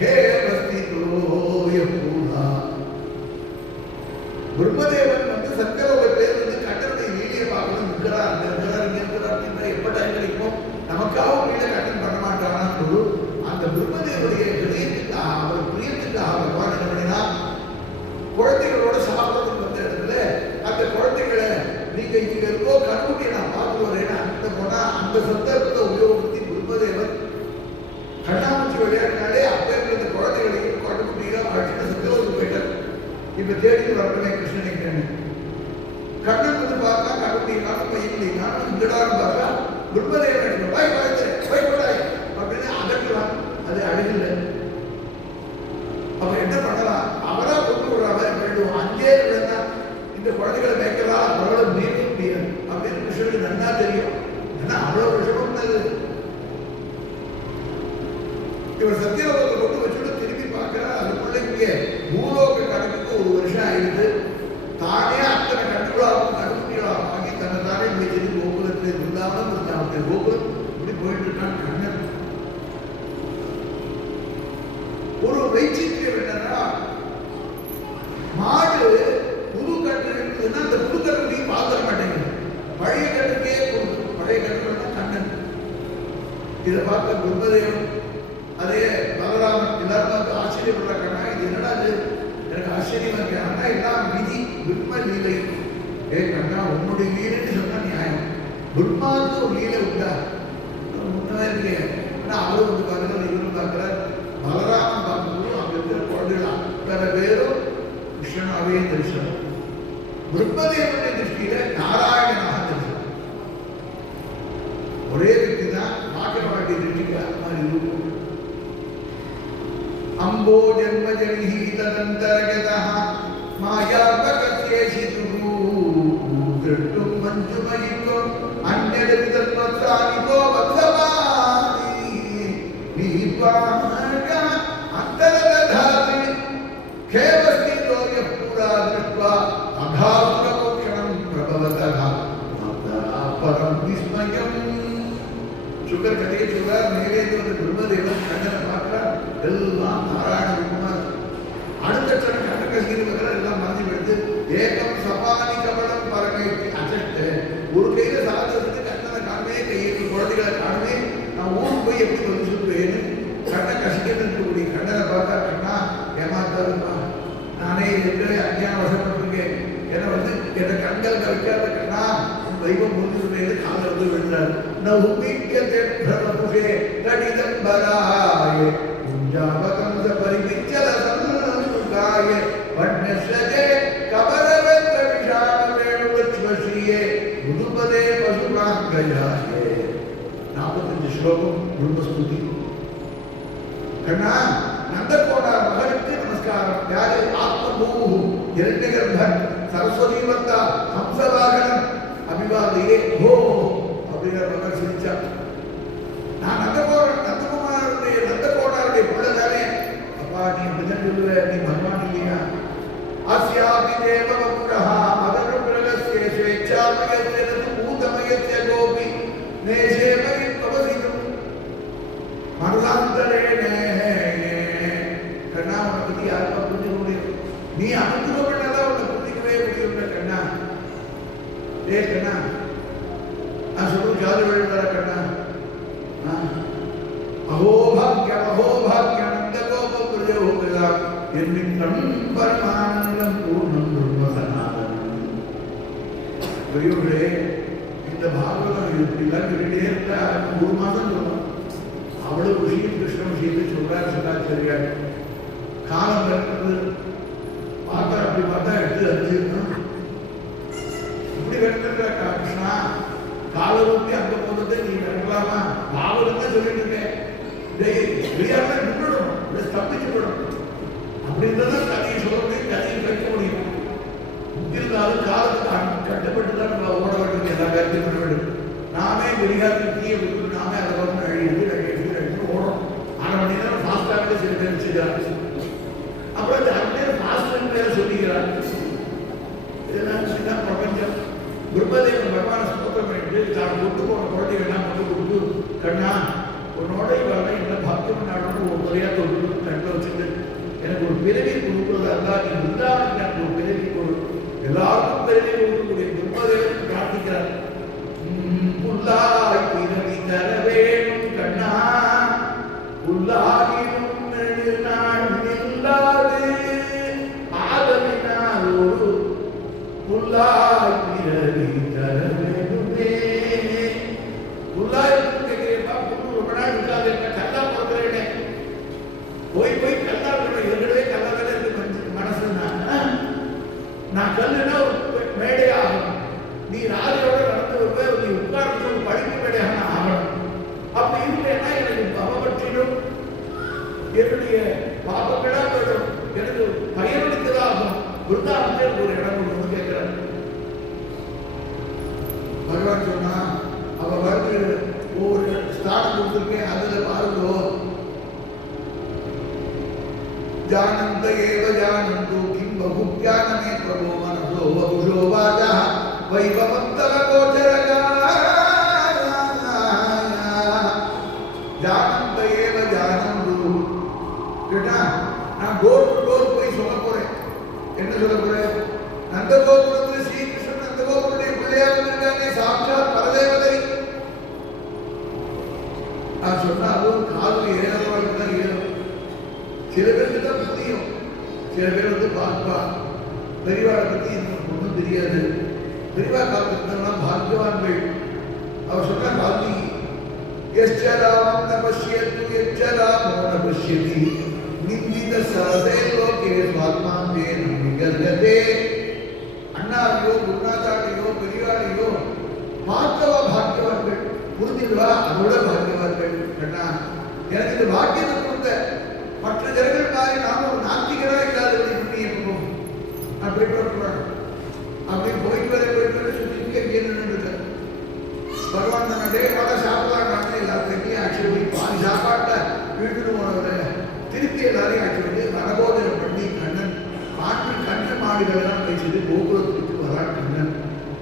கேவஸ்திதோ யபூதா. பிரம்மதேவன் வந்து சத்தியலோகத்திலிருந்து வந்து கண்ணனுடைய வீடியை பார்க்கணும் இருக்கிறார், இங்க இருக்கிறார் எப்ப டைம் கிடைக்கும் நமக்காக வீட கண்ணன் பண்ண மாட்டாரான்னு அந்த பிரம்மதேவனுடைய ஹிருதயத்துக்காக அவர் பிரியத்துக்காக பகவான் என்ன பண்ணினா குழந்தைகளோட சாப்பிட்றதுக்கு வந்த இடத்துல அந்த குழந்தைகளை நீங்க இங்க இருக்கோ கண்ணுட்டியை நான் பார்த்து வரேன்னு அந்த போனா அந்த சந்தர்ப்பத்தை உபயோகப்படுத்தி பிரம்மதேவன் கண்ணாமூச்சி விளையாடினாலே அப்ப இருக்கிற அந்த குழந்தைகளையும் கண்ணுக்குட்டியும் அழைச்சிட்டு சத்தியலோகத்துக்கு போயிட்டார். இப்ப தேடி வரப்பனே கிருஷ்ணனை கண்ணன் வந்து பார்த்தா கண்ணுட்டியை காணும் பையன்களை காணும் இங்கடான்னு பார்த்தா பிரம்மதேவன் பயப்படாய் அப்படின்னு அகற்றுவான். அது அழகில்லை. அப்ப என்ன பண்ணலாம்? அவரா கொண்டு விடுற மாதிரி போயிடுவோம். அங்கே இல்லைன்னா இந்த குழந்தைகளை மேய்க்கிறதா அவ்வளவு மீண்டும் மீறும் அப்படின்னு கிருஷ்ணனுக்கு நன்னா தெரியும். ஏன்னா அவ்வளவு விஷயம் நல்லது. இவர் சத்தியலோகத்தை கொண்டு வச்சுட்டு திரும்பி பார்க்கிறார். அதுக்குள்ள இங்கே பூலோக கணக்குக்கு 1 வருஷம் ஆயிடுது. தானே அத்தனை கண்டுகளாகவும் கண்டுபிடிகளாகவும் ஆகி தன்னை தானே இப்படி தெரிஞ்சு கோகுலத்தில் இருந்தாலும் அவருடைய கோகுலம் இப்படி போயிட்டு இருக்கான் கண்ணன். ஒரு வைச்சித்தியம் என்னன்னா மாடு புது கட்டு இருந்ததுன்னா அந்த புது கட்டு நீ பார்க்க மாட்டேங்குது. பழைய கட்டுக்கே கொடுக்கும். பழைய கட்டு கண்ணன். இதை பார்த்த பிரம்மதேவன் அதே பலராமன் எல்லாரும் பார்த்து ஆச்சரியப்படுற கண்ணா இது என்னடா அது எனக்கு ஆச்சரியமா இருக்கு. ஆனா எல்லாம் விதி பிரம்ம லீலை. கண்ணா உன்னுடைய லீலைன்னு சொன்னா நியாயம். பிரம்மாவுக்கு ஒரு லீலை உண்டா? உண்மையே இல்லையே. ஆனா அவரும் வந்து பார்க்கிறார், இவரும் பார்க்கிறார். பலராமன் பார்க்கும்போது அங்க இருக்கிற குழந்தைகள் அத்தனை பேரும் கிருஷ்ணனாவே தரிசனம். பிரம்மதேவனுடைய திருஷ்டியில நாராயணனாக தரிசனம். ஒரே व्यक्ति தான் பார்க்க வேண்டிய திருஷ்டிக்கு அந்த மாதிரி இருக்கும். அம்போ ஜன்ம ஜனிஹி ததந்தரகதஹ மாயாபகஸ்யேஷிதுஹு திருட்டும் மஞ்சுமயிக்கோ அன்யதவிதத்வத்சானிகோ வத்சபானி நீத்வாக அந்தரததாதி கேவஸ்திதோ யபூரா திருட்வா அகாசுரமோக்ஷணம் பிரபவதஹ மாதா பரம் விஸ்மயம். சுகர் கதையை சொல்றார். மேலே வந்து பிரம்மதேவன் கண்ணனை பார்க்கிறார். எல்லாம் நாராயண குமார். அடுத்த கண்ண கசீர் எல்லாம் மறந்து விடுத்து ஏகம் சபானி கபலம் பரமைக்கு அசட்டு. ஒரு கையில சாதத்துக்கு கண்ணனை காணுமே, கையில் குழந்தைகளை காணுமே, நான் ஊருக்கு போய் எப்படி வந்து சொல்லுவேன்னு கண்ணை கசிக்கிறது இருக்கக்கூடிய கண்ணனை பார்த்தா கண்ணா ஏமாத்தாருமா, நானே இருக்கிற அஞ்ஞான வசப்பட்டிருக்கேன், என்னை வந்து என்னை கண்கள் கவிக்காத கண்ணா உன் தெய்வம் முடிஞ்சு சொல்றேன்னு காலில் வந்து விழுந்தார். நவுமிக்கே கடிதம்பராய குஞ்சாபகம்ச பரிவிச்சல சம்முகாய வண்ணஸ்ரஜே கபரவத்ர விஷாண வேணுவச்வசியே முதுபதே பசுகாங்கயாயே. 45 ஸ்லோகம் பிரம்மஸ்துதி. கண்ணா நந்தகோடார் மகனுக்கு நமஸ்காரம். யாரு? ஆத்மபூ இரண்யகர்ப்பன் சரஸ்வதி வந்தா ஹம்சவாகனம் அபிவாதியே ஹோ அப்படிங்கிற மகன் சிரிச்சா. நான் நந்தகோடாருடைய பிள்ளை தானே. அப்பா நீ இப்படிதான் சொல்லுவ, நீ பகவான் இல்லையா? அஸ்யாபி தேவ வபுரஹ மதனுகிரகஸ்ய ஸ்வேச்சாமயஸ்ய பூதமயஸ்ய கோபி நேசேமயி தவசிதும் மனதாந்தரேனே. கண்ணா உன்னை பத்தி யாருப்பா புரிஞ்சுக்க முடியும்? நீ அனுகிரகம்னாதான் உன்னை புரிஞ்சிக்கவே முடியும் கண்ணா. கண்ணா நான் சொல்லும் ஜாதி வழிபட கண்ணா. அகோபாக்கியம் நந்தகோபுரயோகா என்னின் பரமானந்தம் பூர்ணம் துர்மசனாதனம். பெரியவர்களே, இந்த பாகவதம் இப்படிலாம் சொல்லிட்டே இருந்தா 1 மாதம் சொல்லணும். அவ்வளவு விஷயம் கிருஷ்ண விஷயத்தை சொல்றாரு சிவாச்சாரியார். காலம் இருக்கிறது பார்த்தா அப்படி பார்த்தா 8 அறிஞ்சிருக்கணும். இப்படி வெட்டுற கிருஷ்ணா காலை ஊட்டி அங்க போனதை நீ வெட்டலாமா? பாவம் தான் சொல்லிட்டு இருக்கேன். விடணும், தப்பிச்சு விடணும். அப்படின்றதான் கதையை சொல்ல முடியும், கதையை வைக்க முடியும். இருந்தாலும் காலத்துக்கு கட்டுப்பட்டு தான் நம்ம ஓட வேண்டும், எல்லா காரியத்தையும் பண்ண வேண்டும். நாமே வெளிகாலத்தில் தீயை விட்டு நாமே அதை வந்து அழித்து ஓடும். 1/2 மணி நேரம் ஃபாஸ்டாகவே சில பேர் செய்கிறாங்க. அப்புறம் அந்த 1/2 நேரம் ஃபாஸ்ட் பேரை சொல்லிக்கிறாங்க. இதெல்லாம் தான் பிரபஞ்சம். பிரம்மதேவன் பகவான ஸ்தோத்திரம் பண்ணிட்டு தான் கொண்டு போன குழந்தைகள்லாம் கொண்டு கொடுத்து, கண்ணா உன்னோட இவரை என்ன பக்தம் நாடணும் ஒரு முறையாக தொட்டு கண்ணில் வச்சுட்டு எனக்கு ஒரு பிறவி கொடுக்குறதா இருந்தால் நீ இருந்தாலும் எனக்கு ஒரு பிறவி கொடு. எல்லாருக்கும் பிறவி கொடுக்கக்கூடிய பிரம்மதேவன் பிரார்த்திக்கிறார். புல்லாய் பிறவி தர வேணும் கண்ணா, புல்லாகியும் நெடுநாள் நில்லாது ஆதலினால் ஒரு புல்லாய் பிறவி தர வேணுமே. புல்லாய் கேட்கிறேப்பா, புல்லு ரொம்ப நாள் இருக்காது, கல்லா பிறக்கிறேனே, போய் போய் கல்லா இருக்கிறேன். எங்களே கல்லா தானே இருக்கு மனசு. நான் கல்லுனா ஒரு மேடையாகும். நீ ராஜோட நடந்து வருவே, நீ உட்கார்ந்து ஒரு படிப்பு மேடையாக நான் ஆகணும். அப்படி இல்லைன்னா எனக்கு பவபட்சிடும், என்னுடைய பாபங்களா போயிடும், எனக்கு பயனளிக்கதாகும். விருந்தாவனே ஒரு இடம் ஒன்று கேட்கிறார். பகவான் சொன்னா அவ வந்து ஒவ்வொரு ஸ்தானம் கொடுத்துருக்கேன், அதுல பாருங்கோ. ஜானந்த ஏவ ஜானந்தோ கிம் பகு ஜானமே பிரபோ மனசோ வபுஷோ வாஜா வைபவந்தர கோச்சரகா. ஜானந்த ஏவ ஜானந்தோ கேட்டா, நான் டோர் டு டோர் போய் சொல்ல போறேன். என்ன சொல்ல போறேன்? நந்த கோபுரத்தில் ஸ்ரீகிருஷ்ணன் நந்த கோபுரனுடைய பிள்ளையாக இருக்கானே, சாட்சாத் பரதேவதை. நான் சொன்னா அதுவும் காதல் ஏறவாளுக்கு தான் ஏறும். சில பேருக்கு தான் புரியும், சில பேர் வந்து பார்ப்பா. பெரியவாளை பத்தி எனக்கு ஒன்றும் தெரியாது. பெரியவா காலத்துலாம் பாக்கியவான்கள். அவர் சொன்னா காந்தி எச்சராமம் ந பஷ்யத்து எச்சராமோ ந பஷ்யதி நிந்தித சரதே லோகே ஸ்வாத்மாந்தே நிகர்கதே. அண்ணாவையோ குருநாதாவையோ பெரியவாளையோ பார்த்தவா பாக்கியவான்கள், புரிஞ்சிடுவா அதோட பாக்கியவான்கள். கண்ணா எனக்கு இந்த பாக்கியத்தை கொடுத்த மற்ற ஜனங்கள் மாதிரி நாம ஒரு நாத்திகரா இல்லாத புண்ணியம் நான் போயிட்டு வரக்கூடாது. அப்படி போயிட்டு வர சுற்றி என்ன பகவான் தான் டேவாட சாப்பிடலாம். எல்லாத்தையும் ஆக்சுவலி பாதி சாப்பாட்டை வீட்டுக்கு போனவரை திருப்பி எல்லாரையும் ஆக்சுவலி மனபோதனை பண்ணி கண்ணன் கண்ண மாடுகளெல்லாம் பேசிட்டு கோபுரத்துக்கு வரான் கண்ணன்.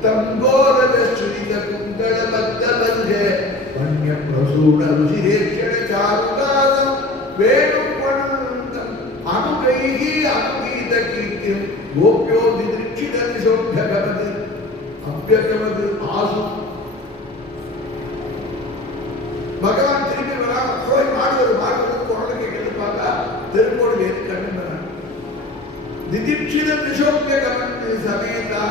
தம்போத சுரித குந்தள பக்த பல்க வன்ய பிரசூட ருசிரேட்சண சாருகாதம் வேணும் பணந்தம் அனுகைகி அனுகீத கீர்த்தியம் கோப்யோ திதிருட்சித நிசோப்யகமது அப்யகமது ஆசு. பகவான் திரும்பி வரா, போய் மாடு ஒரு மாடு குழந்தை கேட்கறது பார்த்தா தெருக்கோடு ஏறி கண்ணன் வரான். திதிட்சித நிசோப்யகமது சமேதா.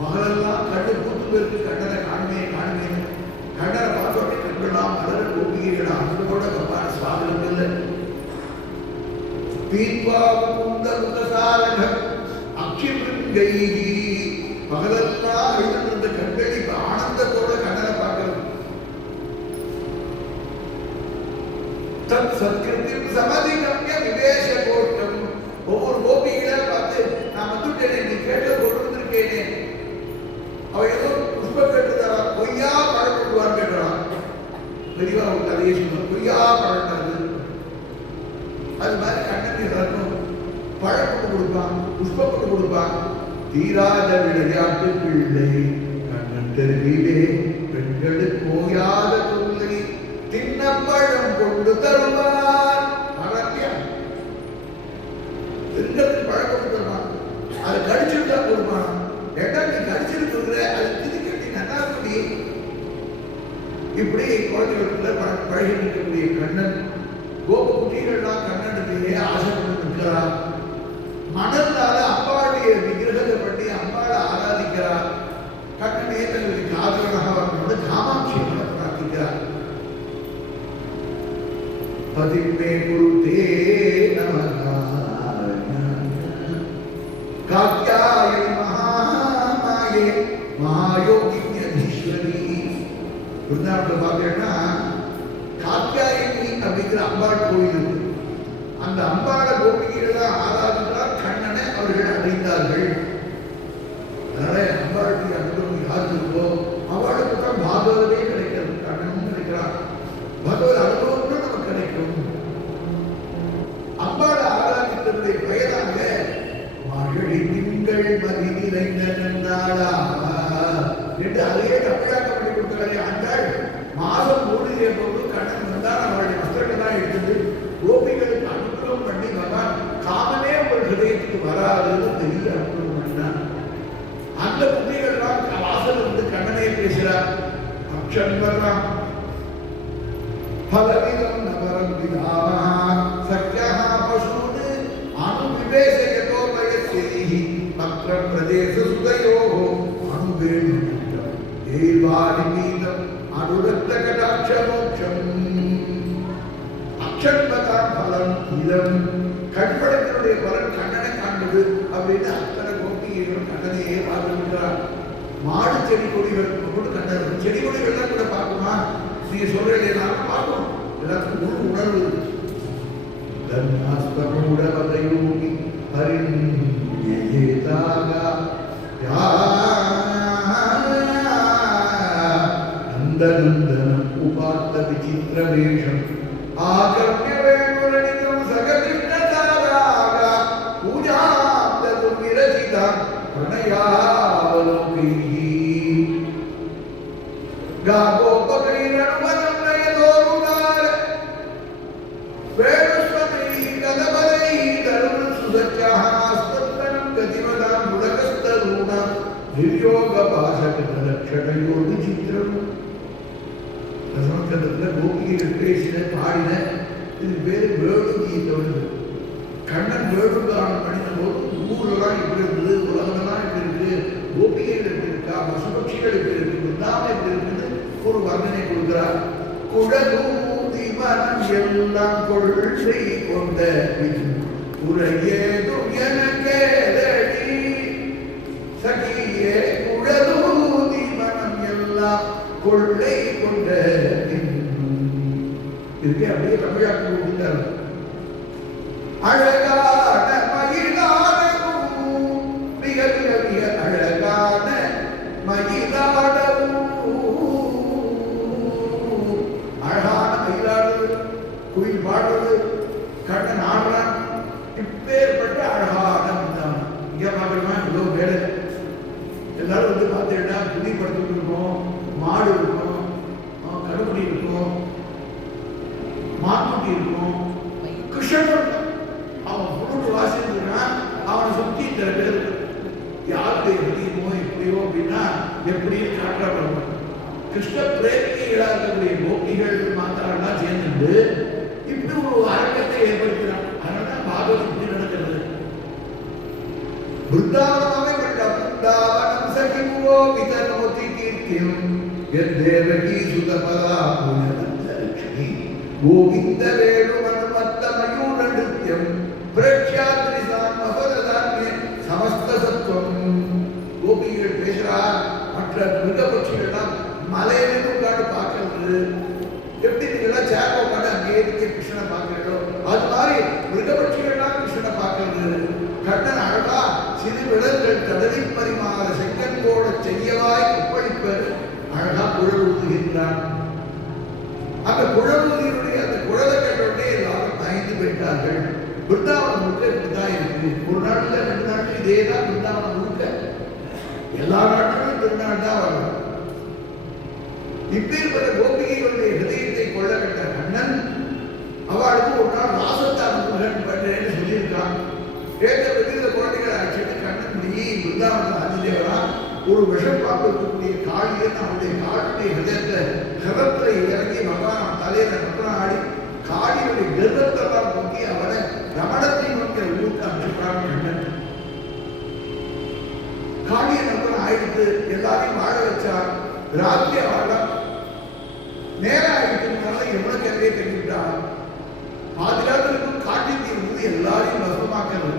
மகளெல்லாம் கண்ணு கூத்து பேருக்கு கண்ணனை காணுமே காணுமே. கண்ணனை பார்த்தோடனே கண்களாம் மலர கோபிகைகளா அன்போட கப்பான சுவாமிகள் இல்லை. பகலெல்லாம் எழுந்த கண்கள் இப்ப ஆனந்தத்தோட கண்ணனை பார்க்கிறது. தத் சத்கிருத்தியம் சமதிகம்ய விவேஷ கோஷ்டம். ஒவ்வொரு கோபிகளை பார்த்து நான் வந்துட்டேனே, நீ கேட்ட கொண்டு வந்திருக்கேனே. அவ ஏதோ புஷ்ப கேட்டுதாரா, பொய்யா பழம் கொண்டுவான்னு கேட்கிறான். பெரியவா ஒரு கதையை சொல்லுவாங்க, பொய்யா பழம். அது மாதிரி கண்ணனை வரணும், பழம் கொண்டு கொடுப்பான், புஷ்பம் கொண்டு கொடுப்பான். தீராத விளையாட்டு பிள்ளை கண்ணன் தெருவிலே பெண்களுக்கு ஓயாத தொல்லை தின்ன பழம் கொண்டு தருவான். பெண்களுக்கு பழம் கொண்டு தருவான், அதை கடிச்சுட்டா கொடுப்பான். ஏன்னா நீ கடிச்சிட்டு கொடுக்குற, அது திதிக்கட்டி நல்லா முடி. இப்படி குழந்தைகளுக்குள்ள பழகி இருக்கக்கூடிய கண்ணன் கோப குட்டிகள்லாம் கண்ணனுடைய ஆசைப்பட்டு நிற்கிறார். மனதால அம்பாளுடைய விக்கிரகத்தை பண்ணி அம்பாளை ஆராதிக்கிறார். கண்ணனே தன்னுடைய காதலனாக வந்து காமாட்சியை பிரார்த்திக்கிறார். பதிமே குருதே நமஹ காத்யாயனி மகாமாயே மகாயோகினீஸ்வரி. பிருந்தாவனத்தில் பார்த்தீங்கன்னா காத்யாயனி அப்படிங்கிற அம்பாள் கோயில் இருக்கு. அந்த அம்பாள கோபிகைகளை ஆராதித்தால் கண்ணனை அவர்கள் அடைந்தார்கள். அதனால அம்பாளுடைய அனுபவம் யாருக்கு இருக்கோ அவளுக்கு தான் பாகவதே கிடைக்கிறது, கண்ணனும் கிடைக்கிறான். பகவத் அனுபவம் தான் நமக்கு கிடைக்கும். அம்பாளை ஆராதித்ததுடைய பெயராக மகிழி திங்கள் மதி நிறைந்த நன்னாளா என்று அதையே தமிழாக்கம் பண்ணி கொடுத்தாலே. ஆண்டாள் மாதம் மூடிய போது கண்ணன் வந்தால் அவருடைய வஸ்திரங்கள்லாம் எடுத்தது கோபிகளுக்கு அனுகிரகம் பண்ணி பகவான் காமனே உங்கள் ஹிருதயத்துக்கு வராதுன்னு தெரிய அனுகிரகம் பண்ணான். அந்த புத்திகள்லாம் வாசல் வந்து கண்ணனே பேசுகிறார். அக்ஷன்பரம் பலவிதம் நபரம் விதாமா சக்யா பசூனு அனுவிவேசயதோ பயசேஹி பக்ரம் பிரதேச சுதயோஹோ அனுவேணிதம் தேவாதிமீதம் அனுரக்த கடாட்ச மோட்சம். அக்ஷன்பரம் பலம் இதம் கண்படத்தினுடைய பலன் கண்ணனை காண்பது அப்படின்னு அத்தனை கோபிகைகளும் கண்ணனையே பார்த்துக்கிறார். மாடு செடி கொடிகள் கூட கண்ணன் செடி கொடிகள்லாம் கூட பார்க்குமா? நீங்க சொல்றீங்க நானும் பார்க்கணும். எல்லாத்துக்கும் ஒரு உணர்வு தர்மாஸ்தமூடவதயோகி ஹரிண்யேதாகா நந்தநந்தனம் உபாத்த விசித்திரவேஷம் ஆகர்ணிய வேணுரணிகம் சககிருஷ்ணதாராகா பூஜாந்தது விரசிதம் பிரணயாவலோகைஹி காகோபகைரணவனம் நயதோருதார வேணுஸ்வமைஹி கதபதைஹி தருண் சுதச்சஹாஸ்தந்தனம் கதிமதாம் முடகஸ்தரூணம் நிர்யோகபாசகலட்சணையோடு சித்திரம். ரசமக்கத்தில் கோபிகைகள் பேசின பாடின இது பேரு வேடு கீதம். கண்ணன் வேடுகானம் பண்ணின போது ஊரெல்லாம் இப்படி இருக்குது, உலகமெல்லாம் இப்படி இருக்கு, கோபிகைகள் எப்படி இருக்கா, பசுபட்சிகள் எப்படி இருக்கு, பிருந்தாவனம் எப்படி இருக்குன்னு ஒரு வர்ணனை கொடுக்கிறார். குழலூதி மனம் எல்லாம் கொள்கை கொண்ட உரையேதும் எனக்கேதடி சகியே குழலூதி மனம் எல்லாம் கொள்ளை கொண்ட இதுக்கு அப்படியே தமிழாக்கி கொடுத்தார். அழகான மயிலாடவும் மிக மிக மிக அழகான மயிலாடவும் அழகான மயிலாடுறது குயில் பாடுறது கண்ணன் ஆடுறான். இப்பேற்பட்ட அழகான இங்க பார்க்கணுமா இவ்வளோ வேலை எல்லாரும் வந்து பார்த்தீங்கன்னா துணி படுத்துட்டு இருக்கோம், மாடு இருக்கும், கருப்படி இருக்கும், மாட்டுட்டி இருக்கும், கிருஷ்ணன் அவன் பொருள் வாசிச்சுன்னா அவனை சுற்றி இத்தனை பேர் யாருக்கு எப்படியுமோ எப்படியோ அப்படின்னா எப்படியும் காட்டப்படும். கிருஷ்ண பிரேமிகளாக இருக்கக்கூடிய கோபிகள் மாத்தாரெல்லாம் சேர்ந்துட்டு இப்படி ஒரு அரங்கத்தை ஏற்படுத்தினான். அதனால்தான் பாகவத் இப்படி நடக்கிறது. பிருந்தாவனமே கண்ட பிருந்தாவனம் சகிமுவோ விதனோதி கீர்த்தியம் என் தேவகி சுதபலா புனலட்சுமி கோவிந்த வேணுமனுமத்த மயூர நிருத்யம் பிரக்ஷாத்ரிசான் மபரதான்யே சமஸ்த சத்வம். கோபிகள் பேசுறா, மற்ற மிருகபட்சிகள்லாம் மலையிலிருந்து உட்காந்து பார்க்கறது. எப்படி நீங்கள்லாம் சேர உட்காந்து அங்கே இருக்க கிருஷ்ணனை பார்க்கிறீங்களோ அது மாதிரி மிருகபட்சிகள்லாம் கிருஷ்ணனை பார்க்கறது. கண்ணன் அழகா சிறு விடல்கள் தடவி பரிமாற செங்கன் போட செய்யவாய் ஒப்பளிப்பது அழகா குழல் ஊதுகின்றான். அந்த குழல் ஊதியினுடைய அந்த குழலை கண்டோடனே எல்லாரும் பயந்து போயிட்டார்கள். பிருந்தாவனம் முழுக்க இப்படிதான் இருக்கு. ஒரு நாள்ல 2 நாட்கள் இதே தான் பிருந்தாவனம் முழுக்க. எல்லா நாட்களும் திருநாள் தான் வரும். இப்பேற்பட்ட கோபிகைகளுடைய ஹிருதயத்தை கொள்ள கண்ட கண்ணன் அவளுக்கு ஒரு நாள் ராசத்தான் பண்றேன்னு சொல்லியிருக்கான். கேட்ட வெளியில குழந்தைகளை அழைச்சிட்டு கண்ணன் நீ பிருந்தாவனத்தில் அதிதேவரா ஒரு விஷம் பார்க்கக்கூடிய காளியை அவனுடைய காளுடைய ஹிருதயத்தை ஹிரத்துல இறங்கி பகவான் தலையில ரத்னம் ஆடி காளியுடைய கர்ப்பத்தெல்லாம் நோக்கி அவனை ரமணத்தை நோக்கிற ஊருக்கு அமைச்சான் கண்ணன். காளியை ரத்னம் ஆயிடுத்து எல்லாரையும் வாழ வச்சார். ராத்திரி அவெல்லாம் நேரம் ஆயிடுச்சுனால எவ்வளவு கதையை தெரிவிட்டான். பாதுகாத்திற்கும் காட்டி தீர்ந்து எல்லாரையும் வசமாக்கிறது.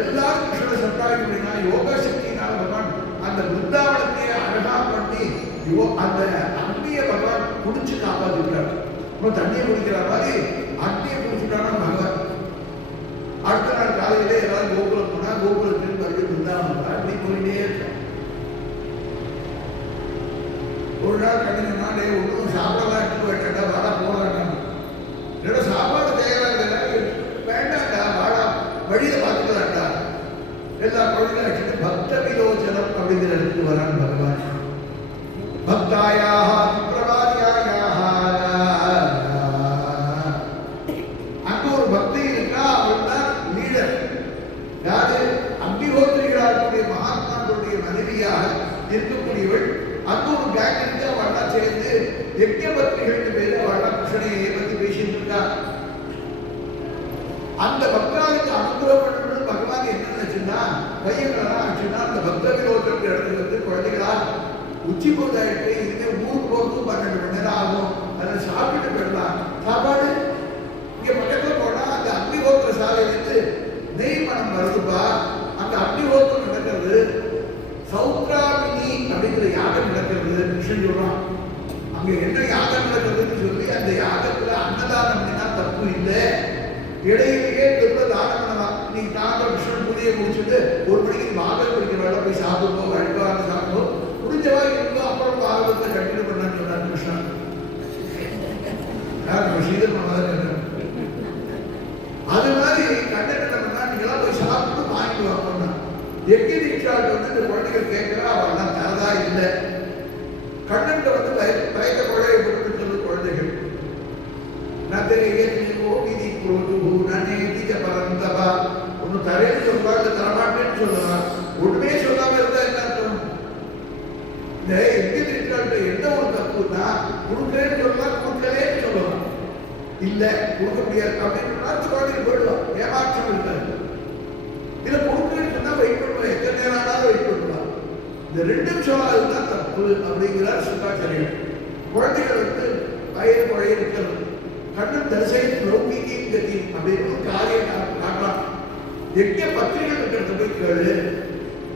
எல்லாரும் கிருஷ்ண சட்டாயினா யோக சக்தியினால் பகவான் அந்த பிருந்தாவனத்தை அழகா பண்ணி அந்த அக்னியை பகவான் குடிச்சு காப்பாற்றிட்டார். தண்ணியை குடிக்கிற மாதிரி அக்னியை குடிச்சுட்டானா பகவான் காலையில ஏதாவது கோகுலம் போனா கோகுலத்தில் மறுபடியும் பிருந்தாவனம் அப்படி போயிட்டே இருக்கான். ஒரு நாள் கண்ணு நாளே ஒன்றும் சாப்பிடலாம் எடுத்து போயிட்டா வாடா போகலாம் என்னோட சாப்பாடு தேவையான வேண்டாண்டா வாடா வழியில பார்த்துக்கலாம்டா எல்லா குழந்தைகளும் அடிச்சுட்டு பக்த விலோச்சனம் அப்படிங்கிற இடத்துக்கு வரான் பகவான். பக்தாயாக பிரபாரியாக அங்க ஒரு பக்தி இருக்கா, அவள் தான் லீடர். யாரு? அக்னிஹோத்திரிகளாருடைய மகாத்மாக்களுடைய மனைவியாக இருக்கக்கூடியவள். அங்க ஒரு கேங் இருக்கு, அவளா சேர்ந்து யஜ்ஞ பக்திகள் பேரு அவளா கிருஷ்ணனையை பத்தி பேசிட்டு இருக்கா. அந்த பக்தாளுக்கு அனுகிரகம் பண்ணணும் பகவான் என்ன நினைச்சுன்னா பையன்களெல்லாம் ஆச்சுன்னா அந்த பக்த விரோதத்துக்கு இடத்துல வந்து குழந்தைகளா உச்சி போதாயிட்டு இதுவே ஊருக்கு போகிறதுக்கு 12 மணி நேரம் ஆகும், அதில் சாப்பிட்டு போயிடலாம். சாப்பாடு இங்கே பக்கத்தில் போனால் அந்த அக்னிஹோத்திர சாலையிலேருந்து நெய் மனம் வருதுப்பா. அந்த அக்னிஹோத்திரம் நடக்கிறது, சௌத்ராமினி அப்படிங்கிற யாகம் நடக்கிறது. கிருஷ்ணன் சொல்றான் அங்கே என்ன யாகம் நடக்கிறதுன்னு சொல்லி அந்த யாகத்தில் அன்னதானம் பண்ணினா தப்பு இல்லை. இடையிலேயே திரும்ப தானம் பண்ணலாம். நீங்க தாங்கள் கிருஷ்ணன் பூஜையை முடிச்சுட்டு 1 மணிக்கு பாகவத் படிக்கிற வேலை போய் சாப்பிடுவோம், அழிவாக சாப்பிடுவோம், முடிஞ்சவா இருந்தோம், அப்புறம் பாகவத்தை கண்டினியூ பண்ணான்னு சொன்னார் கிருஷ்ணன். சீதம் பண்ணாத அது மாதிரி கண்ணன் என்ன பண்ணா நீங்களாம் போய் சாப்பிட்டு வாங்கிட்டு வாங்கணும். எக்கி தீட்சாட்டு வந்து இந்த குழந்தைகள் கேட்கிறா, அவெல்லாம் தரதா இல்லை. கண்ணன் வந்து பயத்த குழையை போட்டு சொல்லு குழந்தைகள் ஒன்னு தரேன்னு சொல்றாங்க, தரமாட்டேன்னு சொல்றான். ஒண்ணுமே சொல்லாம இருந்தா என்ன அர்த்தம்? இந்த எங்க என்ன ஒரு தப்புன்னா கொடுக்குறேன்னு சொல்லலாம், கொடுக்கலேன்னு சொல்லலாம். இல்ல கொடுக்க முடியாது அப்படின்னு குழந்தைக்கு போயிடுவான், ஏமாற்றம் இருக்காது. இதுல கொடுக்குறேன்னு சொன்னா வெயிட் பண்ணுவான், எத்தனை நேரம் ஆனாலும் வெயிட் பண்ணுவான். இந்த 2 நிமிஷம் அதுதான் தப்பு அப்படிங்கிறார் சுத்தாச்சாரியர். குழந்தைகள் வந்து வயது குழைய இருக்கிறது. கண்ணன் தரிசனம் லௌகிகி கதி அப்படின்னு ஒரு காரியம் காட்டலாம். எங்க பத்திரிகள் இருக்கிறத போய் கேளு,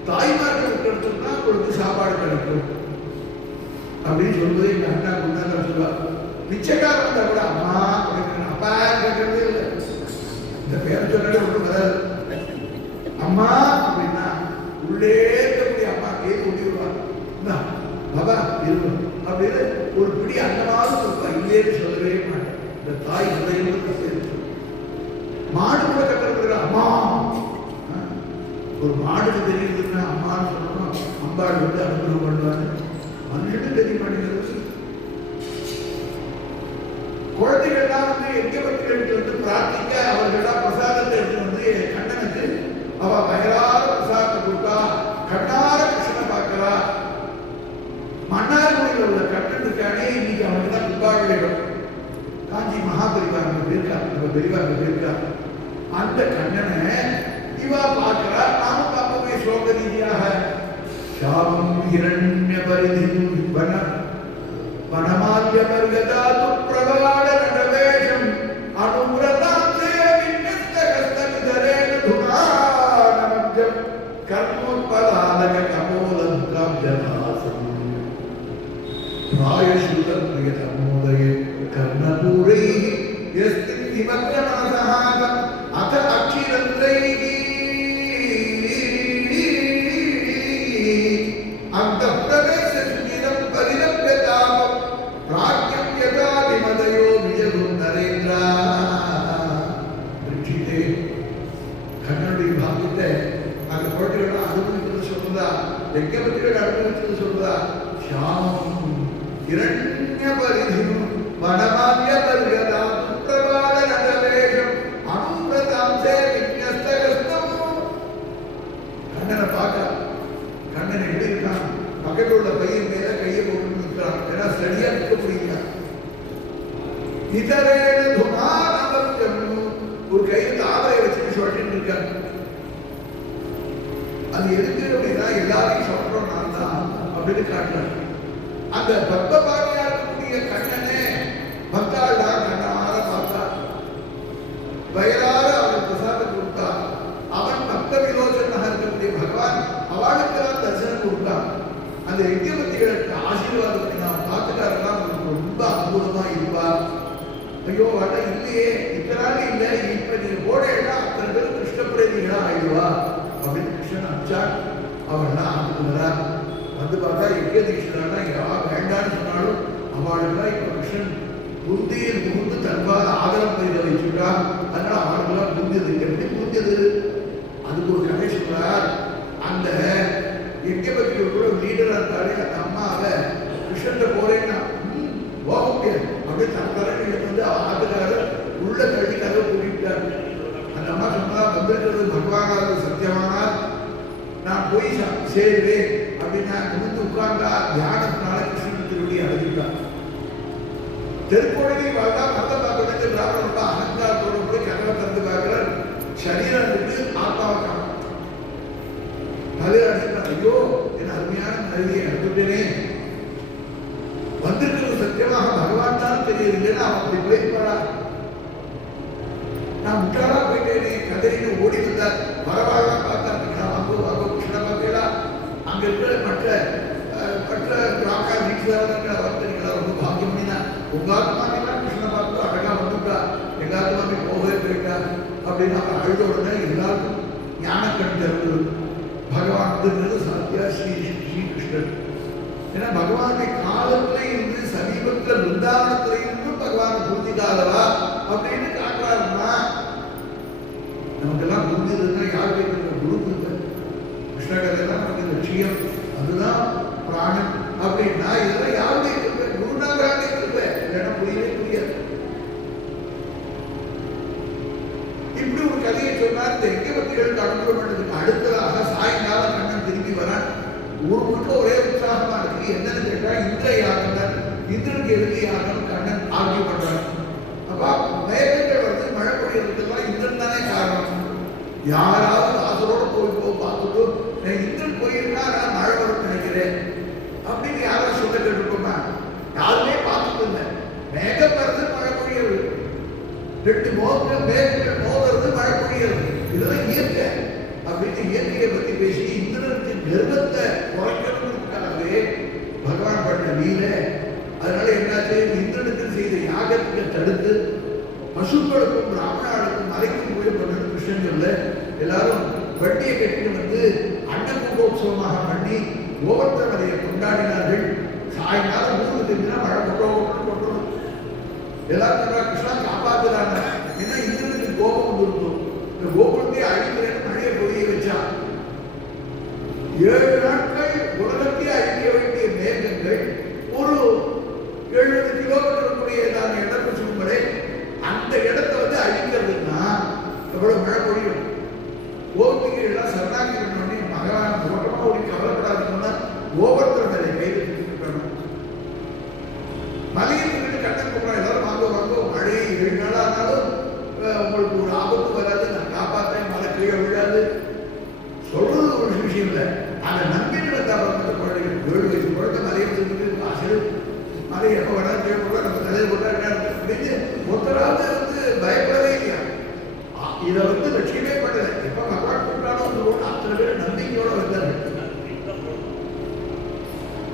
தாய்மார்கள் இருக்கிறதுனா உங்களுக்கு சாப்பாடு கிடைக்கும் அப்படின்னு சொல்லுவது எங்க அண்ணா குண்டா சொல்லுவார். பிச்சைக்காரன் வந்தா கூட அம்மா அப்படின்னு அப்பா கேட்கறதே இல்லை. இந்த பேரை சொன்னாலே ஒன்றும் வராது. அம்மா அப்படின்னா உள்ளே இருக்கக்கூடிய அம்மா கேட்டு ஊட்டி விடுவாங்க, பாபா இருக்கும் அப்படின்னு ஒரு பிடி அன்னமாவது கொடுப்பா. இல்லைன்னு சொல்லவே மாட்டேன். இந்த தாய் மாடு கூட கட்டுறது அம்மா. ஒரு மாடுக்கு தெரியுதுன்னா அம்மான்னு சொல்லணும். அம்பாடு வந்து அனுகிரகம் பண்ணுவாங்க. மனுஷனுக்கு தெரிய மாட்டேங்கிறது. குழந்தைகள்லாம் வந்து எங்கப்பட்டு வந்து பிரார்த்திக்க அவர்கள்லாம் பிரசாதத்தை எடுத்து வந்து கண்ணனுக்கு அவ வயலார பிரசாதத்தை கொடுத்தா கண்ணார கிருஷ்ணனை பார்க்கிறா. மன்னார்குடியில் உள்ள கண்ணன் இருக்கானே இன்னைக்கு அவனுக்கு தான் துப்பாக்கிடம். காஞ்சி மகாபரிவாங்க போயிருக்கா, நம்ம பெரியவாங்க போயிருக்கா. அந்த கண்ணனை இவா பார்க்கிறா, நாமும் பார்ப்போமே ஸ்லோக ரீதியாக. சாபம் இரண்ய பரிதிம் வன வனமால்ய மர்கதாது பிரவாட நடவேஷம் அனுப்ரதாம் சேவின்யஸ்த கஸ்தவிதரேன துகானமஜ்ஜம் கர்மோத்பலாலக கமோலம் காப்ஜநாசம் ராயசூதம் பிரியதமோதயே கர்ணபூரை யஸ்தி மக்ரமனசஹாகம் அத அக்ஷிரந்தைஹி அந்த பிரவேச சுகிரம் பரிரப்யதாமம் பிராக்யம் யதா விமதயோ விஜகும் நரேந்திரா. ரிஷிதே கண்ணனுடைய பாக்கியத்தை அந்த குழந்தைகள் அனுபவிக்கிறது சொல்றதா, எங்கபத்திகள் அனுபவிக்கிறது சொல்றதா. ஷாமம் இரண்ய பரிதிம் வனமால்ய பர்கதா பிரபாட நடவேஷம் அனுப்ரதாம் சேவின்யஸ்தகஸ்தம். கண்ணனை பார்க்க கண்ணன் எப்படி இருக்கான்? பக்கத்தில் உள்ள பையன் மேல கையை போட்டு நிற்கிறான். ஏன்னா சரியா நிற்க முடியல. இதரேன துகானமஜ்ஜம் ஒரு கையில் தாமரை வச்சுட்டு சொல்லிட்டு இருக்காங்க. அது எதுக்கு அப்படின்னா எல்லாரையும் சொல்றோம் நான் தான் அப்படின்னு காட்டுறாங்க. அந்த பத்மபாணியா இருக்கக்கூடிய கண்ணனே பக்தாளா கண்ணார பார்த்தா, வயலார அவன் பிரசாதம் கொடுத்தா. அவன் பக்த விரோச்சனாக இருக்கக்கூடிய பகவான் அவளுக்கெல்லாம் தரிசனம் கொடுத்தான். அந்த யஜ்ஞபதிகளுக்கு ஆசீர்வாதம் பண்ணினான். பார்த்துக்காரெல்லாம் அவனுக்கு ரொம்ப அற்புதமா இருப்பா. ஐயோ வட இல்லையே, இத்தனால இல்லை, இப்ப நீ ஓடையெல்லாம் அத்தனை பேர் கிருஷ்ண பிரேமிகள் அனுப்பிச்சா அவள்லாம் அதுக்கு வரா. வந்து பார்த்தா எங்கே தீட்சிதா யார் வேண்டான்னு சொன்னாலும் அவளுக்கெல்லாம் இப்போ கிருஷ்ணன் புந்தியில் புகுந்து தன்பாத ஆதரம் பெய்த வச்சுட்டா. அதனால அவளுக்கெல்லாம் புரிஞ்சது. எப்படி புரிஞ்சது? அதுக்கு ஒரு கதை சொல்றார். அந்த எங்க பற்றி கூட லீடரா இருந்தாலே அந்த அம்மாவை கிருஷ்ணன் போறேன்னா போக முடியாது. அப்படியே தன் தலைமையில வந்து ஆட்டுக்காரர் உள்ள கல்வி கதவை கூட்டிட்டார். அந்த அம்மா சொன்னா வந்திருக்கிறது பகவானாவது சத்தியமானால் நான் போய் சேருவேன் அப்படின்னு நிமிந்து உட்கார்ந்தா தியானத்தினால கிருஷ்ணன் திருவடி அடைஞ்சிட்டான். தெருக்கோடையை வாழ்ந்தா மத பார்க்கறது பிராமணோட அகங்காரத்தோட போய் கதவை திறந்து பார்க்கிறார். சரீரம் இருக்கு, ஆத்மாவை காணும். அதே அடிச்சுட்டான். ஐயோ என் அருமையான நதியை எடுத்துட்டேனே, வந்திருக்கிறது சத்தியமாக பகவான் தான் தெரியவில்லைன்னா அவன் அப்படி போயிருப்பாரா? நான் முட்டாளா போயிட்டேனே கதறின்னு ஓடி வந்தார். வரவாழ பார்த்தா வாங்க வாங்க கிருஷ்ண பார்த்தீங்களா? அங்க இருக்கிற மற்ற ராக்கா வீட்டுல வந்தீங்களா? ரொம்ப பாக்கியம் பண்ணினா உங்க ஆத்மாக்கெல்லாம் கிருஷ்ண பார்த்து அழகா வந்துட்டா, எங்க ஆத்மாவே போகவே போயிட்டா அப்படின்னு அவன் அழுத உடனே எல்லாருக்கும் ஞானக்கண் திறந்து பகவான் வந்து சாத்தியா ஸ்ரீகிருஷ்ணன். ஏன்னா பகவானுடைய காலத்துல இருந்து சமீபத்துல பிருந்தாவனத்துல இருந்து பகவான் புரிஞ்சுக்காதவா அப்படின்னு காட்டுறாருன்னா நமக்கெல்லாம் புரிஞ்சதுன்னா யார் கேட்கிற குரு கிருஷ்ண கதை தான் நமக்கு லட்சியம். அதுதான் பிராணன் அப்படின்னா இதெல்லாம் யாருடைய இருப்ப குருநாதராக இருப்ப இல்லைன்னா புரியவே புரியாது. இப்படி ஒரு கதையை சொன்னார். இந்த எங்கபத்திகளுக்கு அனுகூலம் பண்ணதுக்கு அடுத்ததாக சாயங்காலம் கண்ணன் திரும்பி வரான். ஒரு முழுக்க ஒரே உற்சாகமா இருக்கு. என்னன்னு கேட்டா இந்திர யாகம் தான். இந்திரனுக்கு எதிர்த்து யாகம் கண்ணன் ஆர்கியூ பண்றான். அப்ப மேகங்கள் வந்து மழை பொழியறதுக்கெல்லாம் இந்திரன் தானே காரணம். யாராவது ஆசரோட போய் பார்த்துட்டு இந்திரன் போயிருந்தா நான் மழை வரும் நினைக்கிறேன் அப்படின்னு யாரும் சொல்ல கேட்டுருக்கோமா? யாருமே பார்த்துட்டு இல்லை. மேகம் வருது மழை பொழியறது, ரெண்டு மேகங்கள் மோதுறது மழை பொழியறது, இதெல்லாம் இயற்கை அப்படின்னு இயற்கையை பத்தி பேசி இந்திரனுக்கு கர்ப்பத்தை குறைக்கணும்னுக்காகவே பகவான் பண்ண வீர. அதனால என்னாச்சு? இந்திரனுக்கு செய்த யாகத்தை தடுத்து பசுக்களுக்கும் பிராமணர்களுக்கும் மலைக்கும் போய் பண்ணது கிருஷ்ணன் சொல்ல. எல்லாரும் வட்டியை கட்டிட்டு வந்து அன்னகுண்டோத்சவமாக பண்ணி கோவர்த்த மலையை கொண்டாடினார்கள். சாயங்காலம் ஊருக்கு தெரிஞ்சுனா மழை கொட்டணும். எல்லாரும் கிருஷ்ணா காப்பாத்துறாங்க. ஏன்னா இந்திரனுக்கு கோபம் வந்துருக்கும். இந்த கோபத்தை அழிக்கிறேன்னு மழையை பொழிய வச்சான். 7 நாட்கள் உலகத்தை அழிக்க வேண்டிய மேகங்கள் ஒரு 70 கிலோமீட்டருக்குரிய இடம் சொல்லுங்களே, அந்த இடத்தை வந்து அழிக்கிறதுன்னா எவ்வளவு மழை பொழியும்? கோபிகள் எல்லாம் சரணாகி பண்ணி மகவான் ஓட்டமா ஓடி கவலைப்படாதுன்னா கோபுரத்தில் மேலே கைது இருக்கணும். மலையை திருட்டு கண்ணன் கூப்பிடா எல்லாரும் வாங்க மழை 7 நாளா ஆனாலும் உங்களுக்கு ஒரு ஆபத்து வராது, நான் காப்பாற்றேன், மழை கீழே விழாது சொல்றது ஒரு விஷயம் இல்லை. அதை நம்பிட்டு வந்தா குழந்தைகள் 7 வயசு குழந்தை மலையை திருட்டு வாசல் மழை எப்போ வேணாலும் கீழே போட்டா நம்ம தலையை போட்டா ஒருத்தராவது வந்து பயப்படவே இல்லையா? இதை வந்து லட்சியமே பண்ணல. எப்ப பகவான் கூப்பிட்டாலும் அத்தனை பேர் நம்பிக்கையோட வந்தார்கள்.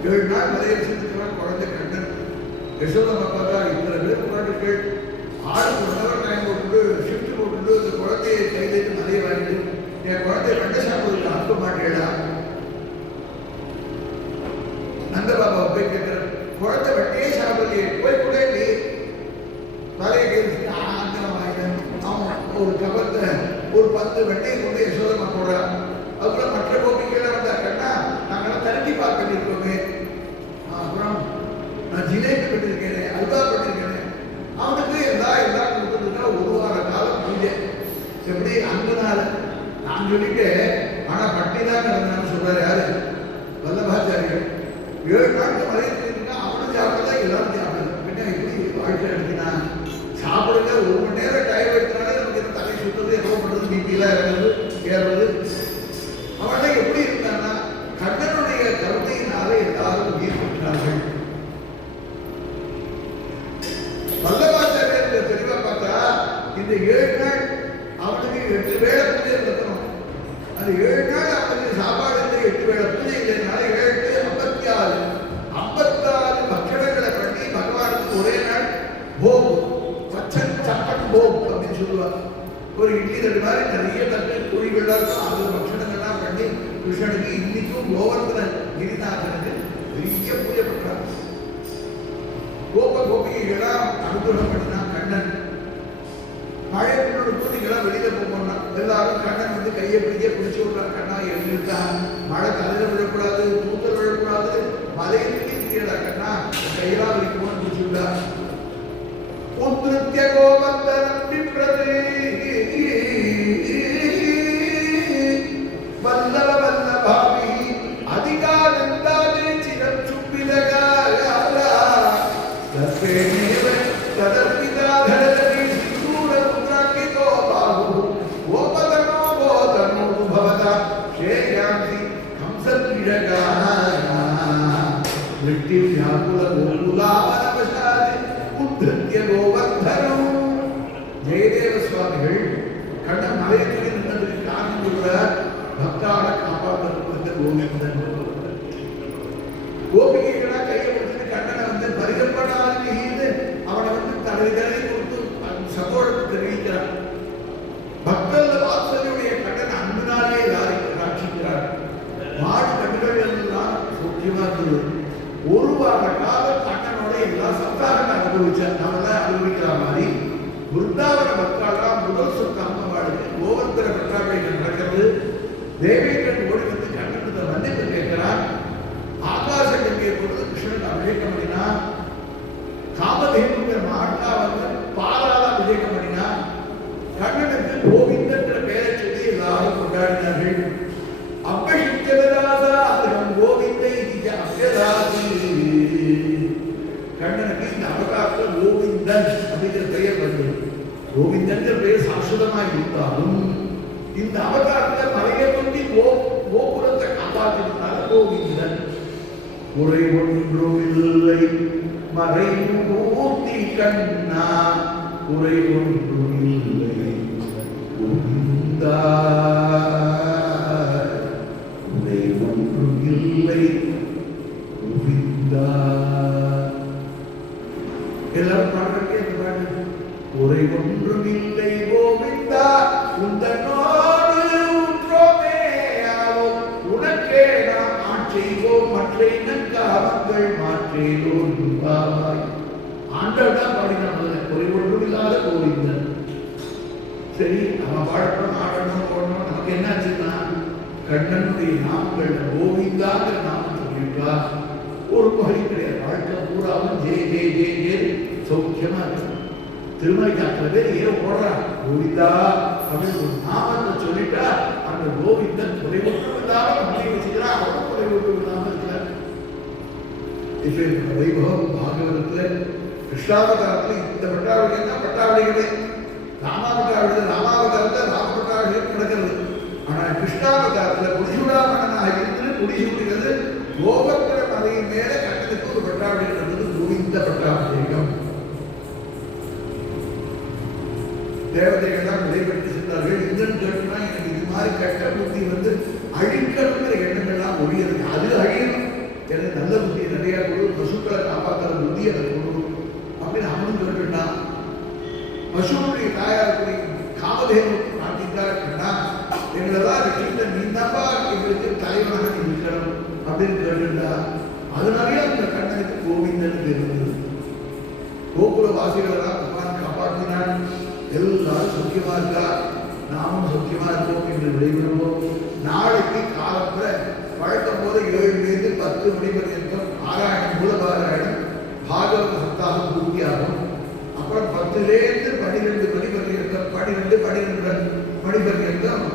7 நாள் மலையை செஞ்சுக்கிறான் குழந்தை கண்ணன். யசோதா பார்த்தா இத்தனை பேர் குழந்தைகள் ஆளுக்கு 1 hour டைம் போட்டு ஷிஃப்ட் போட்டு இந்த குழந்தையை கையிலேருந்து மலையை வாங்கிட்டு என் குழந்தைய வெண்ட சாப்பிடுறதுக்கு அனுப்ப மாட்டேடா. நந்த பாபா போய் கேட்கிற குழந்தை வெட்டையே சாப்பிடலையே போய் கூட மலையை கைது ஆங்கிலம் வாங்கினேன். அவன் ஒரு கபத்தை ஒரு 10 வெட்டையை கொண்டு யசோதமா போடுறான். அதுக்குள்ள மற்ற கோபிக்கையில வந்தா கண்ணா நாங்களாம் திரட்டி பார்க்க பண்ணிருக்கோமே, அப்புறம் நான் ஜிலேபி பண்ணிருக்கேனே, அல்வா பண்ணிருக்கேனே, அவனுக்கு எல்லாம் கொடுத்துருக்கா 1 வார காலம் பூஜை. எப்படி அன்பனால நான் சொல்லிட்டு ஆனா பட்டி தான் நடந்தான்னு சொல்றாரு யாரு? வல்லபாச்சாரியர். 7 நாட்கள் மலையை தெரிஞ்சுன்னா அவனும் சாப்பிடல, எல்லாரும் சாப்பிடல. பின்ன எப்படி வாழ்க்கை எடுத்துனா சாப்பிடுங்க 1 மணி நேரம் டைம் எடுத்தனாலே நமக்கு தலை சுற்றுறது, என்ன பண்றது, பிபிலாம் இறங்குறது ஏறுறது. அவன் எப்படி இருந்தான்னா கண்ணனுடைய கருணையினால எல்லாரும் உயிர் பெற்றார்கள். வல்லபாச்சாரியர் தெளிவா பார்த்தா இந்த 7 நாள் அவனுக்கு 8 வேளை பூஜை நடத்தணும். அந்த 7 நாள் அவனுக்கு சாப்பாடு இல்லை, 8 வேளை பூஜை இல்லைனால 7 54 பக்ஷணங்களை பண்ணி பகவானுக்கு ஒரே நாள் போக் சப்பன் போக் அப்படின்னு சொல்லுவாங்க. ஒரு இட்லி தட்டு மாதிரி நிறைய தட்டு குழிகள்லாம் இருக்கும். 60 பக்ஷணங்கள்லாம் பண்ணி கிருஷ்ணனுக்கு இன்னைக்கும் கோவர்தன கிரிநாதனுக்கு பெரிய பூஜை பண்றாங்க. கோபிகைகளாம் அனுகிரகம் பண்ணினா கண்ணன் மழை பின்னோட பூஜைகளாம் வெளியில போகணும்னா எல்லாரும் கண்ணன் வந்து கையை பிடிச்சு விடுறான். கண்ணா எழுதிட்டா மழை தலையில விழக்கூடாது, தூத்தல் விழக்கூடாது, மலையிலேயே தெரியல கண்ணா கையெல்லாம் வலிக்குமோன்னு பிடிச்சு விட்டா. உத்ருத்ய கோவர்தனம் பிப்ரதே வல்லவ வல்லபாவி அதிகானந்தாதே சிரம் சுப்பிதகாரா தஸ்மேவ ததர்பிதாதரதி சிந்தூர புத்ராக்கிதோ பாஹு ஓபதனோ போதனோ பவதா ஷேயாந்தி ஹம்சத்விரகாரா விட்டி வியாகுல கோகுலாவனவசாதி உத்ருத்ய கோவர்தனம். ஜெயதேவ சுவாமிகள் கண்ணன் மலையத்தில் நின்றதுக்கு காரணம் சொல்றார், பக்தாவை காப்பாற்றுவது கோவிந்தன். கோபிகைகளா கையை கொடுத்துட்டு கண்ணனை வந்து பரிதப்படாது அவனை வந்து தலைதலை கொடுத்து சந்தோஷத்தை தெரிவிக்கிறார். பக்தர்கள் வாத்சல்யுடைய கண்ணன் அன்புனாலே ராட்சிக்கிறார். மாடு கண்கள் எல்லாம் சௌக்கியமா இருந்தது. ஒரு வார காலம் கண்ணனோட எல்லா சப்தாகத்தை அனுபவிச்சார். நம்மளாம் அனுபவிக்கிற மாதிரி விருந்தாவன பக்தாளா முதல் சொத்து அம்மவாளுக்கு கோவர்தன பட்டாபிஷேகம் நடக்கிறது. தேவேந்திரன் ஓடி வந்து கண்ணனத்தை மன்னிப்பு கேட்கிறார். ஆகாச கங்கையை பொழுது கிருஷ்ணன் அபிஷேகம் பண்ணினா, காமதேவங்கிற மாட்டா வந்து பாலால அபிஷேகம் பண்ணினா, கண்ணனுக்கு கோவிந்தன்ற பெயரை சொல்லி எல்லாரும் கொண்டாடினார்கள். அபிஷேகம் கோவிந்தை அபியதாசி. கண்ணனுக்கு இந்த அவதாரத்தில் கோவிந்தன் அப்படிங்கிற பெயர் வந்தது. கோவிந்தன் பெயர் சாஸ்வதமாக இருந்தாலும் இந்த அவதாரத்தில் மலையை கொண்டு கோபுரத்தை காப்பாற்றினால கோவிந்தன். குறை ஒன்றுமில்லை மறைமூர்த்தி கண்ணா, குறை ஒன்றுமில்லை கோவிந்தா, குறை ஒன்றுமில்லை கோவிந்தா. எல்லாரும் பாடுறதே பாடு. குறை ஒன்றுமில்லை கோவிந்தா, உந்தனோடு உற்றோமே ஆவோம், உனக்கே நாம் ஆட்செய்வோம், மற்ற இனக்காவங்கள் மாற்றேலோன் பாவாய். ஆண்டவர் தான் பாடினாங்க, குறை ஒன்றுமில்லாத கோவிந்தன். சரி, அவன் பாடணும் ஆடணும் போடணும், நமக்கு என்ன ஆச்சுன்னா கண்ணனுடைய நாமங்கள் கோவிந்தாங்கிற நாமம் சொல்லிட்டா ஒரு குறை கிடையாது. வாழ்க்கை பூராவும் ஜெய ஜெய ஜெய ஜெய சௌக்கியமா இருக்கு. திருமலைக்கு அத்தனை பேர் ஏன் ஓடுறான் கோவிந்தா அப்படின்னு ஒரு நாமத்தை சொல்லிட்டா அந்த கோவிந்தன் குறை ஒன்றும் இல்லாம நம்மளை வச்சுக்கிறான். அவனும் குறை ஒன்றும் இல்லாம இருக்கிறார். இப்ப வைபவம் பாகவதத்துல கிருஷ்ணாவதாரத்துல இந்த பட்டாவளிகள் தான் பட்டாவளிகளே. ராமாவதாரத்தில் ராமபட்டாவளிகள் நடக்கிறது. ஆனா கிருஷ்ணாவதாரத்துல குடிசூடாமணனாக இருந்து குடிசூடுகிறது கோவர்தன மலையின் மேல கண்ணனுக்கு ஒரு பட்டாவளிகள் நடந்தது, கோவிந்த பட்டாபிஷேகம். தேவதைகள் தான் விடைபெற்று சென்றார்கள். இந்திரன் கேட்டுனா எனக்கு இது மாதிரி கட்ட புத்தி வந்து அழிக்கணுங்கிற எண்ணங்கள்லாம் ஒழியது. அது அழியணும், எனக்கு நல்ல புத்தி நிறைய கொடு, பசுக்களை காப்பாற்றுற புத்தி எனக்கு கொடு அப்படின்னு அவனும் கேட்டுட்டான். பசுனுடைய தாயாருக்குரிய காமதேவனுக்கு பிரார்த்தித்தாருன்னா எங்களெல்லாம் வீட்டுல நீந்தாப்பா எங்களுக்கு தலைவனாக நீ இருக்கணும் அப்படின்னு கேட்டுட்டா. அதனாலே அந்த கண்ணனுக்கு கோவிந்தன் இருந்தது. கோகுல வாசிகளெல்லாம் பகவான் காப்பாற்றினான். எல்லாரும் சௌக்கியமா இருக்கா, நாமும் சௌக்கியமா இருப்போம் என்று விடைபெறுவோம். நாளைக்கு காலப்புற வழக்கம் போது 7 to 10 மணி பர்யந்தம் பாராயணம், மூலபாராயணம் பாகவத சப்தாகம் பூர்த்தியாகும். அப்புறம் 10 to 12 மணி பர்யந்தம் 12 மணி பர்யந்தம்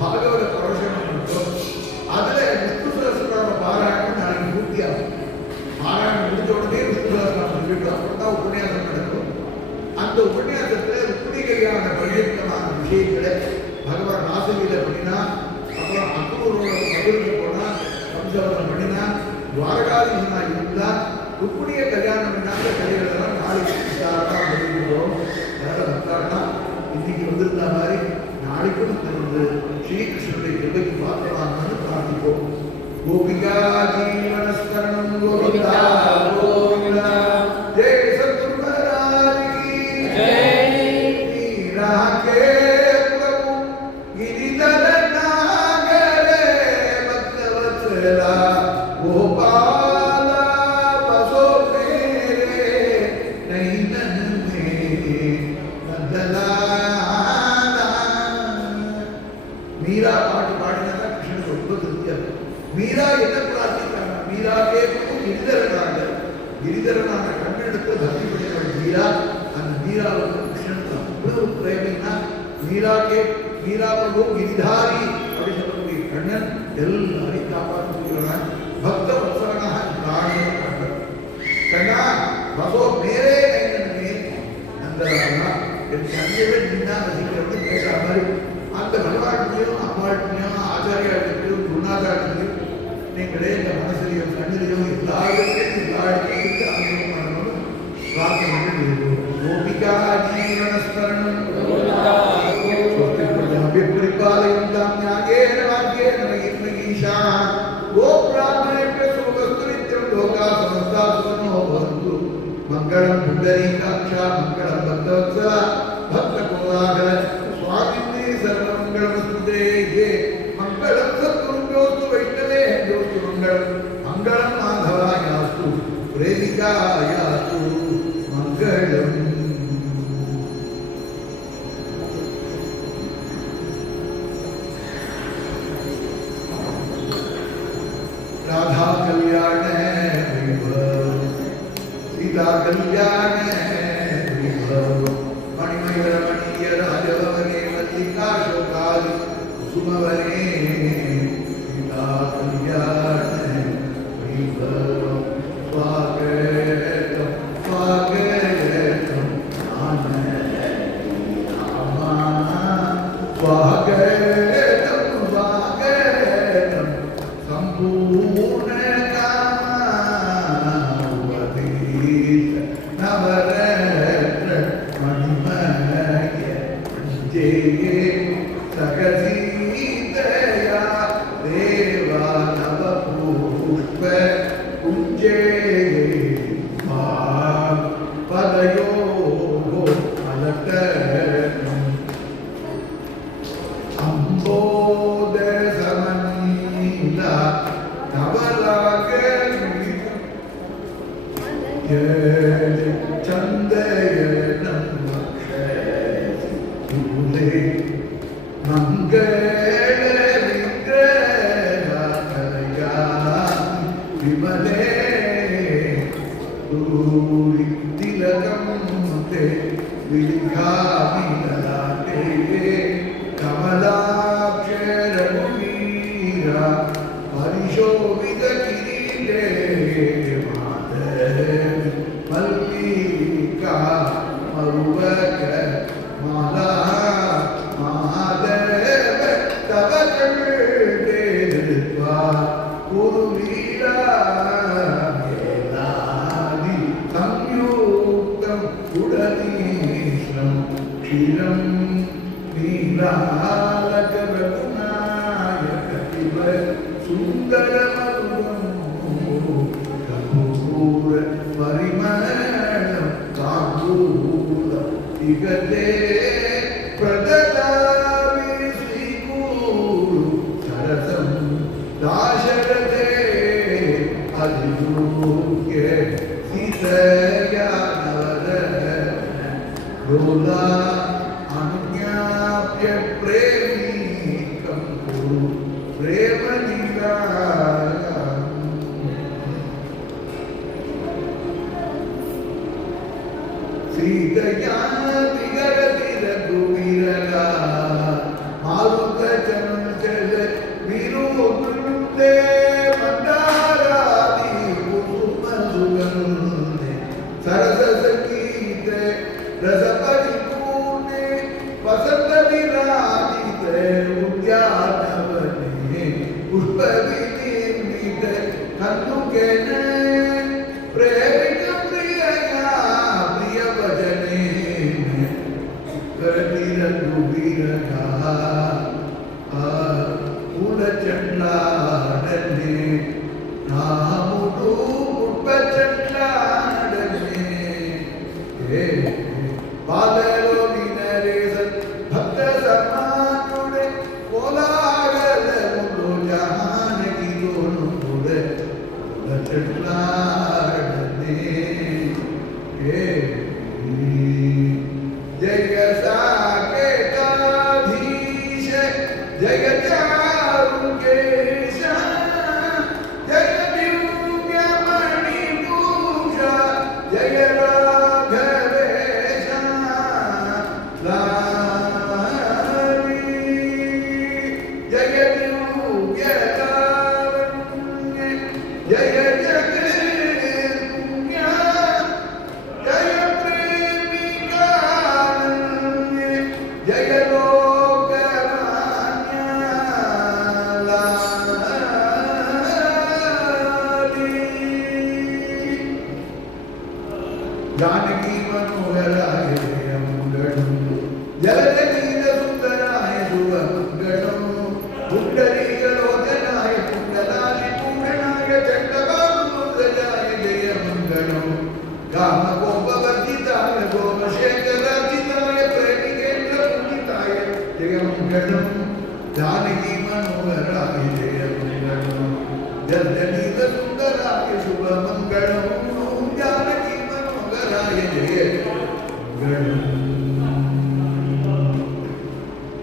பாகவத பிரவசனம் இருக்கும். அதுல விஷ்ணு சஹஸ்ரநாம பாராயணம் நாளைக்கு பூர்த்தியாகும். பாராயணம் முடிஞ்ச உடனே விஷ்ணு சஹஸ்ரநாமம் சொல்லிட்டு அப்புறம் தான் உபன்யாசம் நடக்கும். அந்த உபன்யாசத்துல உப்படிகையான பரியுக்தமான விஷயங்களை பகவான் ராசலீல பண்ணினா, அப்புறம் அக்ரூரோட மதுரைக்கு போனா, சம்சவனம் பண்ணினா, துவாரகாதீசனா இருந்தா, உப்புடிய கல்யாணம் பண்ணாத கதைகளெல்லாம் நாளைக்கு விசாரணா வெளியிடுவோம். அதனால பக்தாரனா இன்னைக்கு வந்திருந்த மாதிரி நாளைக்கும் தந்து ஸ்ரீகிருஷ்ணனுடைய கிருபைக்கு பாத்திரமானு பிரார்த்திப்போம். கோபிகா ஜீவனஸ்கரணம் கோவிந்தா கோவிந்தா. ஜெய சத்குரு மகாராஜ் கி ஜெய். ராகே பிரபு गिरिधर नागरे மீரா பாட்டு பாடினா கிருஷ்ணனுக்கு ரொம்ப திருப்தியா இருக்கும். மீரா என்ன பிரார்த்தித்தாங்க? மீரா கேட்கும் கிரிதரனான கண்ணெடுத்து பக்தி பண்ணினாள் மீரா. அந்த மீராவுக்கு கிருஷ்ணனுக்கு அவ்வளவு பிரேமினா மீரா பிரபு கிரிதாரி அப்படி சொல்லக்கூடிய கண்ணன் எல்லாரையும் காப்பாற்றுகிறான். பக்த வத்சலனாக பிராணியை கண்ணன் கண்ணா பகோ மேரே கைனே நந்தரானா என் கண்ணியவே நீனா வசிக்கிறவங்க கேட்கிற மாதிரி அந்த பகவானையும் அம்மாட்டையும் ஆச்சாரியாட்டையும் குருநாதாட்டையும் நீங்களே இந்த மனசிலையும் கண்ணிலையும் எல்லா இடத்தையும் அனுபவம் பண்ணணும். பிரார்த்தனை கோபிகா ஜீவனஸ்மரணம் परिपालयन्तां न्यायेन वाक्येन मयीर्मयीषा गोब्राह्मणेभ्यः शुभमस्तु नित्यं लोकाः समस्ताः सुखिनो भवन्तु मङ्गलं पुण्डरीकाक्षा मङ्गलं भक्तवत्सला भक्तकोलाहल स्वामिने सर्वमङ्गलमस्तुते मङ्गलं सद्गुरुभ्योऽस्तु वैष्णवेभ्योऽस्तु मङ्गलं माधवायास्तु प्रेमिकायास्तु मङ्गलम्. राधा कल्याण वैभव सीता कल्याण वैभव मणिमय रमणीय राजवने मल्लिका शोकादि कुसुमवने सीता कल्याण वैभव स्वागतम स्वागतम रामा स्वागतम स्वागतम संपूर्ण नवरत्न मणिमय जय सकसीतया देवा नवपुष्प कुञ्जे पदयो अलकनम् अम्बोदसमनीला चंदयनं मक्षूले मंगल विग्रहकलया विमले दूरि तिलकं ते विलिखामिललाटे कमलाक्षरमुनीरा परिशोभित किरीटे मल्लिका मरुवक माला महादेव तव कंठेर्वा कुरुवीरा मेलादि संयुक्तं उडनीश्रं क्षीरं नीलालक रघुनायक शिव सुन्दरमरुगं परिमलं काबूल इगते प्रददामि श्रीकुरु सरसं दाशरथे अधिरूह्य सीतया नवरत्न लोला अनुज्ञाप्य प्रेमीकं कुरु प्रेमनिरा सीतया विगरति रघुवीरगा मारुत चंचल विरुद्धे मंदारादि कुसुम सुगंधे सरस संगीते रस परिपूर्णे वसंत विराजिते उद्यानवने पुष्प विनिर्मिते कन्दुकेने प्रेमिक प्रियया भजने रघुवीरगा चंडाडने रामुडु चंडाडने पादलो विनरेसन भक्त सम्मानुडे कोलागल मुडो जानकी दोनुडे चंडाडने जय मनोहराय जय मंगलम जलनील सुंदराय शुभ मंगलम पुंडरीकलोचनाय पुंडलानि पूर्णाय चंडकासुरजाय जय मंगलम कामकोपवर्जिताय गोमशेखरार्चिताय प्रेमिकेन्द्र पूजिताय जय मंगलम जानकी मनोहराय जय मंगलम जलनील सुंदराय शुभ मंगलम जानकी मनोहराय जय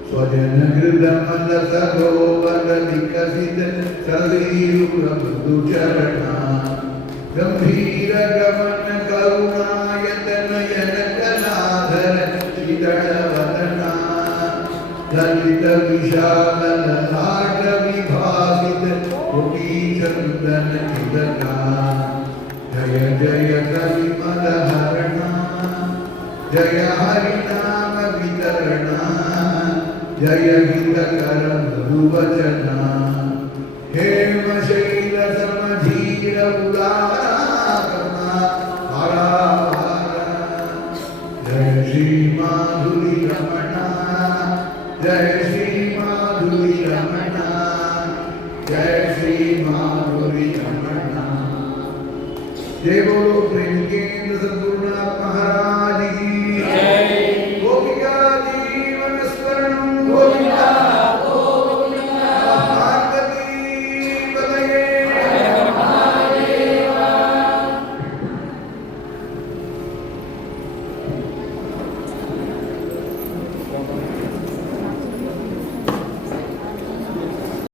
स्वजन हृदमल सरोवर विकसित सलीरुरमृदुचरणा गंभीर गमन करुणायतन नयन कलाधर शीतलवदना ललित विशाल ललाट विभासित कोटि चंदन तिलका जय जय कलिमल हरणा जय हरिनाम वितरणा जय हितकर मधुवचना हेम शैल समधीर उदारकर्मा हराहारा जय श्री माधुरी रमणा जय श्री माधुरी रमणा जय श्री माधुरी रमणा जय बोलो प्रेम के